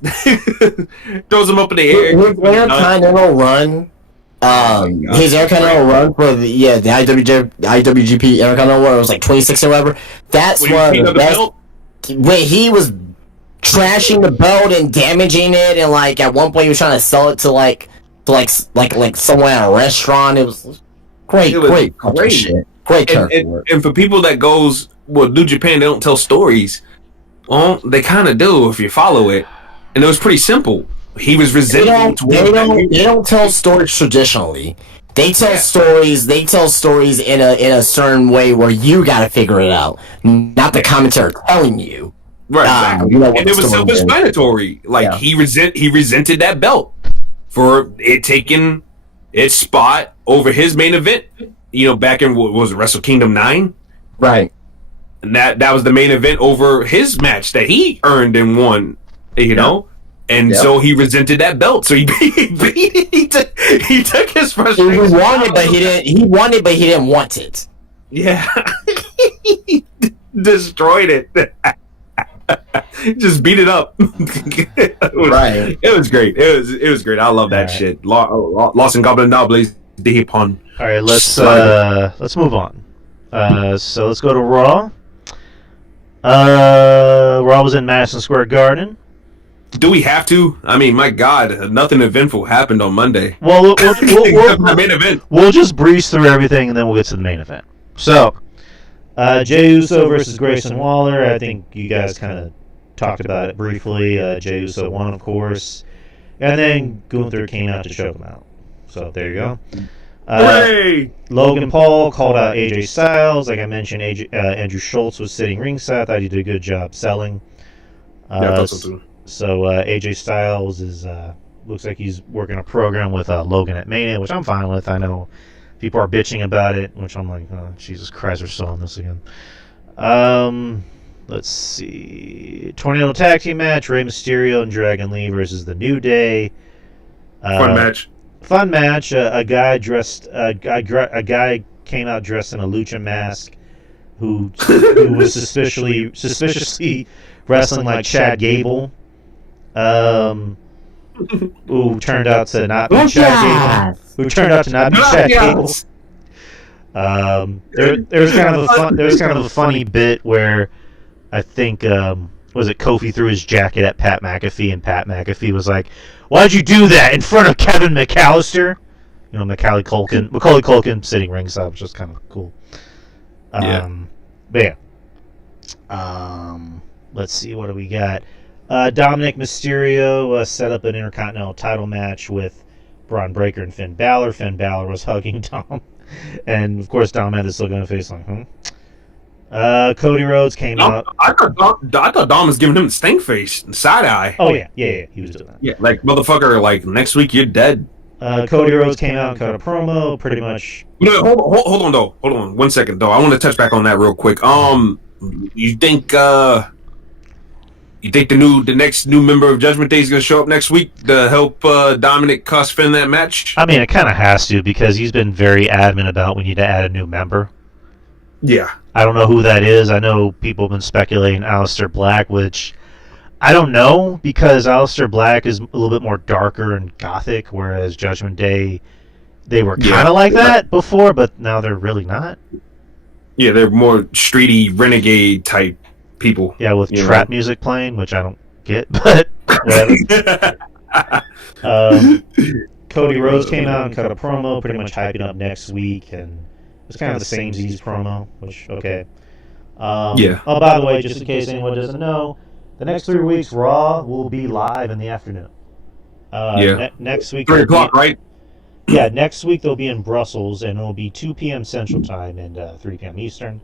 Throws them up in the air. His Intercontinental run. His Intercontinental run for the IWGP Intercontinental run was like 26 or whatever. That's one of the best. When he was trashing the belt and damaging it, and like at one point he was trying to sell it to like someone at a restaurant. It was great shit. Great character. And for people that goes, New Japan, they don't tell stories. Well, they kind of do if you follow it. And it was pretty simple. He was resentful. They don't tell stories traditionally. They tell stories. They tell stories in a certain way where you got to figure it out, not the commentator telling you. Right. Exactly. And it was self-explanatory. Like he resented that belt for it taking its spot over his main event. Back in what was it, Wrestle Kingdom 9? Right. And that was the main event over his match that he earned and won, know? And so he resented that belt. So he took his frustration. He wanted, but he didn't want it. Yeah. He destroyed it. Just beat it up. Right. It was great. It was great. I love that shit. Lost in Goblin Nobles. All right, let's move on. So let's go to Raw. Raw was in Madison Square Garden. Do we have to? I mean, my God, nothing eventful happened on Monday. Well, The main event. we'll just breeze through everything, and then we'll get to the main event. So, Jey Uso versus Grayson Waller. I think you guys kind of talked about it briefly. Jey Uso won, of course. And then Gunther came out to choke him out. So, there you go. Hooray! Logan Paul called out AJ Styles. Like I mentioned, Andrew Schultz was sitting ringside. I thought he did a good job selling. Yeah, I thought so too. So AJ Styles is looks like he's working a program with Logan at Mania, which I'm fine with. I know people are bitching about it, which I'm like, oh, Jesus Christ, we're still on this again. Let's see. Tornado tag team match: Rey Mysterio and Dragon Lee versus the New Day. Fun match. Fun match. A guy came out dressed in a lucha mask, who was suspiciously wrestling like Chad Gable. Who turned out to not be Chad Gable. Who turned out to not be Chad Gable. There was kind of a funny bit where I think was it Kofi threw his jacket at Pat McAfee, and Pat McAfee was like, "Why'd you do that in front of Kevin McAllister?" You know, Macaulay Culkin sitting ringside, which is kind of cool. But yeah. Let's see, what do we got? Dominic Mysterio set up an Intercontinental title match with Braun Breaker and Finn Balor. Finn Balor was hugging Dom. And, of course, Dom had this look on his face like, Cody Rhodes came out. I thought Dom was giving him the stink face, the side eye. Oh, yeah, he was doing that. Yeah, like, motherfucker, like, next week you're dead. Cody Rhodes came out and cut a promo, pretty much. You know, hold on, though. Hold on 1 second, though. I want to touch back on that real quick. You think the next new member of Judgment Day is going to show up next week to help Dominic cuss Finn that match? I mean, it kind of has to, because he's been very adamant about we need to add a new member. Yeah. I don't know who that is. I know people have been speculating Aleister Black, which I don't know, because Aleister Black is a little bit more darker and gothic, whereas Judgment Day, they were kind of like that before, but now they're really not. Yeah, they're more streety, renegade type people. Yeah, with trap music playing, which I don't get, but whatever. Cody Rhodes came out and cut a promo, pretty much hyping up next week, and it was kind of the same Z's promo, which, okay. Yeah. Oh, by the way, just in case anyone doesn't know, the next 3 weeks, Raw will be live in the afternoon. Next week... 3 o'clock, right? Yeah, next week they'll be in Brussels, and it'll be 2 p.m. Central Time and 3 p.m. Eastern.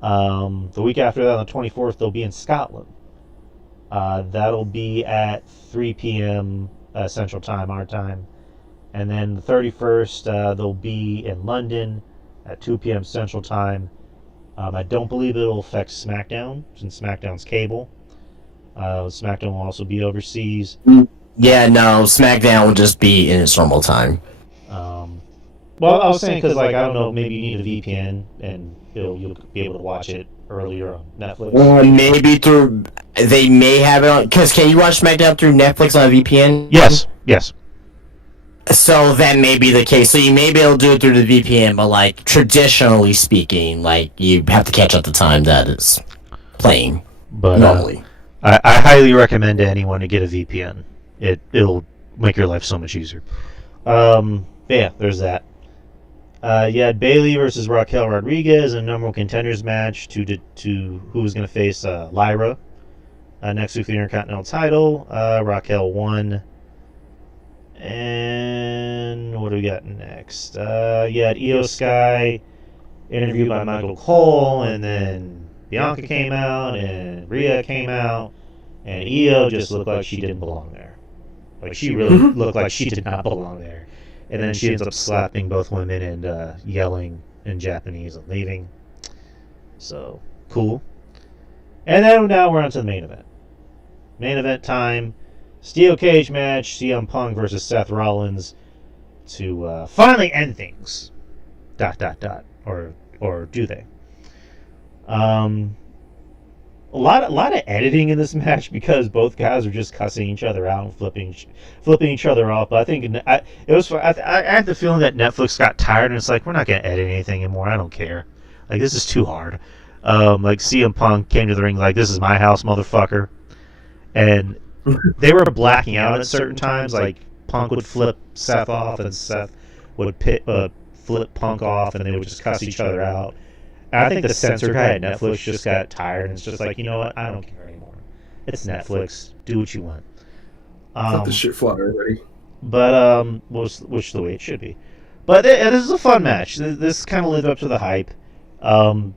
The week after that, on the 24th, they'll be in Scotland. That'll be at 3 p.m. Central Time, our time. And then the 31st, they'll be in London at 2 p.m. Central Time. I don't believe it'll affect SmackDown, since SmackDown's cable. SmackDown will also be overseas. Yeah, no, SmackDown will just be in its normal time. Well, I was saying because, like, I don't know, maybe you need a VPN and you'll be able to watch it earlier on Netflix. Maybe through... They may have it on... Because can you watch SmackDown through Netflix on a VPN? Yes. So that may be the case. So you may be able to do it through the VPN, but, like, traditionally speaking, like, you have to catch up the time that is playing but, normally. I highly recommend to anyone to get a VPN. It'll make your life so much easier. Yeah, there's that. You had Bayley versus Raquel Rodriguez in a number one contenders match to who was going to face Lyra next week for the Intercontinental title. Raquel won. And what do we got next? You had Io Sky interviewed by Michael Cole, and then Bianca came out, and Rhea came out, and Io just looked like she didn't belong there. Like, she really looked like she did not belong there. And then she ends up slapping both women and yelling in Japanese and leaving. So, cool. And then now we're on to the main event. Main event time. Steel cage match. CM Punk versus Seth Rollins to finally end things. ... Or do they? A lot of editing in this match because both guys are just cussing each other out and flipping each other off. But I think it was. I had the feeling that Netflix got tired and it's like, we're not gonna edit anything anymore. I don't care. Like, this is too hard. Like, CM Punk came to the ring like, this is my house, motherfucker. And they were blacking out at certain times. Like Punk would flip Seth off, and Seth would flip Punk off, and they would just cuss each other out. And I think the censor guy at Netflix just got tired and it's just like, you know what? I don't care anymore. It's Netflix. Do what you want. Let the shit fly already. But which the way it should be. But this is a fun match. This kind of lived up to the hype.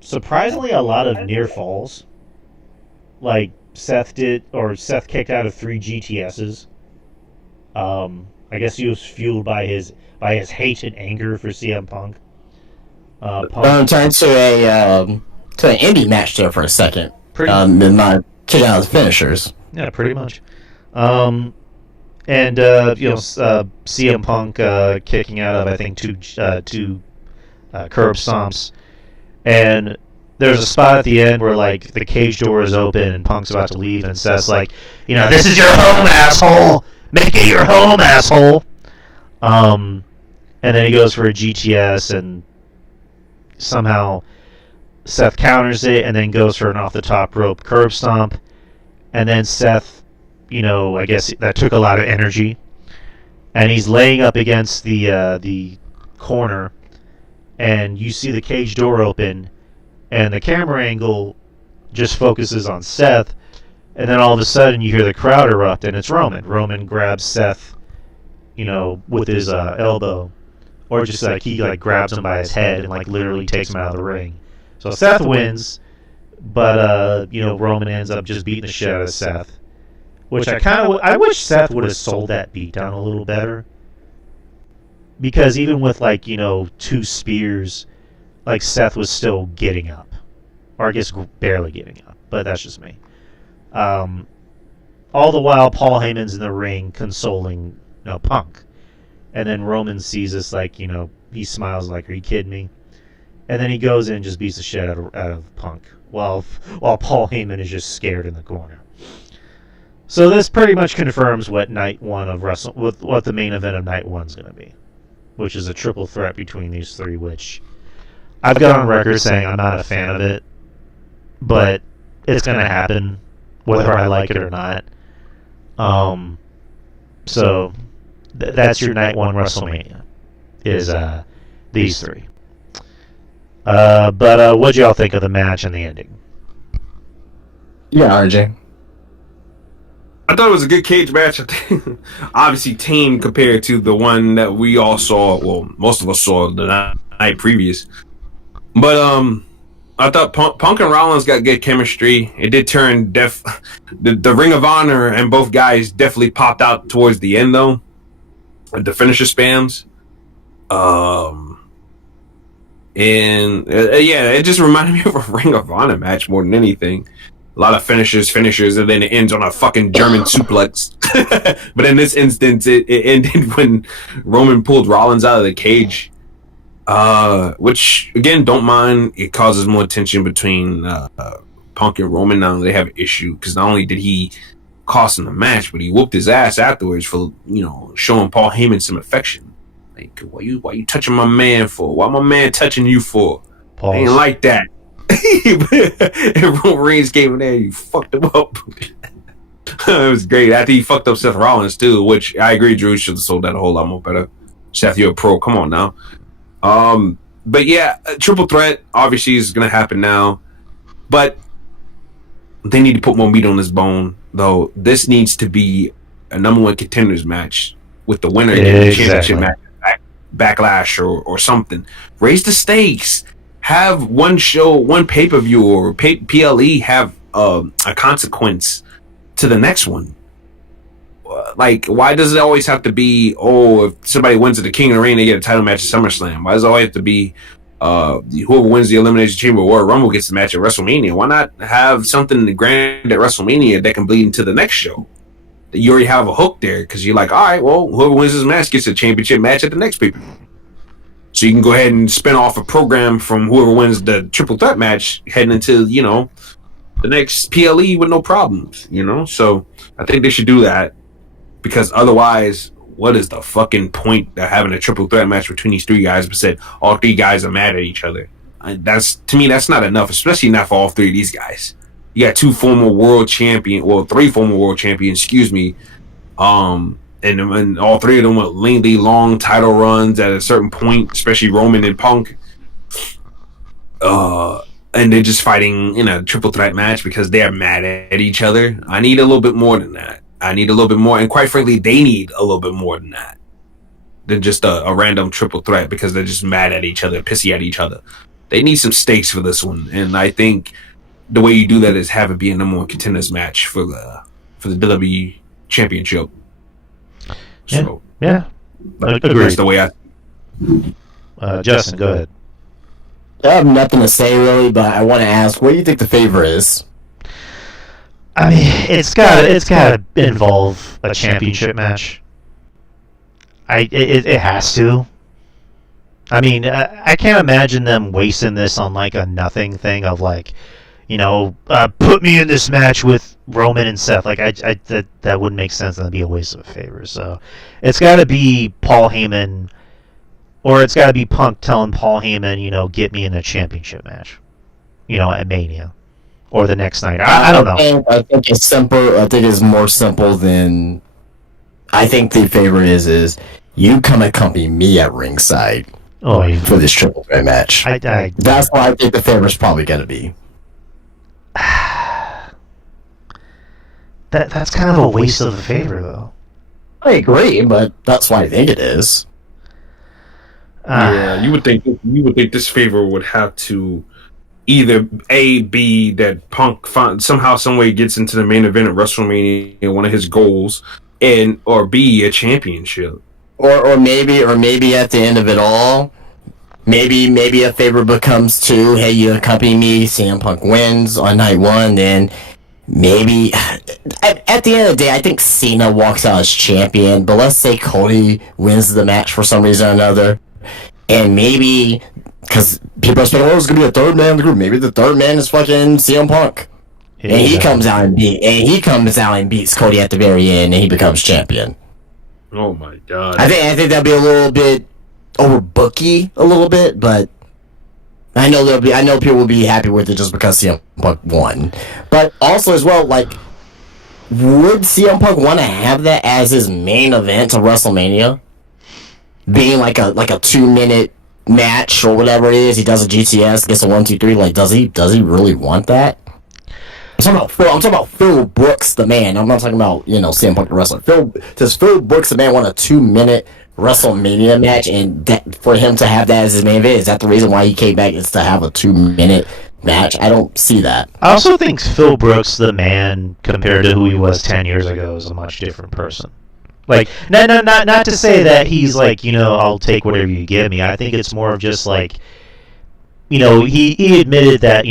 Surprisingly, a lot of near falls. Like Seth kicked out of 3 GTSs. I guess he was fueled by his hate and anger for CM Punk. Turned to an indie match there for a second. Not kicking out the finishers. Yeah, pretty much. CM Punk kicking out of, I think, two curb stomps, and there's a spot at the end where like the cage door is open and Punk's about to leave, and Seth's like, this is your home, asshole. Make it your home, asshole. And then he goes for a GTS, and somehow Seth counters it, and then goes for an off the top rope curb stomp, and then Seth, I guess that took a lot of energy, and he's laying up against the corner, and you see the cage door open, and the camera angle just focuses on Seth, and then all of a sudden you hear the crowd erupt, and it's Roman. Roman grabs Seth, with his elbow, or just like he like grabs him by his head and like literally takes him out of the ring. So Seth wins, but Roman ends up just beating the shit out of Seth. Which I wish Seth would have sold that beatdown a little better. Because even with 2 spears, like Seth was still getting up. Or I guess barely getting up. But that's just me. All the while Paul Heyman's in the ring consoling Punk. And then Roman sees this he smiles like, are you kidding me? And then he goes in and just beats the shit out of Punk. While Paul Heyman is just scared in the corner. So this pretty much confirms what night 1 of what the main event of night 1 is going to be, which is a triple threat between these 3. Which I've got on record saying I'm not a fan of it, but it's going to happen whether I like it or not. So that's your night 1 WrestleMania is these 3. But what'd y'all think of the match and the ending? Yeah, RJ. I thought it was a good cage match. I think, obviously tame compared to the one that we all saw. Well, most of us saw the night previous. But I thought Punk and Rollins got good chemistry. It did turn the Ring of Honor and both guys definitely popped out towards the end though. The finisher spams. It just reminded me of a Ring of Honor match more than anything. A lot of finishers, and then it ends on a fucking German suplex. But in this instance, it ended when Roman pulled Rollins out of the cage. Which, again, don't mind. It causes more tension between Punk and Roman. Now they have an issue, because not only did he cost him the match, but he whooped his ass afterwards for, showing Paul Heyman some affection. Like, why you touching my man for? Why my man touching you for? I ain't like that. And Roman Reigns came in there, you fucked him up. It was great. After he fucked up Seth Rollins too, which I agree, Drew should have sold that a whole lot more better. Seth, you're a pro. Come on now. But yeah, triple threat obviously is gonna happen now, but they need to put more meat on this bone. Though this needs to be a number 1 contenders match with the winner in the championship match, Backlash or something. Raise the stakes. Have one show, one pay-per-view or PLE have a consequence to the next one. Like, why does it always have to be, if somebody wins at the King of the Ring, they get a title match at SummerSlam? Why does it always have to be whoever wins the Elimination Chamber or Rumble gets the match at WrestleMania? Why not have something grand at WrestleMania that can bleed into the next show? You already have a hook there, because you're like, all right, well, whoever wins this match gets a championship match at the next pay-per-view. So you can go ahead and spin off a program from whoever wins the triple threat match heading into, the next PLE with no problems, So I think they should do that, because otherwise, what is the fucking point of having a triple threat match between these 3 guys, but said all 3 guys are mad at each other? To me, that's not enough, especially not for all 3 of these guys. You got 2 former world champion, well, 3 former world champions, excuse me. And all 3 of them with lengthy, long title runs at a certain point, especially Roman and Punk. And they're just fighting in a triple threat match because they're mad at each other. I need a little bit more than that. I need a little bit more, and quite frankly, they need a little bit more than that. Than just a random triple threat because they're just mad at each other, pissy at each other. They need some stakes for this one, and I think the way you do that is have it be a number 1 contenders match for the WWE Championship. So yeah. Agreed. That's the way Justin, go ahead. I have nothing to say really, but I want to ask, what do you think the favor is? I mean, it's gotta involve a championship match. It has to. I mean, I can't imagine them wasting this on like a nothing thing of like, put me in this match with Roman and Seth. Like, that wouldn't make sense. That'd be a waste of a favor. So, it's got to be Paul Heyman, or it's got to be Punk telling Paul Heyman, get me in a championship match, at Mania, or the next night. I don't know. I think it's simple. I think it's more simple than. I think the favor is you come accompany me at ringside for this triple threat match. That's why I think the favor is probably going to be. That's kind of a waste of a favor, though. I agree, but that's why I think it is. Yeah, you would think this favor would have to either be that Punk somehow, some way gets into the main event at WrestleMania, one of his goals, or B, a championship. Or maybe at the end of it all, maybe a favor becomes 2. Hey, you accompany me. CM Punk wins on night 1. Then maybe at the end of the day, I think Cena walks out as champion. But let's say Cody wins the match for some reason or another, and maybe because people are saying, "Oh, it's gonna be a 3rd man in the group." Maybe the 3rd man is fucking CM Punk, and he comes out and beats Cody at the very end, and he becomes champion. Oh my god! I think that'd be a little bit overbooky, a little bit, but I know people will be happy with it just because CM Punk won. But also as well, like, would CM Punk want to have that as his main event of WrestleMania, being like a 2-minute match or whatever it is? He does a GTS, gets a 1, 2, 3. Like, does he really want that? I'm talking about Phil Brooks, the man. I'm not talking about, CM Punk the wrestler. Does Phil Brooks, the man, want a 2-minute WrestleMania match, and that for him to have that as his main event? Is that the reason why he came back, is to have a 2-minute match? I don't see that. I also think Phil Brooks, the man, compared to who he was 10 years ago, is a much different person. Like, not to say that he's like, I'll take whatever you give me. I think it's more of just like, he admitted that,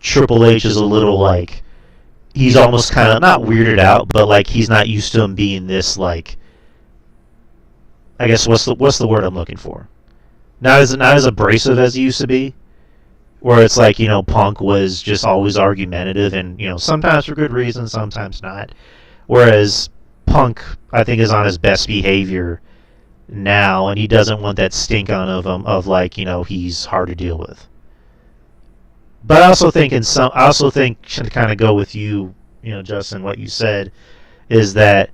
Triple H is a little like, he's almost kind of not weirded out, but like he's not used to him being this like, I guess what's the word I'm looking for? Not as abrasive as he used to be, where it's like Punk was just always argumentative and sometimes for good reasons, sometimes not. Whereas Punk, I think, is on his best behavior now, and he doesn't want that stink on of like he's hard to deal with. But I also think to kind of go with you, Justin, what you said is that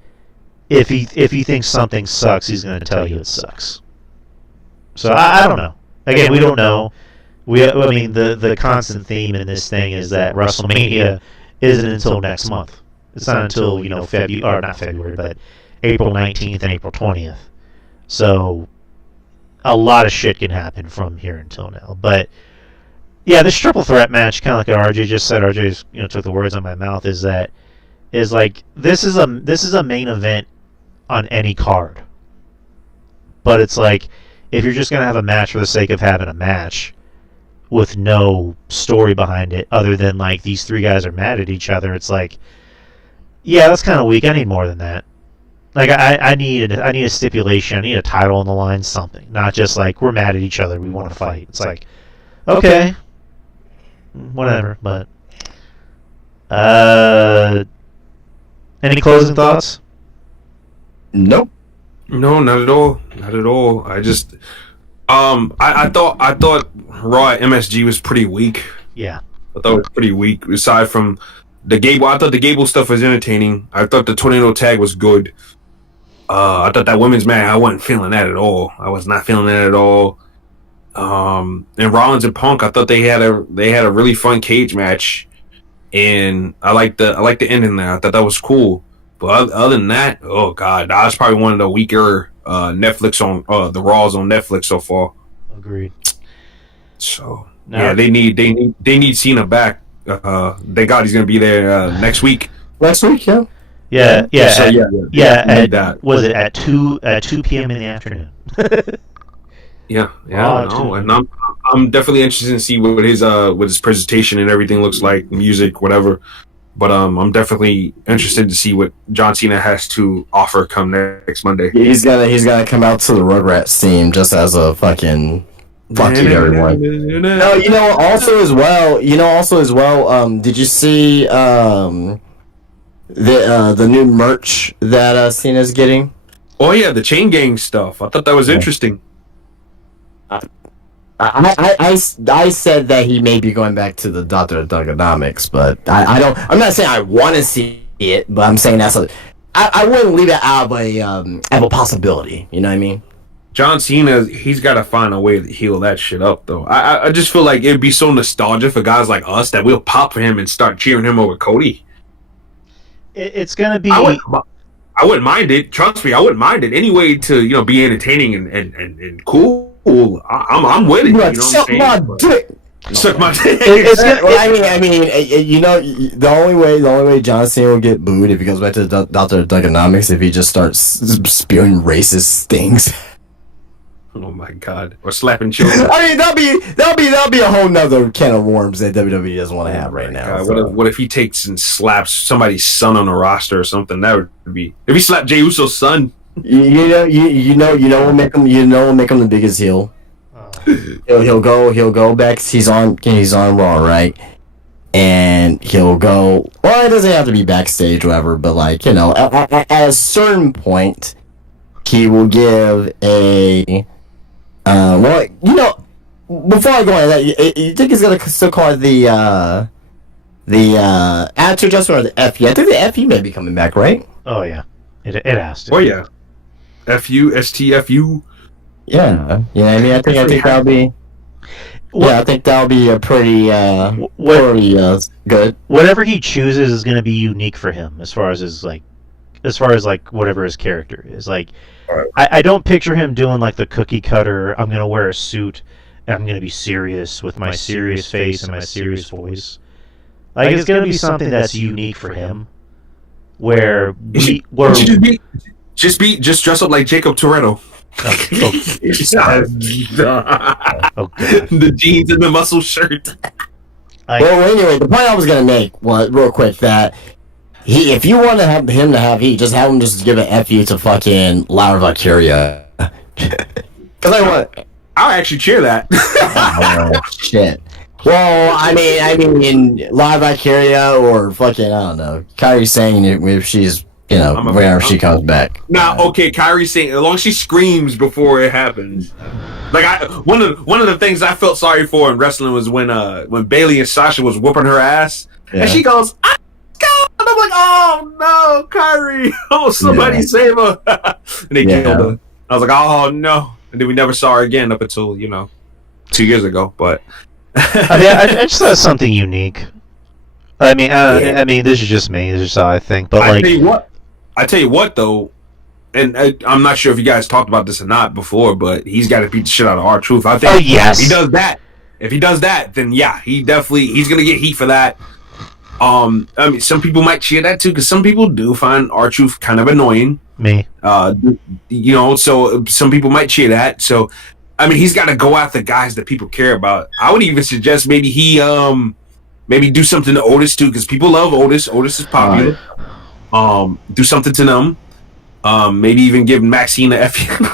if he thinks something sucks, he's going to tell you it sucks. So I don't know. Again, we don't know. I mean, the constant theme in this thing is that WrestleMania isn't until next month. It's not until not February, but April 19th and April 20th. So a lot of shit can happen from here until now, but. Yeah, this triple threat match, kind of like what RJ just said. RJ took the words out of my mouth. Is like this is a main event on any card. But it's like if you're just gonna have a match for the sake of having a match, with no story behind it other than like these 3 guys are mad at each other, it's like, yeah, that's kind of weak. I need more than that. Like I need a stipulation. I need a title on the line, something. Not just like we're mad at each other. We want to fight. It's like, okay. Whatever, but any closing thoughts? Nope. No, not at all. I just I thought Raw at MSG was pretty weak. Yeah. I thought it was pretty weak. Aside from the Gable, I thought the Gable stuff was entertaining. I thought the tornado tag was good. I thought that women's match, I wasn't feeling that at all. I was not feeling that at all. And Rollins and Punk, I thought they had a really fun cage match, and I like the ending there. I thought that was cool. But other than that, oh god, that was probably one of the weaker Netflix on the Raws on Netflix so far. Agreed. So now, yeah, they need Cena back. Thank God he's gonna be there next week. Next week, yeah. Was it at 2 p.m. in the afternoon? Yeah, no, and I'm definitely interested to see what his presentation and everything looks like, music, whatever. But I'm definitely interested to see what John Cena has to offer come next Monday. He's gotta come out to the Rugrats theme just as a fucking fuck you, everyone. No, also as well. Did you see the new merch that Cena's getting? Oh yeah, the Chain Gang stuff. I thought that was interesting. I said that he may be going back to the Dr. Thuganomics, but I'm not saying I want to see it, but I'm saying I wouldn't leave it out of a possibility. You know what I mean? John Cena, he's got to find a way to heal that shit up, though. I just feel like it'd be so nostalgic for guys like us that we'll pop for him and start cheering him over Cody. It's gonna be. I wouldn't mind it. Trust me, I wouldn't mind it. Any way to be entertaining and cool. I'm with it. You know suck my dick. Suck my dick. I mean, the only way John Cena will get booed if he goes back to Dr. Thuganomics if he just starts spewing racist things. Oh my god! Or slapping children. I mean, that'll be a whole nother can of worms that WWE doesn't want to have right now. So. What if he takes and slaps somebody's son on the roster or something? That would be if he slapped Jey Uso's son. You know what make him the biggest heel. He'll go back. He's on Raw, right? And he'll go. Well, it doesn't have to be backstage, or whatever. But at a certain point, he will give a. Before I go on that, you think he's gonna still call it the attitude adjustment or the FE? I think the FE may be coming back, right? Oh yeah, it has to. Oh yeah, FUSTFU. Yeah, I mean, I think that'll be. Yeah, I think that'll be a pretty good. Whatever he chooses is going to be unique for him, as far as whatever his character is. Like, right. I don't picture him doing like the cookie cutter. I'm going to wear a suit and I'm going to be serious with my serious face and my serious voice. Like, it's going to be something that's unique for him. Just dress up like Jacob Toretto. Okay. The jeans and the muscle shirt. Well, anyway, the point I was gonna make was real quick that if you want to have him to have heat, just have him just give an FU to fucking Laura Valkyria. Because I'll actually cheer that. Oh, shit. Well, I mean, Laura Valkyria or fucking I don't know, Kairi Sane if she's. Whenever she comes back. Okay, Kairi Sane, as long as she screams before it happens. Like one of the things I felt sorry for in wrestling was when Bayley and Sasha was whooping her ass, and she goes, "I'm like, oh no, Kairi! Oh, somebody save her!" And they killed her. I was like, oh no, and then we never saw her again up until 2 years ago. But I just thought something unique. I mean, this is just me. This is just how I think. But I tell you what, though, and I'm not sure if you guys talked about this or not before, but he's got to beat the shit out of R-Truth. I think yes. If he does that, then yeah, he's gonna get heat for that. I mean, some people might cheer that too, because some people do find R-Truth kind of annoying. Me. So some people might cheer that. So, I mean, he's got to go after guys that people care about. I would even suggest maybe he maybe do something to Otis too, because people love Otis. Otis is popular. Do something to them. Maybe even give Maxine a FU.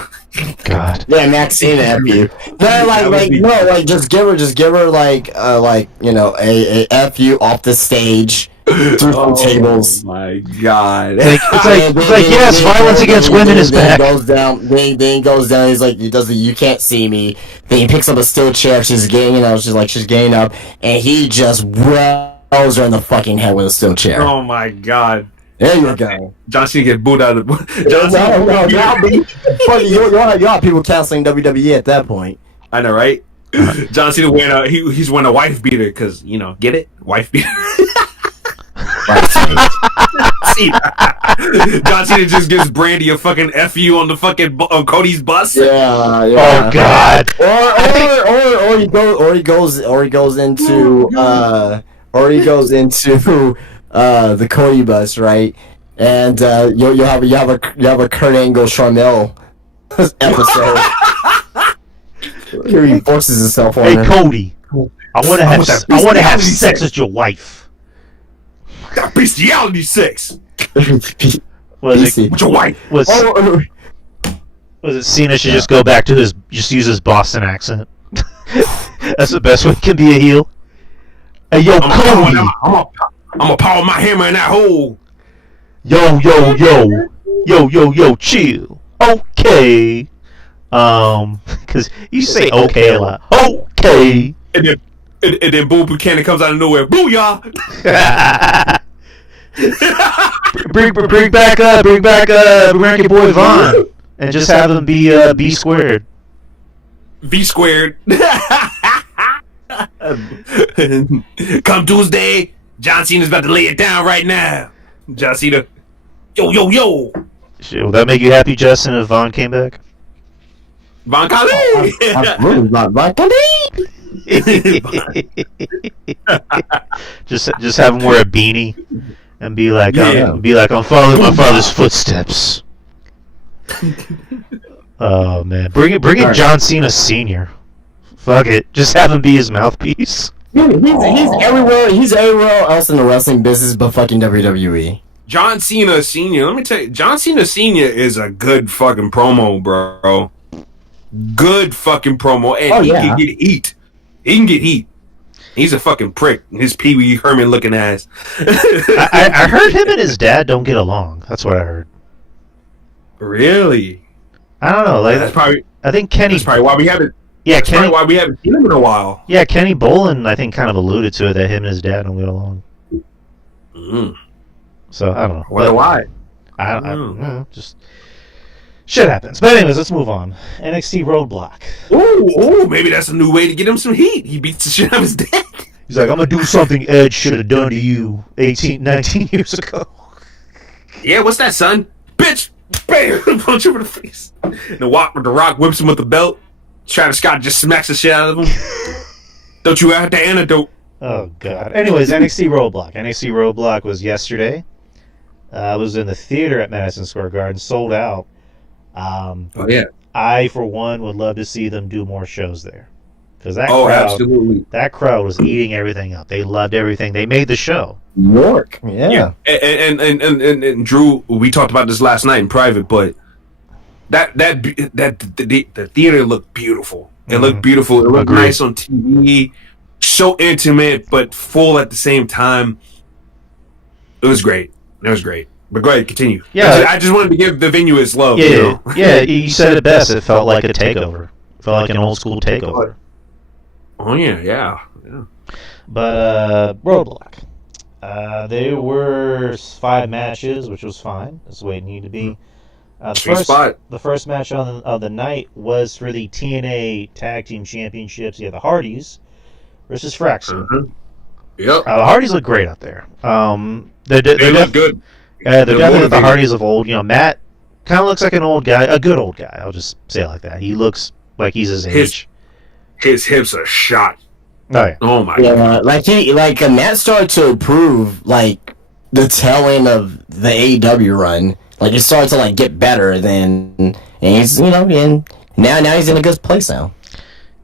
God. Yeah, Maxine a FU. No, just give her a FU off the stage Through tables. My God. It's like yes, violence against women is back. Goes down. Then he goes down. He's like, he does the "you can't see me." Then he picks up a steel chair. She's getting, she's getting up, and he just rolls her in the fucking head with a steel chair. Oh my God. There you go. John Cena get booed out of John Cena. You have people canceling WWE at that point. I know, right? John Cena he's wearing a wife beater because get it, wife beater. John Cena just gives Brandy a fucking FU on the fucking on Cody's bus. Yeah. Oh God. Or he goes into the Cody bus, right? And you have a Kurt Angle Charmel episode. Here he forces himself on her. Hey Cody, I want to have sex with your wife. That bestiality sex. Was it with your wife? Was it Cena should just go back to just use his Boston accent? That's the best way he can be a heel. Hey yo, Cody. I'm gonna power my hammer in that hole. Yo, chill. Okay. Because you say okay a lot. Okay. And then Bull Buchanan comes out of nowhere. Booyah! bring back your boy Vaughn, and just have him be B squared. V squared. Come Tuesday, John Cena's about to lay it down right now. John Cena, yo. Shit, will that make you happy, Justin, if Vaughn came back? Von Kali. Absolutely not Von Kali. just have him wear a beanie and be like, I'm following my father's footsteps. Oh man, bring in John Cena Sr. Fuck it, just have him be his mouthpiece. He's everywhere. He's everywhere else in the wrestling business, but fucking WWE. John Cena Sr. Let me tell you, John Cena Sr. is a good fucking promo, bro. Good fucking promo, and he can get heat. He can get heat. He's a fucking prick. His Pee Wee Herman looking ass. I heard him and his dad don't get along. That's what I heard. Really? I don't know. Like that's probably. I think Kenny. That's probably why we haven't. Yeah, that's Kenny. Why we haven't seen him in a while. Yeah, Kenny Bolin, I think, kind of alluded to it that him and his dad don't get along. So I don't know. Wonder why? I don't know. Just shit happens. But anyways, let's move on. NXT Roadblock. Ooh, maybe that's a new way to get him some heat. He beats the shit out of his dad. He's like, I'm gonna do something Edge should have done to you 19 years ago. Yeah, what's that, son? Bitch! Bam! Punch over the face. The Rock whips him with the belt. Travis Scott just smacks the shit out of him. Don't you have the antidote? Oh, God. Anyways, NXT Roadblock. NXT Roadblock was yesterday. I was in the theater at Madison Square Garden, sold out. I, for one, would love to see them do more shows there. Because absolutely. That crowd was eating everything up. They loved everything. They made the show. New York. Yeah. And Drew, we talked about this last night in private, but the theater looked beautiful. It looked beautiful. It looked nice on TV. So intimate, but full at the same time. It was great. But go ahead, continue. Yeah, I just wanted to give the venue its love. Yeah, yeah. You said it best. It felt like a takeover. It felt like an old school takeover. Oh yeah. But Roadblock. There were 5 matches, which was fine. That's the way it needed to be. The first match of the night was for the TNA Tag Team Championships. You have the Hardys versus Fraxon. Yep. The Hardys look great out there. They look good. They're definitely the Hardys of old. You know, Matt kind of looks like an old guy, a good old guy. I'll just say it like that. He looks like he's his age. His hips are shot. Oh yeah. Oh my god. Matt started to improve the tail end of the AEW run. Like it started to get better and he's and now he's in a good place now.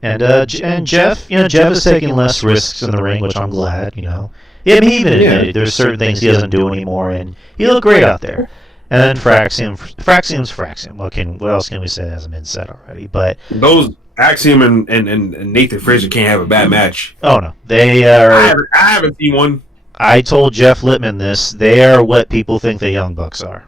And Jeff, Jeff is taking less risks in the ring, which I'm glad. Yeah, I mean, he even admitted there's certain things he doesn't do anymore, and he looked great out there. And then Fraxium's Fraxium. What else can we say that hasn't been said already? But those Axiom and Nathan Frazier can't have a bad match. Oh no, they are. I haven't seen one. I told Jeff Littman this. They are what people think the Young Bucks are.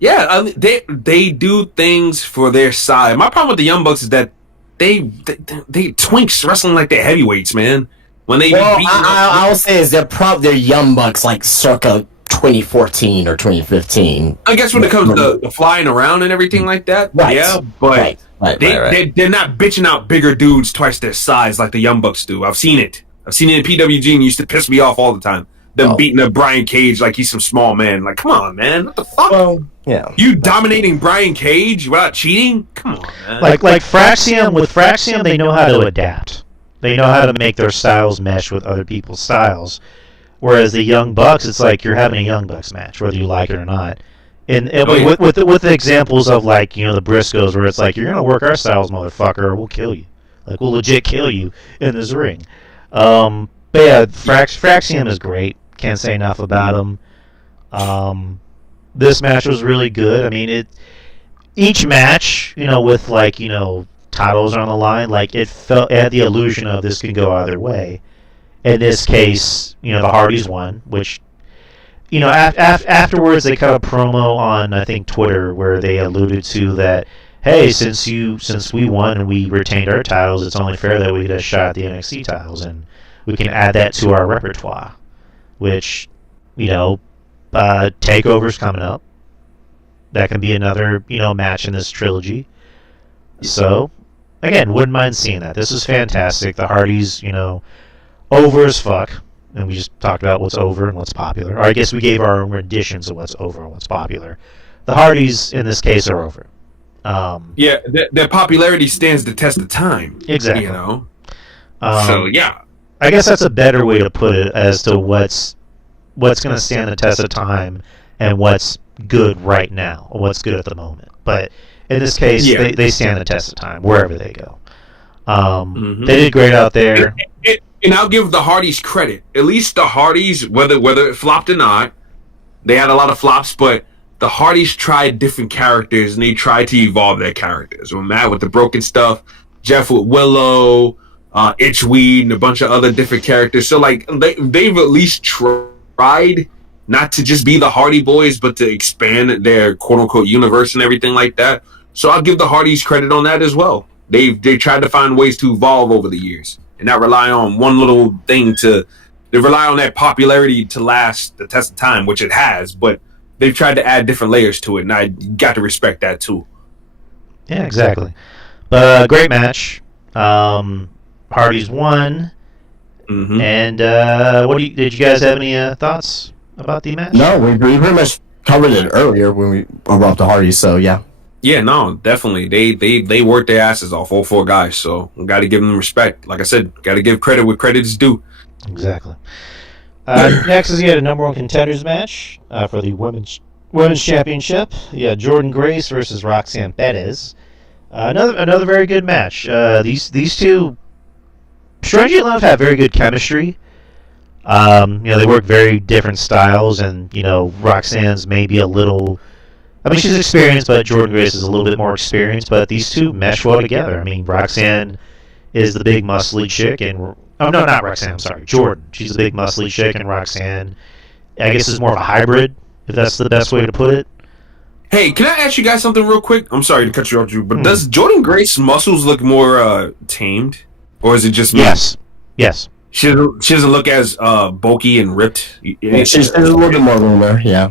Yeah, I mean, they do things for their size. My problem with the Young Bucks is that they twinks wrestling like they're heavyweights, man. When they well, I'll say is they're Young Bucks like circa 2014 or 2015. I guess when it comes to flying around and everything like that, right. Yeah, but right. They're not bitching out bigger dudes twice their size like the Young Bucks do. I've seen it in PWG, and it used to piss me off all the time. Them beating up Brian Cage like he's some small man. Like, come on, man, what the fuck? Well, yeah. You dominating Brian Cage without cheating? Come on, man. Like Fraxium, with Fraxium, they know how to adapt. They know how to make their styles mesh with other people's styles. Whereas the Young Bucks, it's like you're having a Young Bucks match, whether you like it or not. And with the examples of, like, you know, the Briscoes, where it's like, you're gonna work our styles, motherfucker, or we'll kill you. Like, we'll legit kill you in this ring. But yeah, Fraxium is great. Can't say enough about him. This match was really good. I mean, each match, you know, with, like, you know, titles on the line, like, it had the illusion of this could go either way. In this case, you know, the Hardys won, which, you know, afterwards they cut a promo on, I think, Twitter, where they alluded to that, hey, since we won and we retained our titles, it's only fair that we get a shot at the NXT titles, and we can add that to our repertoire. Which, you know, TakeOver's coming up. That can be another, you know, match in this trilogy. So, again, wouldn't mind seeing that. This is fantastic. The Hardys, you know, over as fuck. And we just talked about what's over and what's popular. Or I guess we gave our own renditions of what's over and what's popular. The Hardys, in this case, are over. Yeah, their popularity stands the test of time. Exactly. You know? So, yeah. I guess that's a better way to put it as to what's going to stand the test of time and what's good right now, or what's good at the moment. But in this case, they stand the test of time wherever they go. They did great out there. And I'll give the Hardys credit. At least the Hardys, whether it flopped or not, they had a lot of flops, but the Hardys tried different characters, and they tried to evolve their characters. With Matt with the broken stuff, Jeff with Willow, Itchweed, and a bunch of other different characters. So, like, they've at least tried not to just be the Hardy Boys, but to expand their quote-unquote universe and everything like that. So I'll give the Hardys credit on that as well. They tried to find ways to evolve over the years and not rely on one little thing they rely on that popularity to last the test of time, which it has, but they've tried to add different layers to it, and I got to respect that too. Yeah, exactly. But great match. Hardys won. Mm-hmm. And did you guys have any thoughts about the match? No, we pretty much covered it earlier when we brought up the Hardys, so yeah. Yeah, no, definitely. They worked their asses off, all four guys, so got to give them respect. Like I said, got to give credit where credit is due. Exactly. Next is a number one contenders match for the women's championship. Yeah, Jordan Grace versus Roxanne Perez. Another very good match. These two, strangely enough, have very good chemistry. They work very different styles, and Roxanne's maybe a little. I mean, she's experienced, but Jordan Grace is a little bit more experienced. But these two mesh well together. I mean, Roxanne is the big muscly chick, and not Roxanne. I'm sorry, Jordan. She's the big muscly chick, and Roxanne, I guess, is more of a hybrid, if that's the best way to put it. Hey, can I ask you guys something real quick? I'm sorry to cut you off, Drew, but does Jordan Grace's muscles look more tamed, or is it just me? Yes. She doesn't look as bulky and ripped. She's a little bit more rumor, yeah.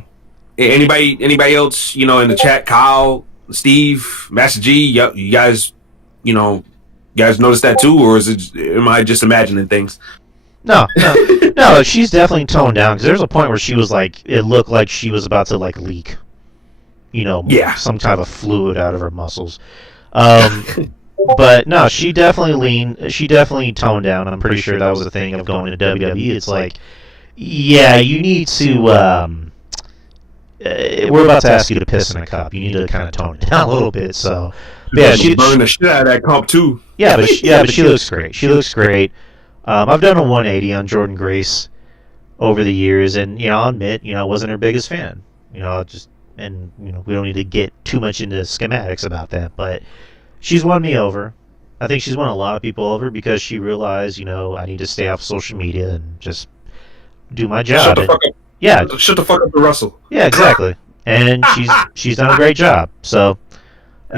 Anybody else, in the chat? Kyle, Steve, Master G, you guys notice that too, or am I just imagining things? No, she's definitely toned down, because there's a point where she was like, it looked like she was about to leak, some kind of fluid out of her muscles. But no, she definitely toned down. I'm pretty sure that was the thing of going to WWE. It's like, yeah, you need to. We're about to ask you to piss in a cup. You need to kind of tone it down a little bit. So, yeah, she burn the shit out of that cup too. Yeah, but she looks great. She looks great. I've done a 180 on Jordan Grace over the years, and I'll admit, I wasn't her biggest fan. We don't need to get too much into schematics about that, but she's won me over. I think she's won a lot of people over because she realized, I need to stay off social media and just do my job. Shut the fuck up. Yeah. Shut the fuck up to Russell. Yeah, exactly. And she's done a great job. So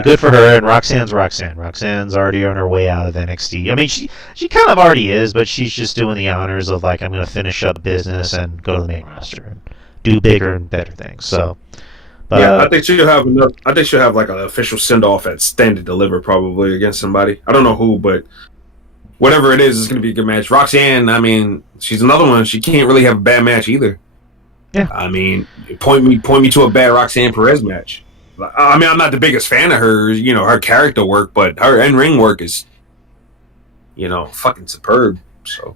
good for her. And Roxanne's Roxanne. Roxanne's already on her way out of NXT. I mean, she kind of already is, but she's just doing the honors of like, I'm going to finish up business and go to the main roster and do bigger and better things. So, but, yeah, I think she'll have enough. I think she'll have like an official send off at Stand and Deliver probably against somebody. I don't know who, but whatever it is, it's going to be a good match. Roxanne, I mean, she's another one. She can't really have a bad match either. Yeah. I mean, point me to a bad Roxanne Perez match. I mean, I'm not the biggest fan of her, her character work, but her in-ring work is, fucking superb. So,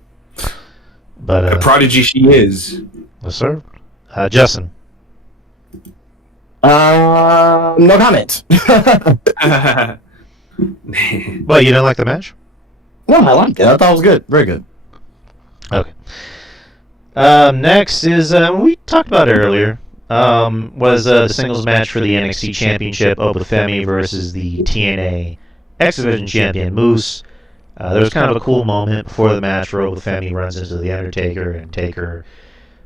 but a prodigy she is. Yes, sir. Justin. No comment. Well, you didn't like the match? No, I liked it. I thought it was good. Very good. Okay. Next is we talked about it earlier. Was the singles match for the NXT Championship, Obafemi versus the TNA X Division Champion Moose. There was kind of a cool moment before the match where Obafemi runs into the Undertaker, and Taker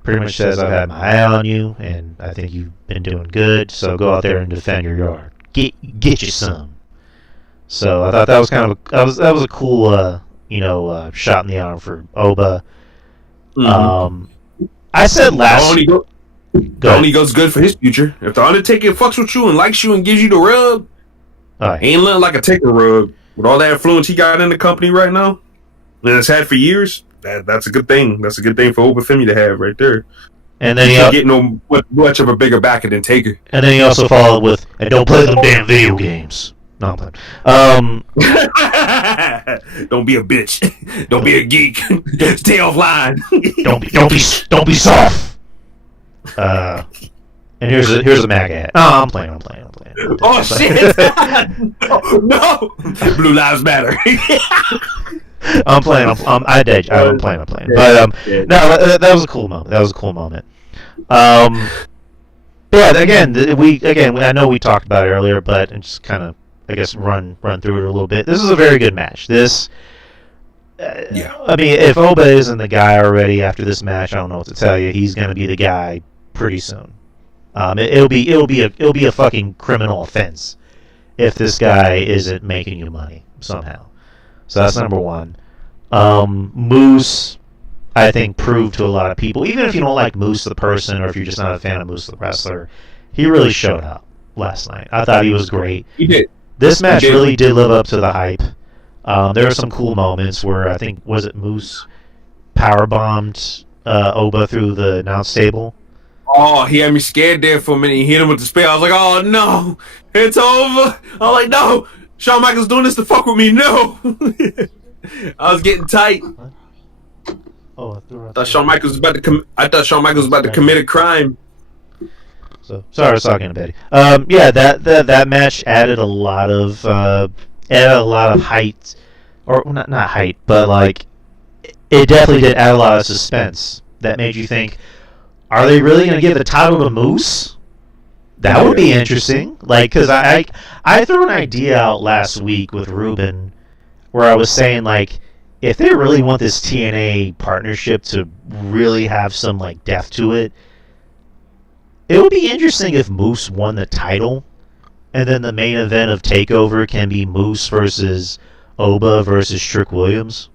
pretty much says, "I've had my eye on you, and I think you've been doing good. So go out there and defend your yard. Get you some." So I thought that was kind of that was a cool shot in the arm for Oba. I said last. Only goes good for his future. If the Undertaker fucks with you and likes you and gives you the rub, ain't nothing like a Taker rub. With all that influence he got in the company right now, and it's had for years, that's a good thing. That's a good thing for Obafemi to have right there. And then he can't get no much of a bigger backer than Taker. And then he also followed with, "And don't play them damn video games." No, I'm playing. Don't be a bitch. Don't be a geek. Stay offline. Don't be soft. And here's a MAGA hat. Oh, I'm playing. Oh shit! Oh, no, Blue Lives Matter. I'm playing. I'm playing. But no, that was a cool moment. Yeah, again, I know we talked about it earlier, but just kind of, I guess, run through it a little bit. This is a very good match. This. I mean, if Oba isn't the guy already after this match, I don't know what to tell you. He's going to be the guy pretty soon. It'll be a fucking criminal offense if this guy isn't making you money somehow. So that's number one. Moose, I think, proved to a lot of people, even if you don't like Moose the person or if you're just not a fan of Moose the wrestler, he really showed up last night. I thought he was great. He did. This match really did live up to the hype. There were some cool moments where I think, was it Moose powerbombed Oba through the announce table? Oh, he had me scared there for a minute. He hit him with the spear. I was like, oh no, it's over. I was like, no, Shawn Michaels doing this to fuck with me. No. I was getting tight. Oh, I thought Shawn Michaels was about to commit a crime. So sorry, I was talking to Betty. Yeah, that match added a lot of height, or not height, but like it definitely did add a lot of suspense that made you think, are they really going to give the title to Moose? That would be interesting. Like, because I threw an idea out last week with Ruben where I was saying, like, if they really want this TNA partnership to really have some, like, depth to it, it would be interesting if Moose won the title, and then the main event of TakeOver can be Moose versus Oba versus Trick Williams.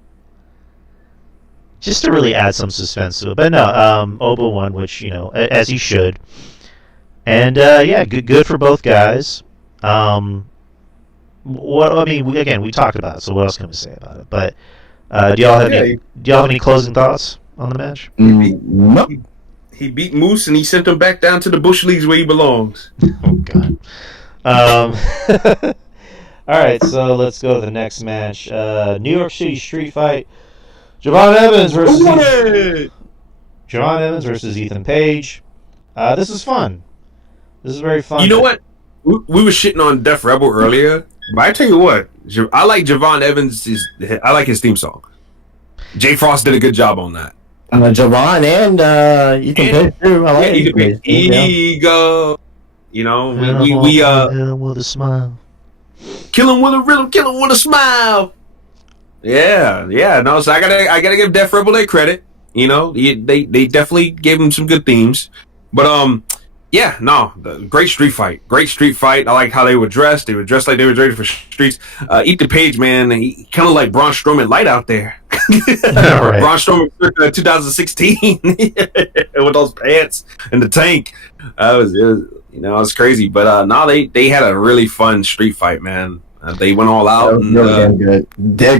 Just to really add some suspense to it. But no, Oba won, which, as he should. And, yeah, good for both guys. We talked about it, so what else can we say about it? But do y'all have any closing thoughts on the match? No. He beat Moose, and he sent him back down to the Bush Leagues where he belongs. Oh, God. All right, so let's go to the next match. New York City Street Fight. Javon Evans versus Ethan Page. This is fun. This is very fun. You know what? We were shitting on Def Rebel earlier, but I tell you what, I like Javon Evans. I like his theme song. Jay Frost did a good job on that. Javon and Ethan Page too. I like Ethan Page. Ego. We hit him with a smile. Kill him with a rhythm. Kill him with a smile. Yeah. No, so I gotta give Def Rebel their credit. You know, they definitely gave him some good themes. But yeah, no, great street fight. Great street fight. I like how they were dressed. They were dressed like they were ready for streets. Ethan Page, man, he kind of like Braun Strowman light out there. Right. Braun Strowman 2016 with those pants and the tank. It was it was crazy. But no, they had a really fun street fight, man. They went all out. And, really damn good.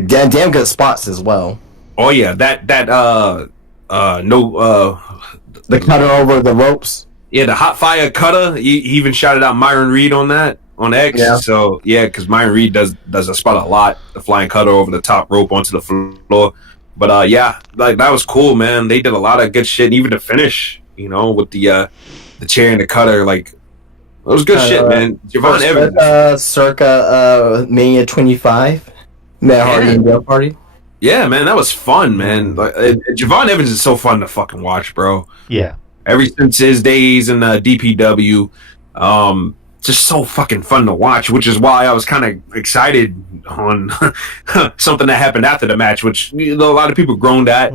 Damn good spots as well. Oh yeah, the cutter over the ropes. Yeah, the hot fire cutter. He even shouted out Myron Reed on that on X. Yeah. So yeah, because Myron Reed does a spot a lot, the flying cutter over the top rope onto the floor. But yeah, like that was cool, man. They did a lot of good shit, and even the finish, with the chair and the cutter, like it was good shit, man. Javon Evans, circa Mania 25, Matt Hardy and Jeff Hardy. Yeah, man, that was fun, man. Like, Javon Evans is so fun to fucking watch, bro. Yeah. Ever since his days in DPW, just so fucking fun to watch, which is why I was kind of excited on something that happened after the match, which a lot of people groaned at.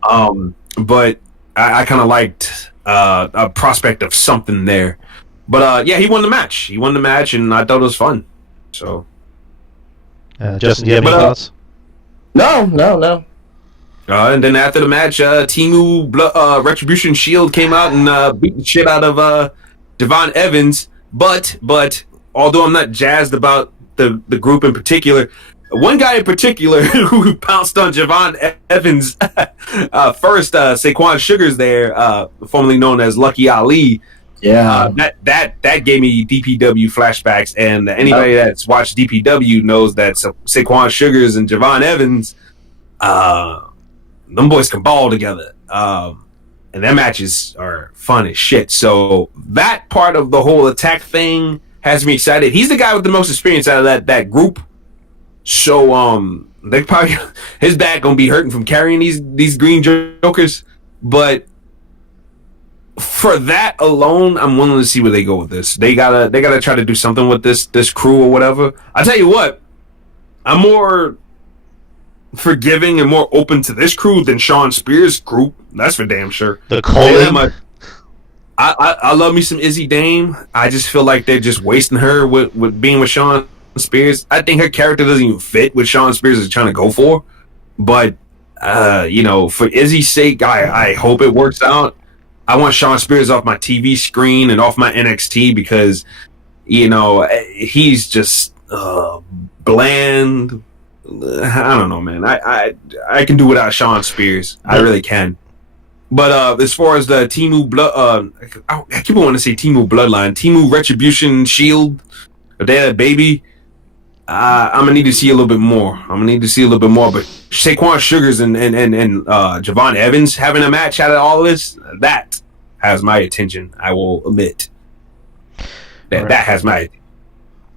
But I kind of liked a prospect of something there. But yeah, he won the match. He won the match, and I thought it was fun. So, Justin, do you have any thoughts? No. And then after the match, Timu Retribution Shield came out and beat the shit out of Javon Evans. But although I'm not jazzed about the group in particular, one guy in particular who pounced on Javon Evans first, Saquon Sugars there, formerly known as Lucky Ali. Yeah, that gave me DPW flashbacks, and anybody that's watched DPW knows that Saquon Sugars and Javon Evans, them boys can ball together, and their matches are fun as shit. So that part of the whole attack thing has me excited. He's the guy with the most experience out of that group, so they probably his back gonna be hurting from carrying these green jokers, but. For that alone, I'm willing to see where they go with this. They gotta try to do something with this crew or whatever. I tell you what, I'm more forgiving and more open to this crew than Sean Spears' group. That's for damn sure. The Colin. I love me some Izzy Dame. I just feel like they're just wasting her with being with Sean Spears. I think her character doesn't even fit what Sean Spears is trying to go for. But for Izzy's sake, I hope it works out. I want Sean Spears off my TV screen and off my NXT because, he's just bland. I don't know, man. I can do without Sean Spears. I really can. But as far as the Timu Blood, I keep wanting to say Timu Bloodline, Timu Retribution Shield, that baby. I'm gonna need to see a little bit more. But Saquon Sugars and Javon Evans having a match out of all of this, that has my attention. I will admit that has my attention.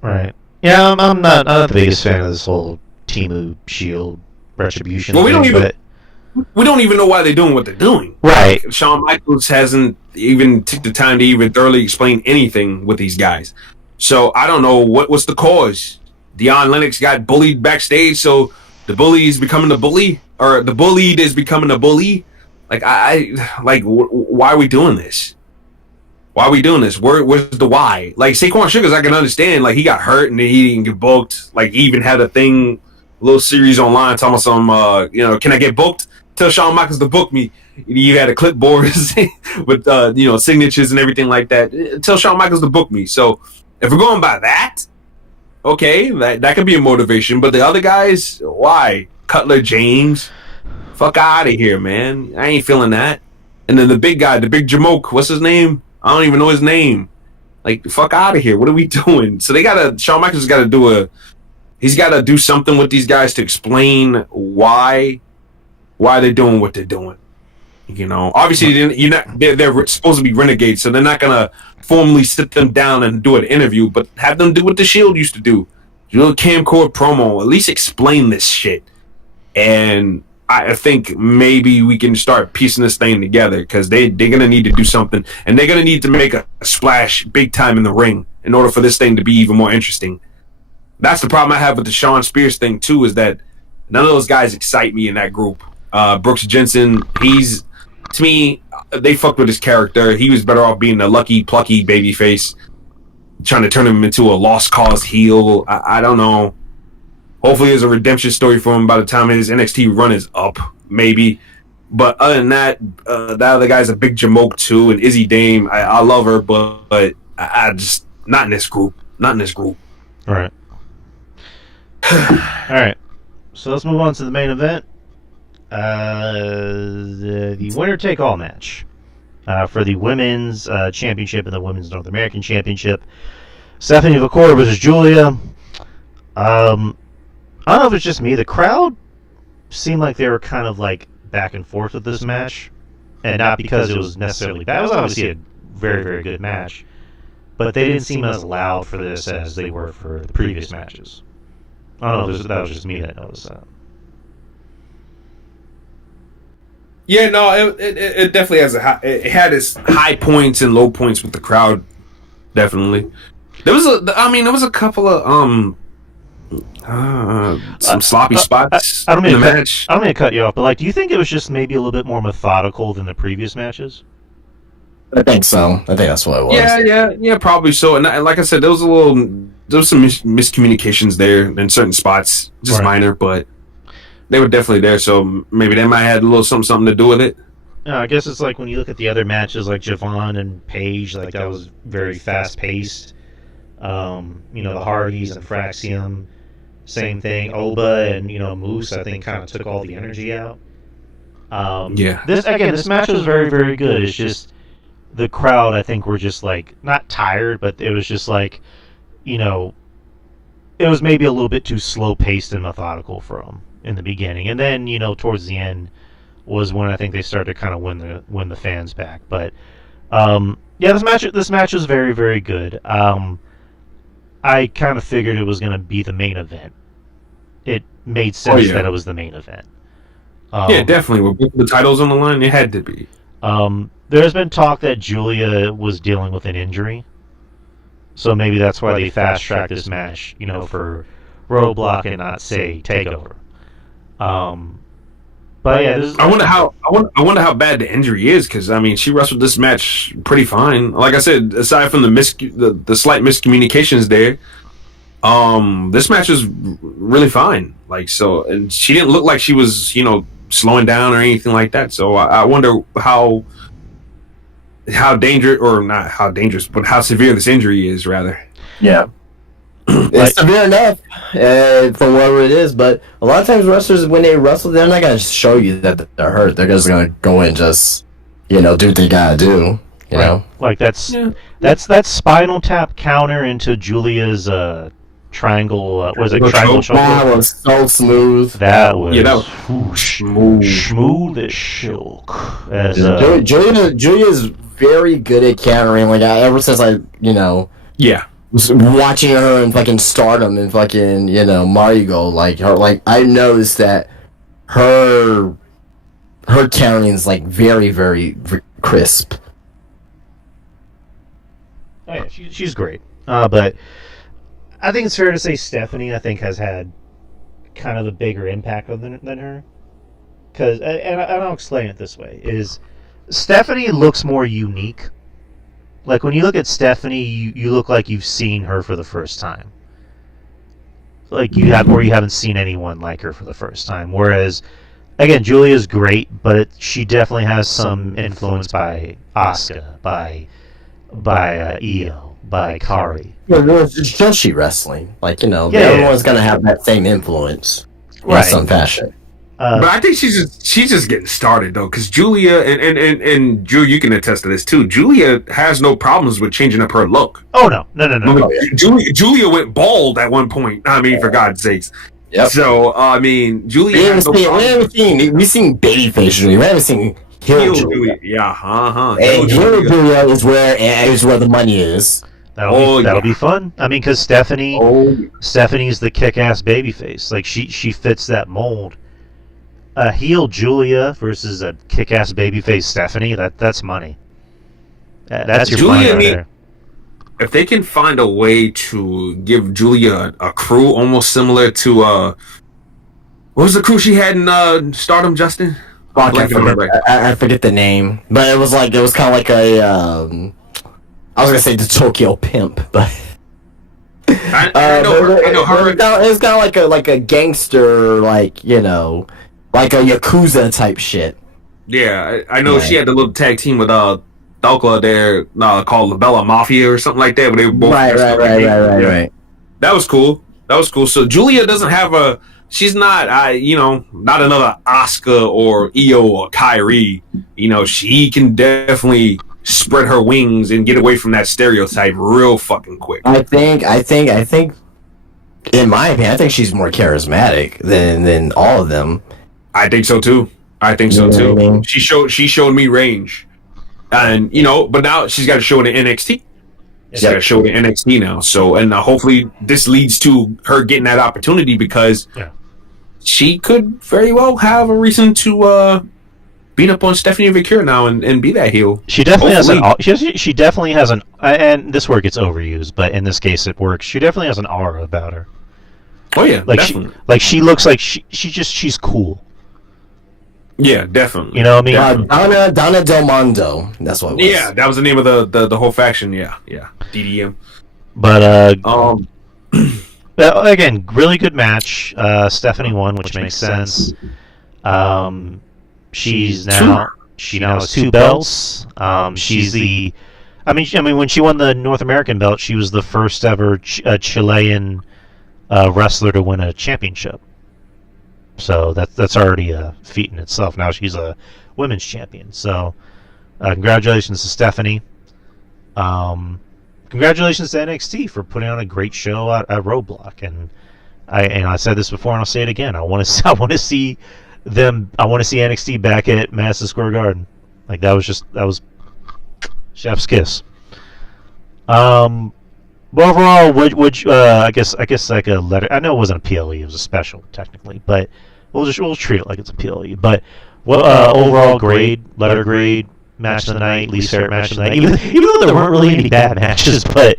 Right. Yeah, I'm not the biggest fan of this whole Timu Shield Retribution. Well, we don't even know why they're doing what they're doing. Right. Like, Shawn Michaels hasn't even took the time to even thoroughly explain anything with these guys. So I don't know what's the cause. Deion Lennox got bullied backstage, so the bully is becoming the bully, or the bullied is becoming a bully. Like why are we doing this? Why are we doing this? Where's the why? Like Saquon Sugars, I can understand. Like he got hurt and then he didn't get booked. Like he even had a little series online talking about some, can I get booked? Tell Shawn Michaels to book me. You had a clipboard with signatures and everything like that. Tell Shawn Michaels to book me. So if we're going by that. Okay, that could be a motivation, but the other guys, why? Cutler James, fuck out of here, man. I ain't feeling that. And then the big guy, the big Jamoke, what's his name? I don't even know his name. Like, fuck out of here. What are we doing? So Shawn Michaels got to he's got to do something with these guys to explain why they're doing what they're doing. Obviously they're supposed to be renegades, so they're not gonna formally sit them down and do an interview, but have them do what the Shield used to do. Do a camcorder promo, at least explain this shit. And I think maybe we can start piecing this thing together because they're gonna need to do something, and they're gonna need to make a splash big time in the ring in order for this thing to be even more interesting. That's the problem I have with the Sean Spears thing too, is that none of those guys excite me in that group. Brooks Jensen, he's, to me, they fucked with his character. He was better off being a lucky, plucky babyface, trying to turn him into a lost cause heel. I don't know. Hopefully there's a redemption story for him by the time his NXT run is up, maybe. But other than that, that other guy's a big jamoke too, and Izzy Dame, I love her, but I just, not in this group. Not in this group. All right. All right. So let's move on to the main event. The winner-take-all match for the women's championship and the women's North American championship. Stephanie Vaquer versus Julia. I don't know if it's just me. The crowd seemed like they were kind of like back and forth with this match, and not because it was necessarily bad. It was obviously a very, very good match, but they didn't seem as loud for this as they were for the previous matches. I don't know if that was just me that noticed that. Yeah, no, it definitely has it had its high points and low points with the crowd. Definitely, there was a couple of some sloppy spots in the match. I don't mean to cut you off, but like, do you think it was just maybe a little bit more methodical than the previous matches? I think so. I think that's what it was. Yeah, probably so. And like I said, there was some miscommunications there in certain spots, just right. Minor, but they were definitely there. So maybe they might have had a little something to do with it. I guess it's like when you look at the other matches, like Javon and Paige, like that was very fast paced. The Hardys and Fraxium, same thing. Oba and Moose, I think, kind of took all the energy out. This match was very, very good. It's just the crowd, I think, were just like not tired, but it was just like, it was maybe a little bit too slow paced and methodical for them in the beginning, and then towards the end was when I think they started to kind of win the fans back. But this match was very, very good. I kind of figured it was going to be the main event. It made sense that it was the main event. Definitely. With the titles on the line, it had to be. There's been talk that Julia was dealing with an injury, so maybe that's why they fast-tracked this match, for Roadblock and not, say, TakeOver. But yeah, I wonder how bad the injury is, because she wrestled this match pretty fine. Like I said, aside from the slight miscommunications there, this match was really fine. And she didn't look like she was slowing down or anything like that. So I wonder how dangerous, or not how dangerous, but how severe this injury is, rather. Yeah. It's severe enough for whatever it is, but a lot of times wrestlers, when they wrestle, they're not going to show you that they're hurt. They're just going to go in and just, do what they got to do, you know? Like, that's spinal tap counter into Julia's triangle, triangle choke? That was so smooth. That was smooth as silk. Julia's very good at countering, ever since was watching her in fucking Stardom and fucking Mario, I noticed that her countering is very, very crisp. Oh yeah, she's great. But I think it's fair to say Stephanie, I think, has had kind of a bigger impact than her. And I'll explain it this way: is Stephanie looks more unique. Like, when you look at Stephanie, you look like you've seen her for the first time. Like, you haven't seen anyone like her for the first time. Whereas, again, Julia's great, but she definitely has some influence by Asuka, by Io, by Kari. Yeah, it's Joshi wrestling. Everyone's going to have that same influence in some fashion. But I think she's just getting started, though, because Julia and Drew, you can attest to this too. Julia has no problems with changing up her look. Oh no. Julia went bald at one point. For God's sakes. Yep. So Julia. We've seen babyface Julia. We haven't seen heel Julia. Yeah. And heel Julia is where the money is. That'll be fun. Because Stephanie's the kick-ass babyface. Like, she fits that mold. A heel Julia versus a kick-ass babyface Stephanie, that's money. That's your money right there. If they can find a way to give Julia a crew almost similar to What was the crew she had in Stardom, Justin? Fuck, I forget the name, but it was kind of like a I was gonna say the Tokyo Pimp, but I know her. It was kind of like a gangster, like a Yakuza type shit. Yeah, I know she had the little tag team with Dalkla there called La Bella Mafia or something like that. But they were both right. That was cool. So Julia doesn't have she's not not another Asuka or Io or Kyrie. She can definitely spread her wings and get away from that stereotype real fucking quick. I think in my opinion, I think she's more charismatic than all of them. I think so too. I mean? She showed me range. And but now she's got to show it in NXT. She's got to show it in NXT now. So and hopefully this leads to her getting that opportunity because she could very well have a reason to beat up on Stephanie Vicure now and be that heel. She definitely she definitely has an and this word gets overused, but in this case it works. She definitely has an aura about her. Oh yeah, definitely. She looks like she's cool. Yeah, definitely. You know what I mean? Donna Del Mondo. That's what it was. Yeah, that was the name of the whole faction. Yeah. DDM. But again, really good match. Stephanie won, which makes sense. She now has 2 belts. She's the I mean when she won the North American belt, she was the first ever Chilean wrestler to win a championship. So that's already a feat in itself. Now she's a women's champion. So congratulations to Stephanie. Congratulations to NXT for putting on a great show at Roadblock. And I said this before and I'll say it again. I want to see NXT back at Madison Square Garden. Like that was chef's kiss. But overall, I guess like a letter. I know it wasn't a PLE; it was a special technically, but we'll treat it like it's a PLE. But overall grade, letter grade, match of the night, least favorite match of the night. Even though there weren't really any bad matches, but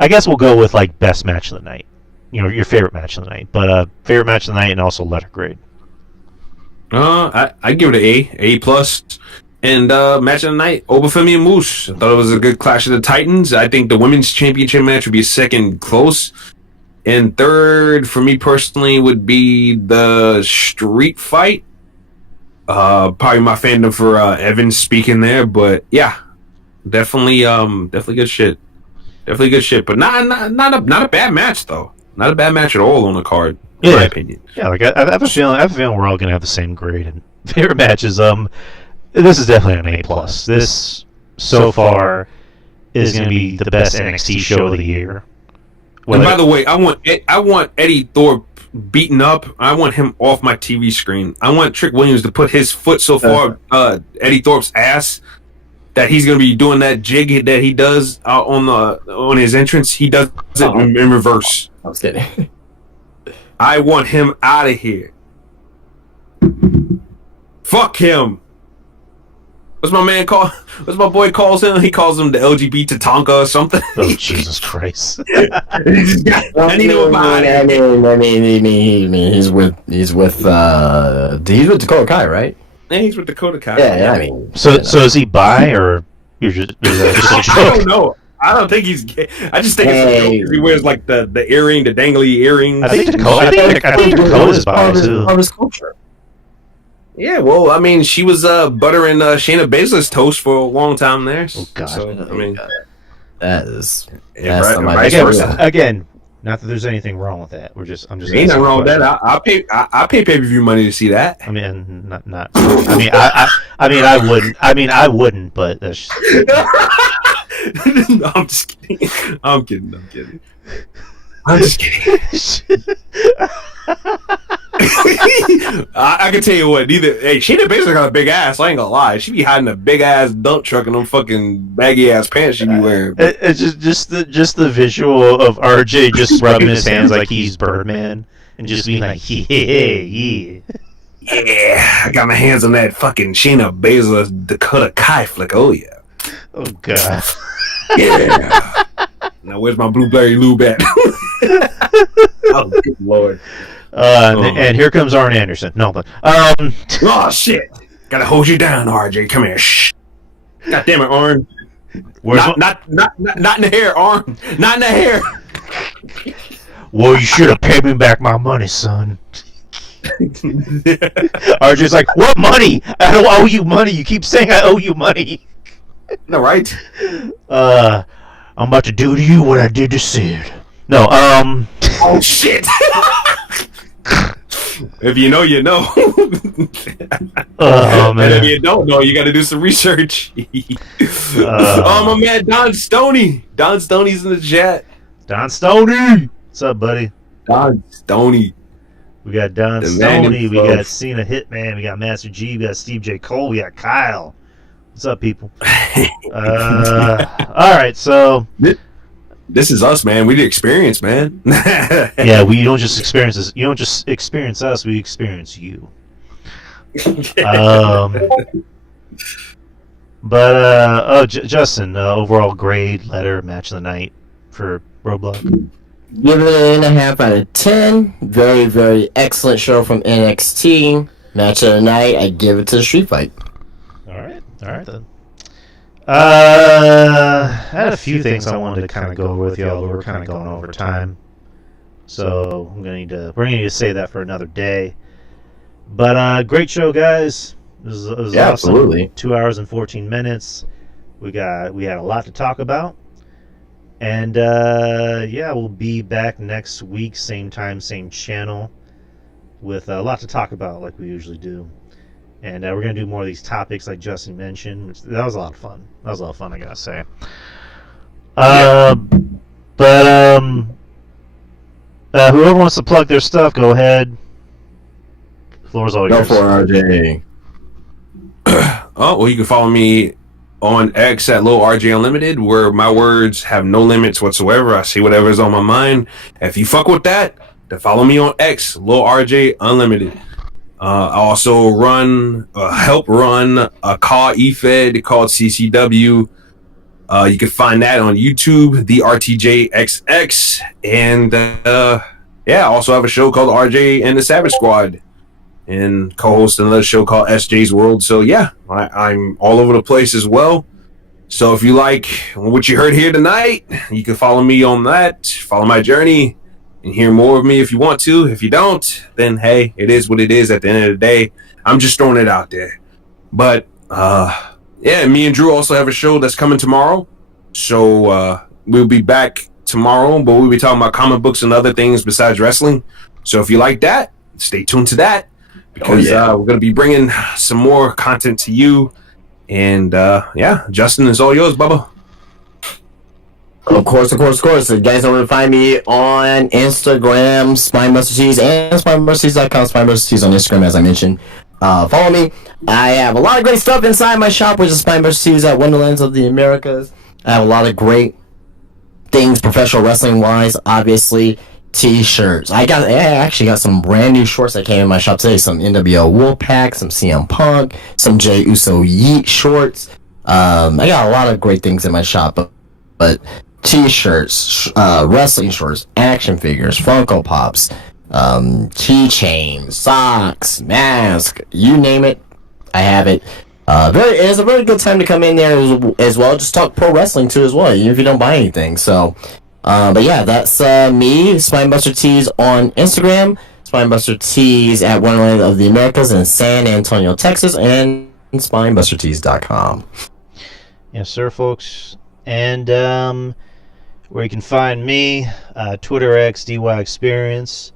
I guess we'll go with like best match of the night. Your favorite match of the night, but favorite match of the night and also letter grade. I give it an A plus. And match of the night, Obafemi and Moose. I thought it was a good clash of the Titans. I think the women's championship match would be second close. And third, for me personally, would be the street fight. Probably my fandom for Evans speaking there, but yeah, definitely good shit. Definitely good shit, but not a bad match though. Not a bad match at all on the card, in my opinion. Yeah, like I have a feeling we're all gonna have the same grade and favorite matches. This is definitely an A plus. This so far is going to be the best NXT show of the year. And by the way, I want Eddie Thorpe beaten up. I want him off my TV screen. I want Trick Williams to put his foot so far Eddie Thorpe's ass that he's going to be doing that jig that he does on his entrance. He does it in reverse. I was kidding. I want him out of here. Fuck him. What's my boy calls him? He calls him the LGBT Tatanka or something. Oh, Jesus Christ. I need him behind it. I mean, he's with Dakota Kai, right? Yeah, he's with Dakota Kai. Yeah, I mean. So is he bi or you're just I don't know. I don't think he's gay. I just think it's a joke because he wears like the earring, the dangly earrings. I think Dakota's bi too. Of his culture. Yeah, well, I mean, she was buttering Shayna Baszler's toast for a long time there. Oh God! So, I mean, again, not that there's anything wrong with that. I'm just. Ain't nothing wrong with that. I pay pay-per-view money to see that. I mean, not. I wouldn't. I wouldn't, but that's. No, I'm just kidding. I'm kidding. I'm just kidding. I can tell you what, Shayna Baszler got a big ass. I ain't gonna lie, she be hiding a big ass dump truck in them fucking baggy ass pants she be wearing. It's just the visual of RJ just rubbing his hands like he's Birdman and just being like, yeah. I got my hands on that fucking Shayna Baszler Dakota Kai flick. Oh yeah. Oh God. Yeah. Now where's my blueberry lube at? Oh good lord. And here comes Arn Anderson. No, but oh shit! Gotta hold you down, RJ. Come here. Shh. God damn it, Arn. Not in the hair, Arn. Not in the hair. Well, you should have paid me back my money, son. RJ's like, what money? I don't owe you money. You keep saying I owe you money. No, right? I'm about to do to you what I did to Sid. No, Oh shit! If you know, you know. Oh man! And if you don't know, you got to do some research. My man Don Stoney. Don Stoney's in the chat. Don Stoney, what's up, buddy? Don Stoney. We got Don Stoney. We got Cena Hitman. We got Master G. We got Steve J. Cole. We got Kyle. What's up, people? All right, so. This is us, man. We the experience, man. Yeah, we don't just experience this. You don't just experience us. We experience you. Justin, overall grade, letter, match of the night for Roadblock. Give it an 8.5 out of 10. Very, very excellent show from NXT. Match of the night, I give it to the Street Fight. All right then. I had a few things I wanted to kind of go over with y'all, but we're kind of going over time, so we're gonna need to save that for another day. But great show, guys. It was awesome. Absolutely. 2 hours and 14 minutes. We had a lot to talk about, and we'll be back next week, same time, same channel, with a lot to talk about, like we usually do. And we're going to do more of these topics like Justin mentioned. That was a lot of fun. I gotta say. Whoever wants to plug their stuff, go ahead. The floor's all yours. Go for it, RJ. Well, you can follow me on X at Lil RJ Unlimited, where my words have no limits whatsoever. I say whatever is on my mind. If you fuck with that, then follow me on X, Lil RJ Unlimited. I also help run a call eFed called CCW. You can find that on YouTube, the RTJXX, and I also have a show called RJ and the Savage Squad, and co-host another show called SJ's World. So yeah, I'm all over the place as well. So if you like what you heard here tonight, you can follow me on that. Follow my journey. And hear more of me if you want to. If you don't, then hey, it is what it is at the end of the day. I'm just throwing it out there. But me and Drew also have a show that's coming tomorrow. So we'll be back tomorrow, but we'll be talking about comic books and other things besides wrestling. So if you like that, stay tuned to that, because we're going to be bringing some more content to you. And Justin, is all yours, Bubba. Of course. So you guys know where to find me on Instagram, SpineBusterTees, and SpineBusterTees.com. SpineBusterTees on Instagram, as I mentioned. Follow me. I have a lot of great stuff inside my shop, which is SpineBusterTees at Wonderlands of the Americas. I have a lot of great things, professional wrestling-wise, obviously. T-shirts. I actually got some brand new shorts that came in my shop today. Some NWO Wolfpack, some CM Punk, some Jey Uso Yeet shorts. I got a lot of great things in my shop, but T-shirts, wrestling shorts, action figures, Funko Pops, keychains, socks, mask, you name it, I have it. It's a very good time to come in there as well. Just talk pro wrestling too as well, even if you don't buy anything. So, that's me, SpineBusterTees on Instagram, SpineBusterTees at Wonderland of the Americas in San Antonio, Texas, and SpineBusterTees.com. Yes, sir, folks. And where you can find me, Twitter X DY Experience,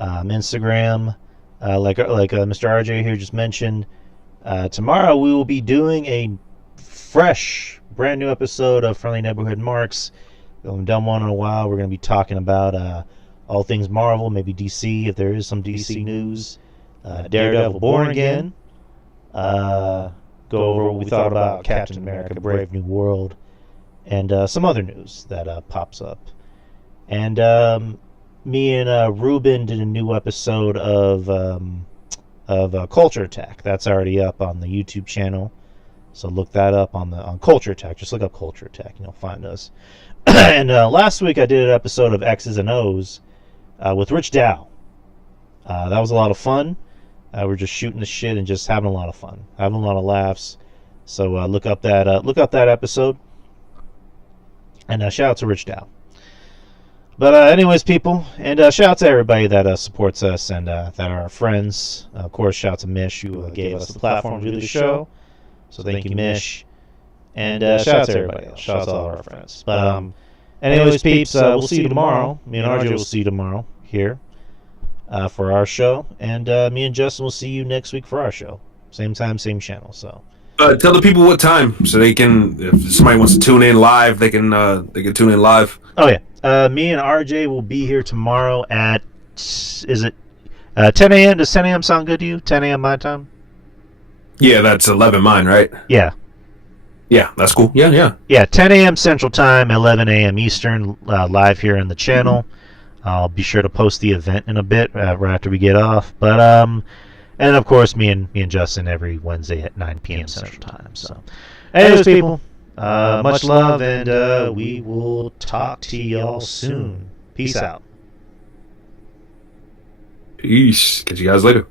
Instagram, like Mr. RJ here just mentioned. Tomorrow we will be doing a fresh, brand new episode of Friendly Neighborhood Marks. We haven't done one in a while. We're going to be talking about all things Marvel, maybe DC if there is some DC news. Daredevil Born Again. Go over what we thought about Captain America Brave New World. And some other news that pops up. And me and Ruben did a new episode of Culture Attack. That's already up on the YouTube channel. So look that up on Culture Attack. Just look up Culture Attack and you'll find us. And last week I did an episode of X's and O's with Rich Dow. That was a lot of fun. We're just shooting the shit and just having a lot of fun, having a lot of laughs. So look up that episode, and shout out to Rich Dow. But anyways, people, and shout out to everybody that supports us and that are our friends. Of course, shout out to Mish, who gave us the platform to do the show. So thank you, Mish. And shout out to everybody else. Shout out to all our friends. But anyways, peeps, we'll see you tomorrow. Me and RJ will see you tomorrow here for our show. And me and Justin will see you next week for our show. Same time, same channel. So tell the people what time so they can, if somebody wants to tune in live, they can tune in live. Oh yeah, me and RJ will be here tomorrow at 10 a.m. Does 10 a.m. sound good to you? 10 a.m. my time? Yeah, that's 11 mine, right? Yeah. Yeah, that's cool. Yeah. Yeah, 10 a.m. Central Time, 11 a.m. Eastern, live here in the channel. I'll be sure to post the event in a bit right after we get off. But and of course, me and Justin every Wednesday at 9 p.m. Central Time. So, anyways, people, much love, and we will talk to y'all soon. Peace out. Peace. Catch you guys later.